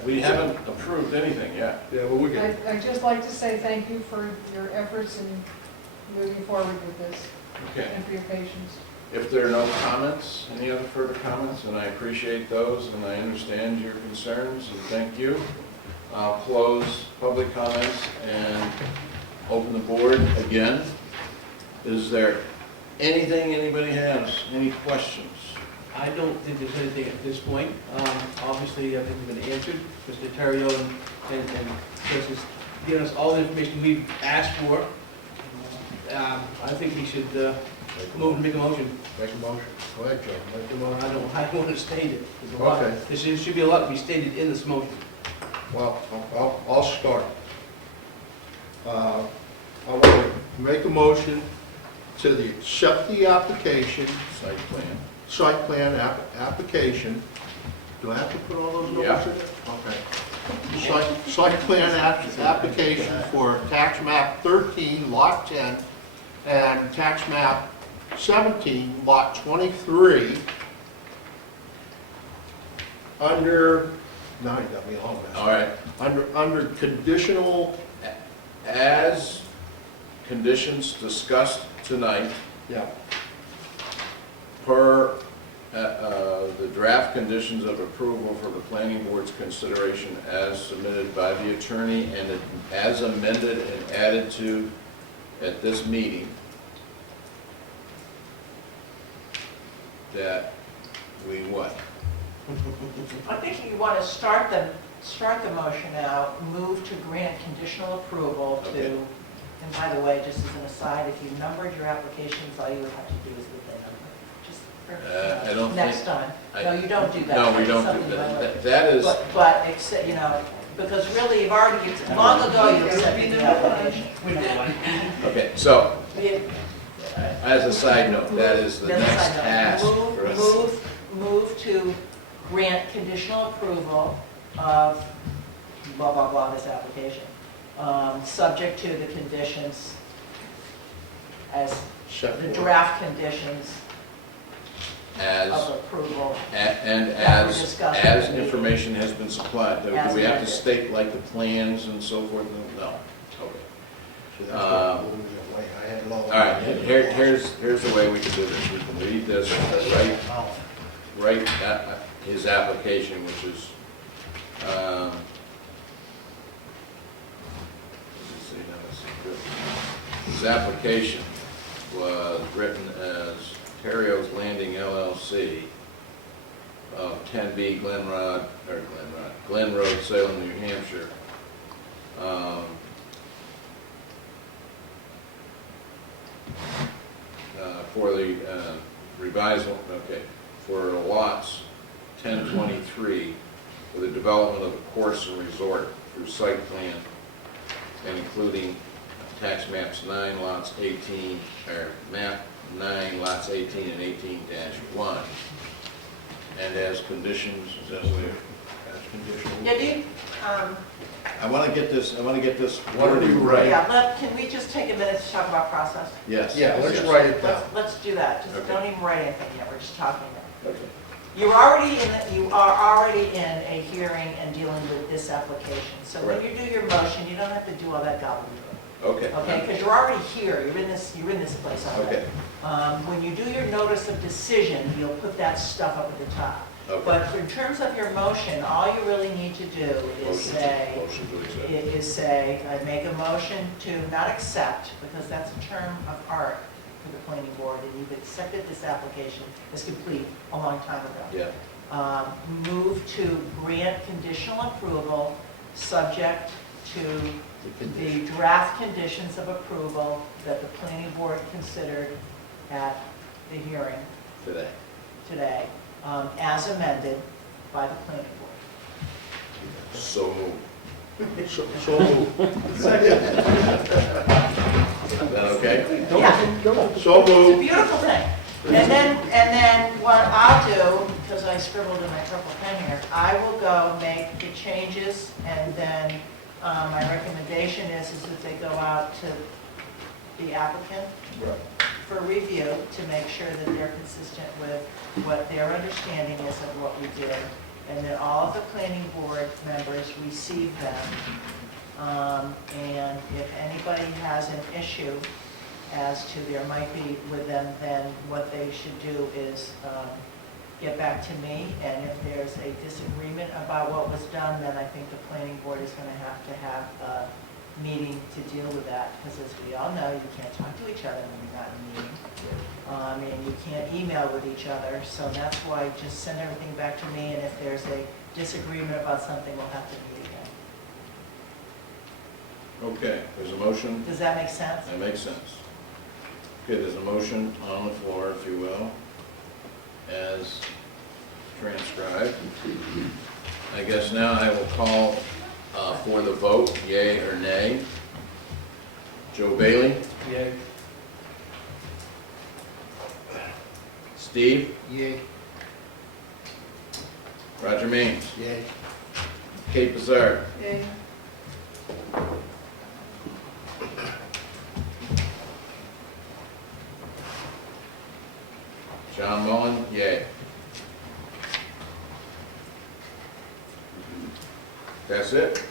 We haven't approved anything yet. Yeah, well, we get, I'd just like to say thank you for your efforts in moving forward with this Okay. and for your patience. If there are no comments, any other further comments, and I appreciate those, and I understand your concerns, and thank you. I'll close public comments and open the board again. Is there anything anybody has, any questions? I don't think there's anything at this point. Obviously, I think we've been answered. Mr. Therriault and Chris has given us all the information we've asked for. I think we should move and make a motion. Make a motion. Go ahead, Joe, make a motion. I don't want to state it. There's a lot. Okay. There should be a lot to be stated in this motion. Well, I'll start. I want to make a motion to accept the application, site plan application. Do I have to put all those numbers Yeah. in it? Okay. Site plan application for tax map 13, lot 10, and tax map 17, lot 23, under, now you got me all messed up. All right, Under conditional, as conditions discussed tonight, yeah, per the draft conditions of approval for the planning board's consideration as submitted by the attorney and as amended and added to at this meeting, that we what? I think you want to start the motion out, move to grant conditional approval to, Okay. and by the way, just as an aside, if you numbered your applications, all you would have to do is leave the number. Just for I don't next think- time. I- No, you don't do that. No, we It's don't something do you want. that. That is, But, except, you know, because really, you've already, long ago, you accepted the application. okay, so, You- as a side note, that is the Then next I know. task for us. Move to grant conditional approval of blah, blah, blah, this application, subject to the conditions as, the draft conditions As, of approval. and That we as, discussed as at the meeting. information has been supplied, do As we have to amended. state like the plans and so forth? No, okay. so that's what moving it away. I had low. All right, here's the way we can do this. We can read this right at his application, which is, let me see, now let's see, good. His application was written as Therriault's Landing LLC of 10B Glen Road, Salem, New Hampshire. For the revised, okay, for lots 1023, for the development of a course and resort through site plan and including tax maps 9 lots 18, or map 9 lots 18 and 18-1. And as conditions, is that what That's conditional. Yeah, do you, I want to get this What are you writing? yeah, can we just take a minute to talk about process? Yes. Yeah, let's yes. write it down. Let's do that, just Okay. don't even write anything yet, we're just talking now. Okay. You are already in a hearing and dealing with this application. So when you do your motion, you don't have to do all that gobbledygook, Okay. okay? Because you're already here, you're in this place already. Okay. When you do your notice of decision, you'll put that stuff up at the top. Okay. But in terms of your motion, all you really need to do is Motion to accept. I make a motion to not accept, because that's a term of art for the planning board, and you've accepted this application as complete a long time ago. Yeah. Move to grant conditional approval, subject to the draft conditions of approval that the planning board considered at the hearing today, as amended by the planning board. So moved. So moved. Is that okay? Yeah. So It's a moved. beautiful thing. And then what I'll do, because I scribbled in my purple pen here, I will go make the changes, and then my recommendation is that they go out to the applicant for review to make sure that they're consistent with what their understanding is of what we did, and that all of the planning board members receive them. And if anybody has an issue as to there might be with them, then what they should do is get back to me, and if there's a disagreement about what was done, then I think the planning board is gonna have a meeting to deal with that, because as we all know, you can't talk to each other when you're not in a meeting. And you can't email with each other, so that's why just send everything back to me, and if there's a disagreement about something, we'll have to meet again. Okay, there's a motion. Does that make sense? That makes sense. Okay, there's a motion on the floor, if you will, as transcribed. I guess now I will call for the vote, yea or nay. Joe Bailey? Yay. Steve? Yay. Roger Maines? Yay. Kate Bizarre? Yay. John Mullen? Yay. That's it?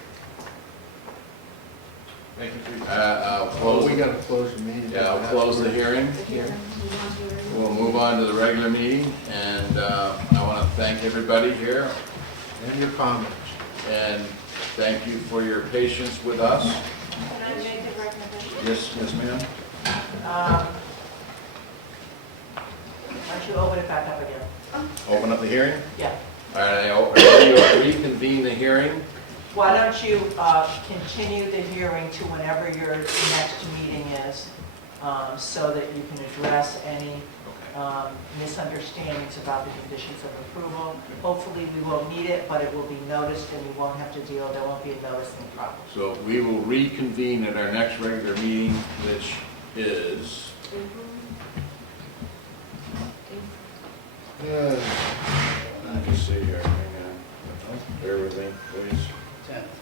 Thank you for your I'll Oh, close, we gotta close the meeting. yeah, I'll close the hearing. We'll move on to the regular meeting, and I want to thank everybody here, And your comments. and thank you for your patience with us. Can I make a recommendation? Yes, yes, ma'am? Why don't you open it back up again? Open up the hearing? Yeah. All right, I'll reconvene the hearing. Why don't you continue the hearing to whenever your next meeting is, so that you can address any misunderstandings about the conditions of approval. Hopefully, we won't need it, but it will be noticed, and we won't have to deal, there won't be a noticing problem. So we will reconvene at our next regular meeting, which is, let me see here, hang on. Bear with me, please.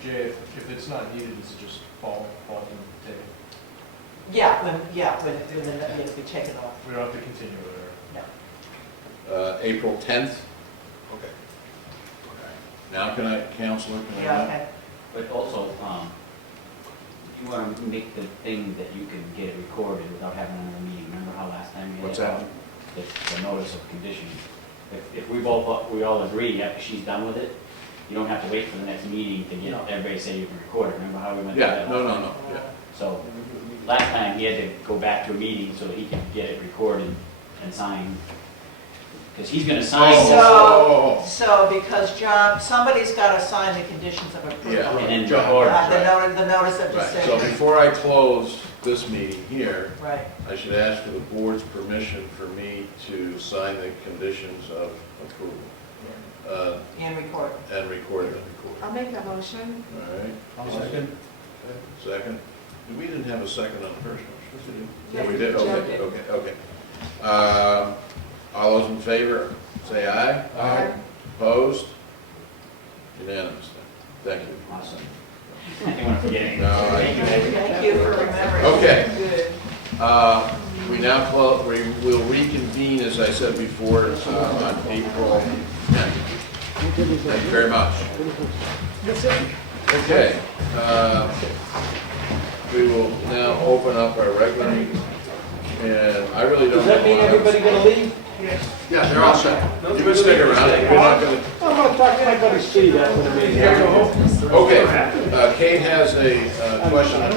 Jay, if it's not needed, it's just fall from the table. Yeah, when we take it off. We don't have to continue it, April 10th. Okay. Now can I, Counselor, can I? Yeah, okay. But also, you want to make the thing that you can get it recorded without having another meeting. Remember how last time we had? What's that? The notice of condition. If we all agree after she's done with it, you don't have to wait for the next meeting to get everybody say you can record it. Remember how we went through Yeah, that? no, yeah. So, last time he had to go back to a meeting so that he could get it recorded and signed. Because he's gonna sign this, So because John, somebody's got to sign the conditions of approval. Yeah. and then Right. record. The notice of Right, so decision. before I close this meeting here, Right. I should ask for the board's permission for me to sign the conditions of approval, And record. and record them. I'll make that motion. All right? I'll second. Second? We didn't have a second on the first one. Yeah, Yeah, we did, Joe okay, did. okay. All those in favor, say aye. Aye. Opposed? Unanimous. Thank you. Awesome. I didn't want to forget anything. No, I- Thank you for remembering. Okay. Good. We now close, we will reconvene, as I said before, on April 10th. Thank you very much. Okay. We will now open up our regular meeting, and I really don't. Does that mean know how- everybody gonna leave? Yeah, they're all set. You can stick around, you're not gonna. I'm gonna talk to everybody, Steve, after the meeting. Okay, Kate has a question. I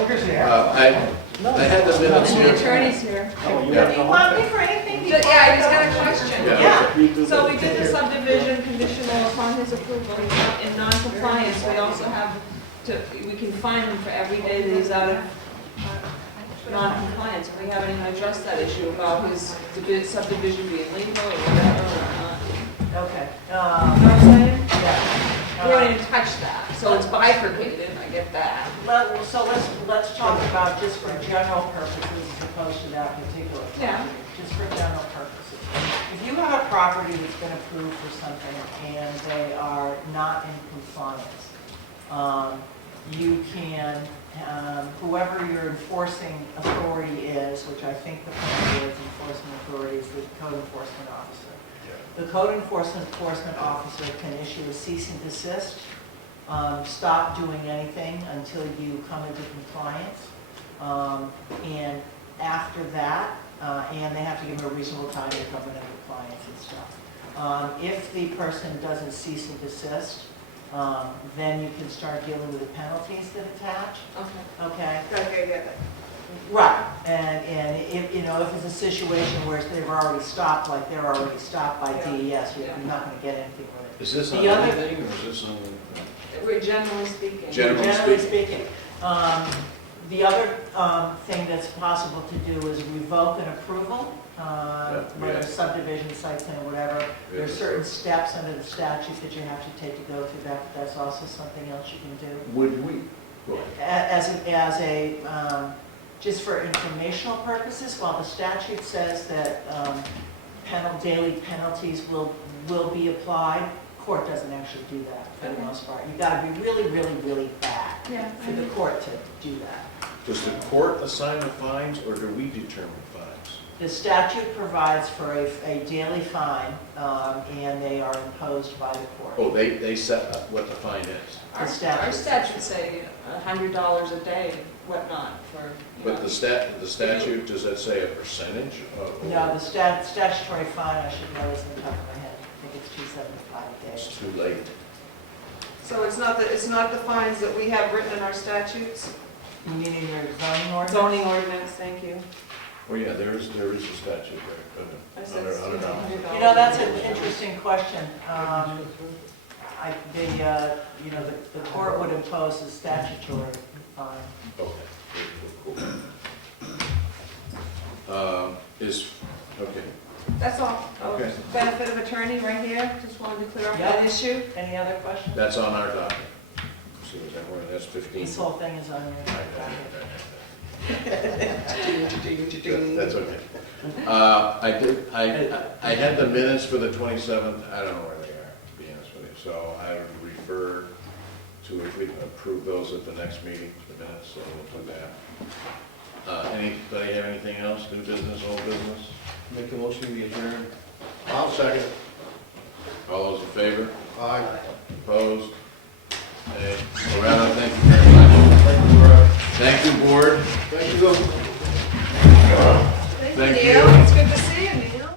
had the minutes The here. attorney's here. Oh, you Yeah. have Do to you want me for anything? Yeah, I just got a question. Yeah. So we did the subdivision conditional upon his approval. In non-compliance, we also have to, we can fine him for every day that he's out of non-compliance. We haven't even addressed that issue about his subdivision being legal or whatever or not. Okay. You know what I'm saying? Yeah. We haven't even touched that, so it's bifurcated, I get that. So let's talk about just for general purposes as opposed to that particular Yeah. property. Just for general purposes. If you have a property that's been approved for something and they are not in compliance, you can, whoever your enforcing authority is, which I think the planning board's enforcement authority is the code enforcement officer. The code enforcement officer can issue a cease and desist, stop doing anything until you come into compliance. And after that, and they have to give them a reasonable time to come into compliance and stuff. If the person doesn't cease and desist, then you can start dealing with the penalties that attach, Okay, okay? okay, yeah. Right, and if, you know, if it's a situation where they've already stopped, like they're already stopped by DES, you're not gonna get anything with it. Is this on The other- anything, or is this on? We're generally speaking. Generally speaking. The other thing that's possible to do is revoke an approval, whether subdivision, site plan, whatever. There's certain steps under the statute that you have to take to go through that, but that's also something else you can do. Would we, Just for informational purposes, while the statute says that daily penalties will be applied, court doesn't actually do that for the most part. You've got to be really, really, really bad Yeah. for the court to do that. Does the court assign the fines, or do we determine fines? The statute provides for a daily fine, and they are imposed by the court. Oh, they set up what the fine is, Our The statute. our statutes say $100 a day, whatnot, for, you but know. the statute, does that say a percentage? No, the statutory fine, I should know this in the top of my head. I think it's $275 a It's day. too late. So it's not the fines that we have written in our statutes? You mean in your zoning ordinance? Zoning ordinance, thank you. Oh, yeah, there is a statute there. I said $100. $100. You know, that's an interesting question. The court would impose a statutory fine. Okay, cool. Okay, That's all. Okay. Benefit of attorney right here, just wanted to clear up Yep. that issue. Any other questions? that's on our docket. See, is that where, that's 15? This whole thing is on your docket. That's okay. I had the minutes for the 27th, I don't know where they are, to be honest with you, so I would refer to if we approve those at the next meeting, the minutes, so we'll do that. Anybody have anything else, new business, old business? Make a motion to adjourn. I'll second it. All those in favor? Aye. Opposed? Okay. Loretta, thank you very much. Thank you, board. Thank you. Thank Thank you. you. It's good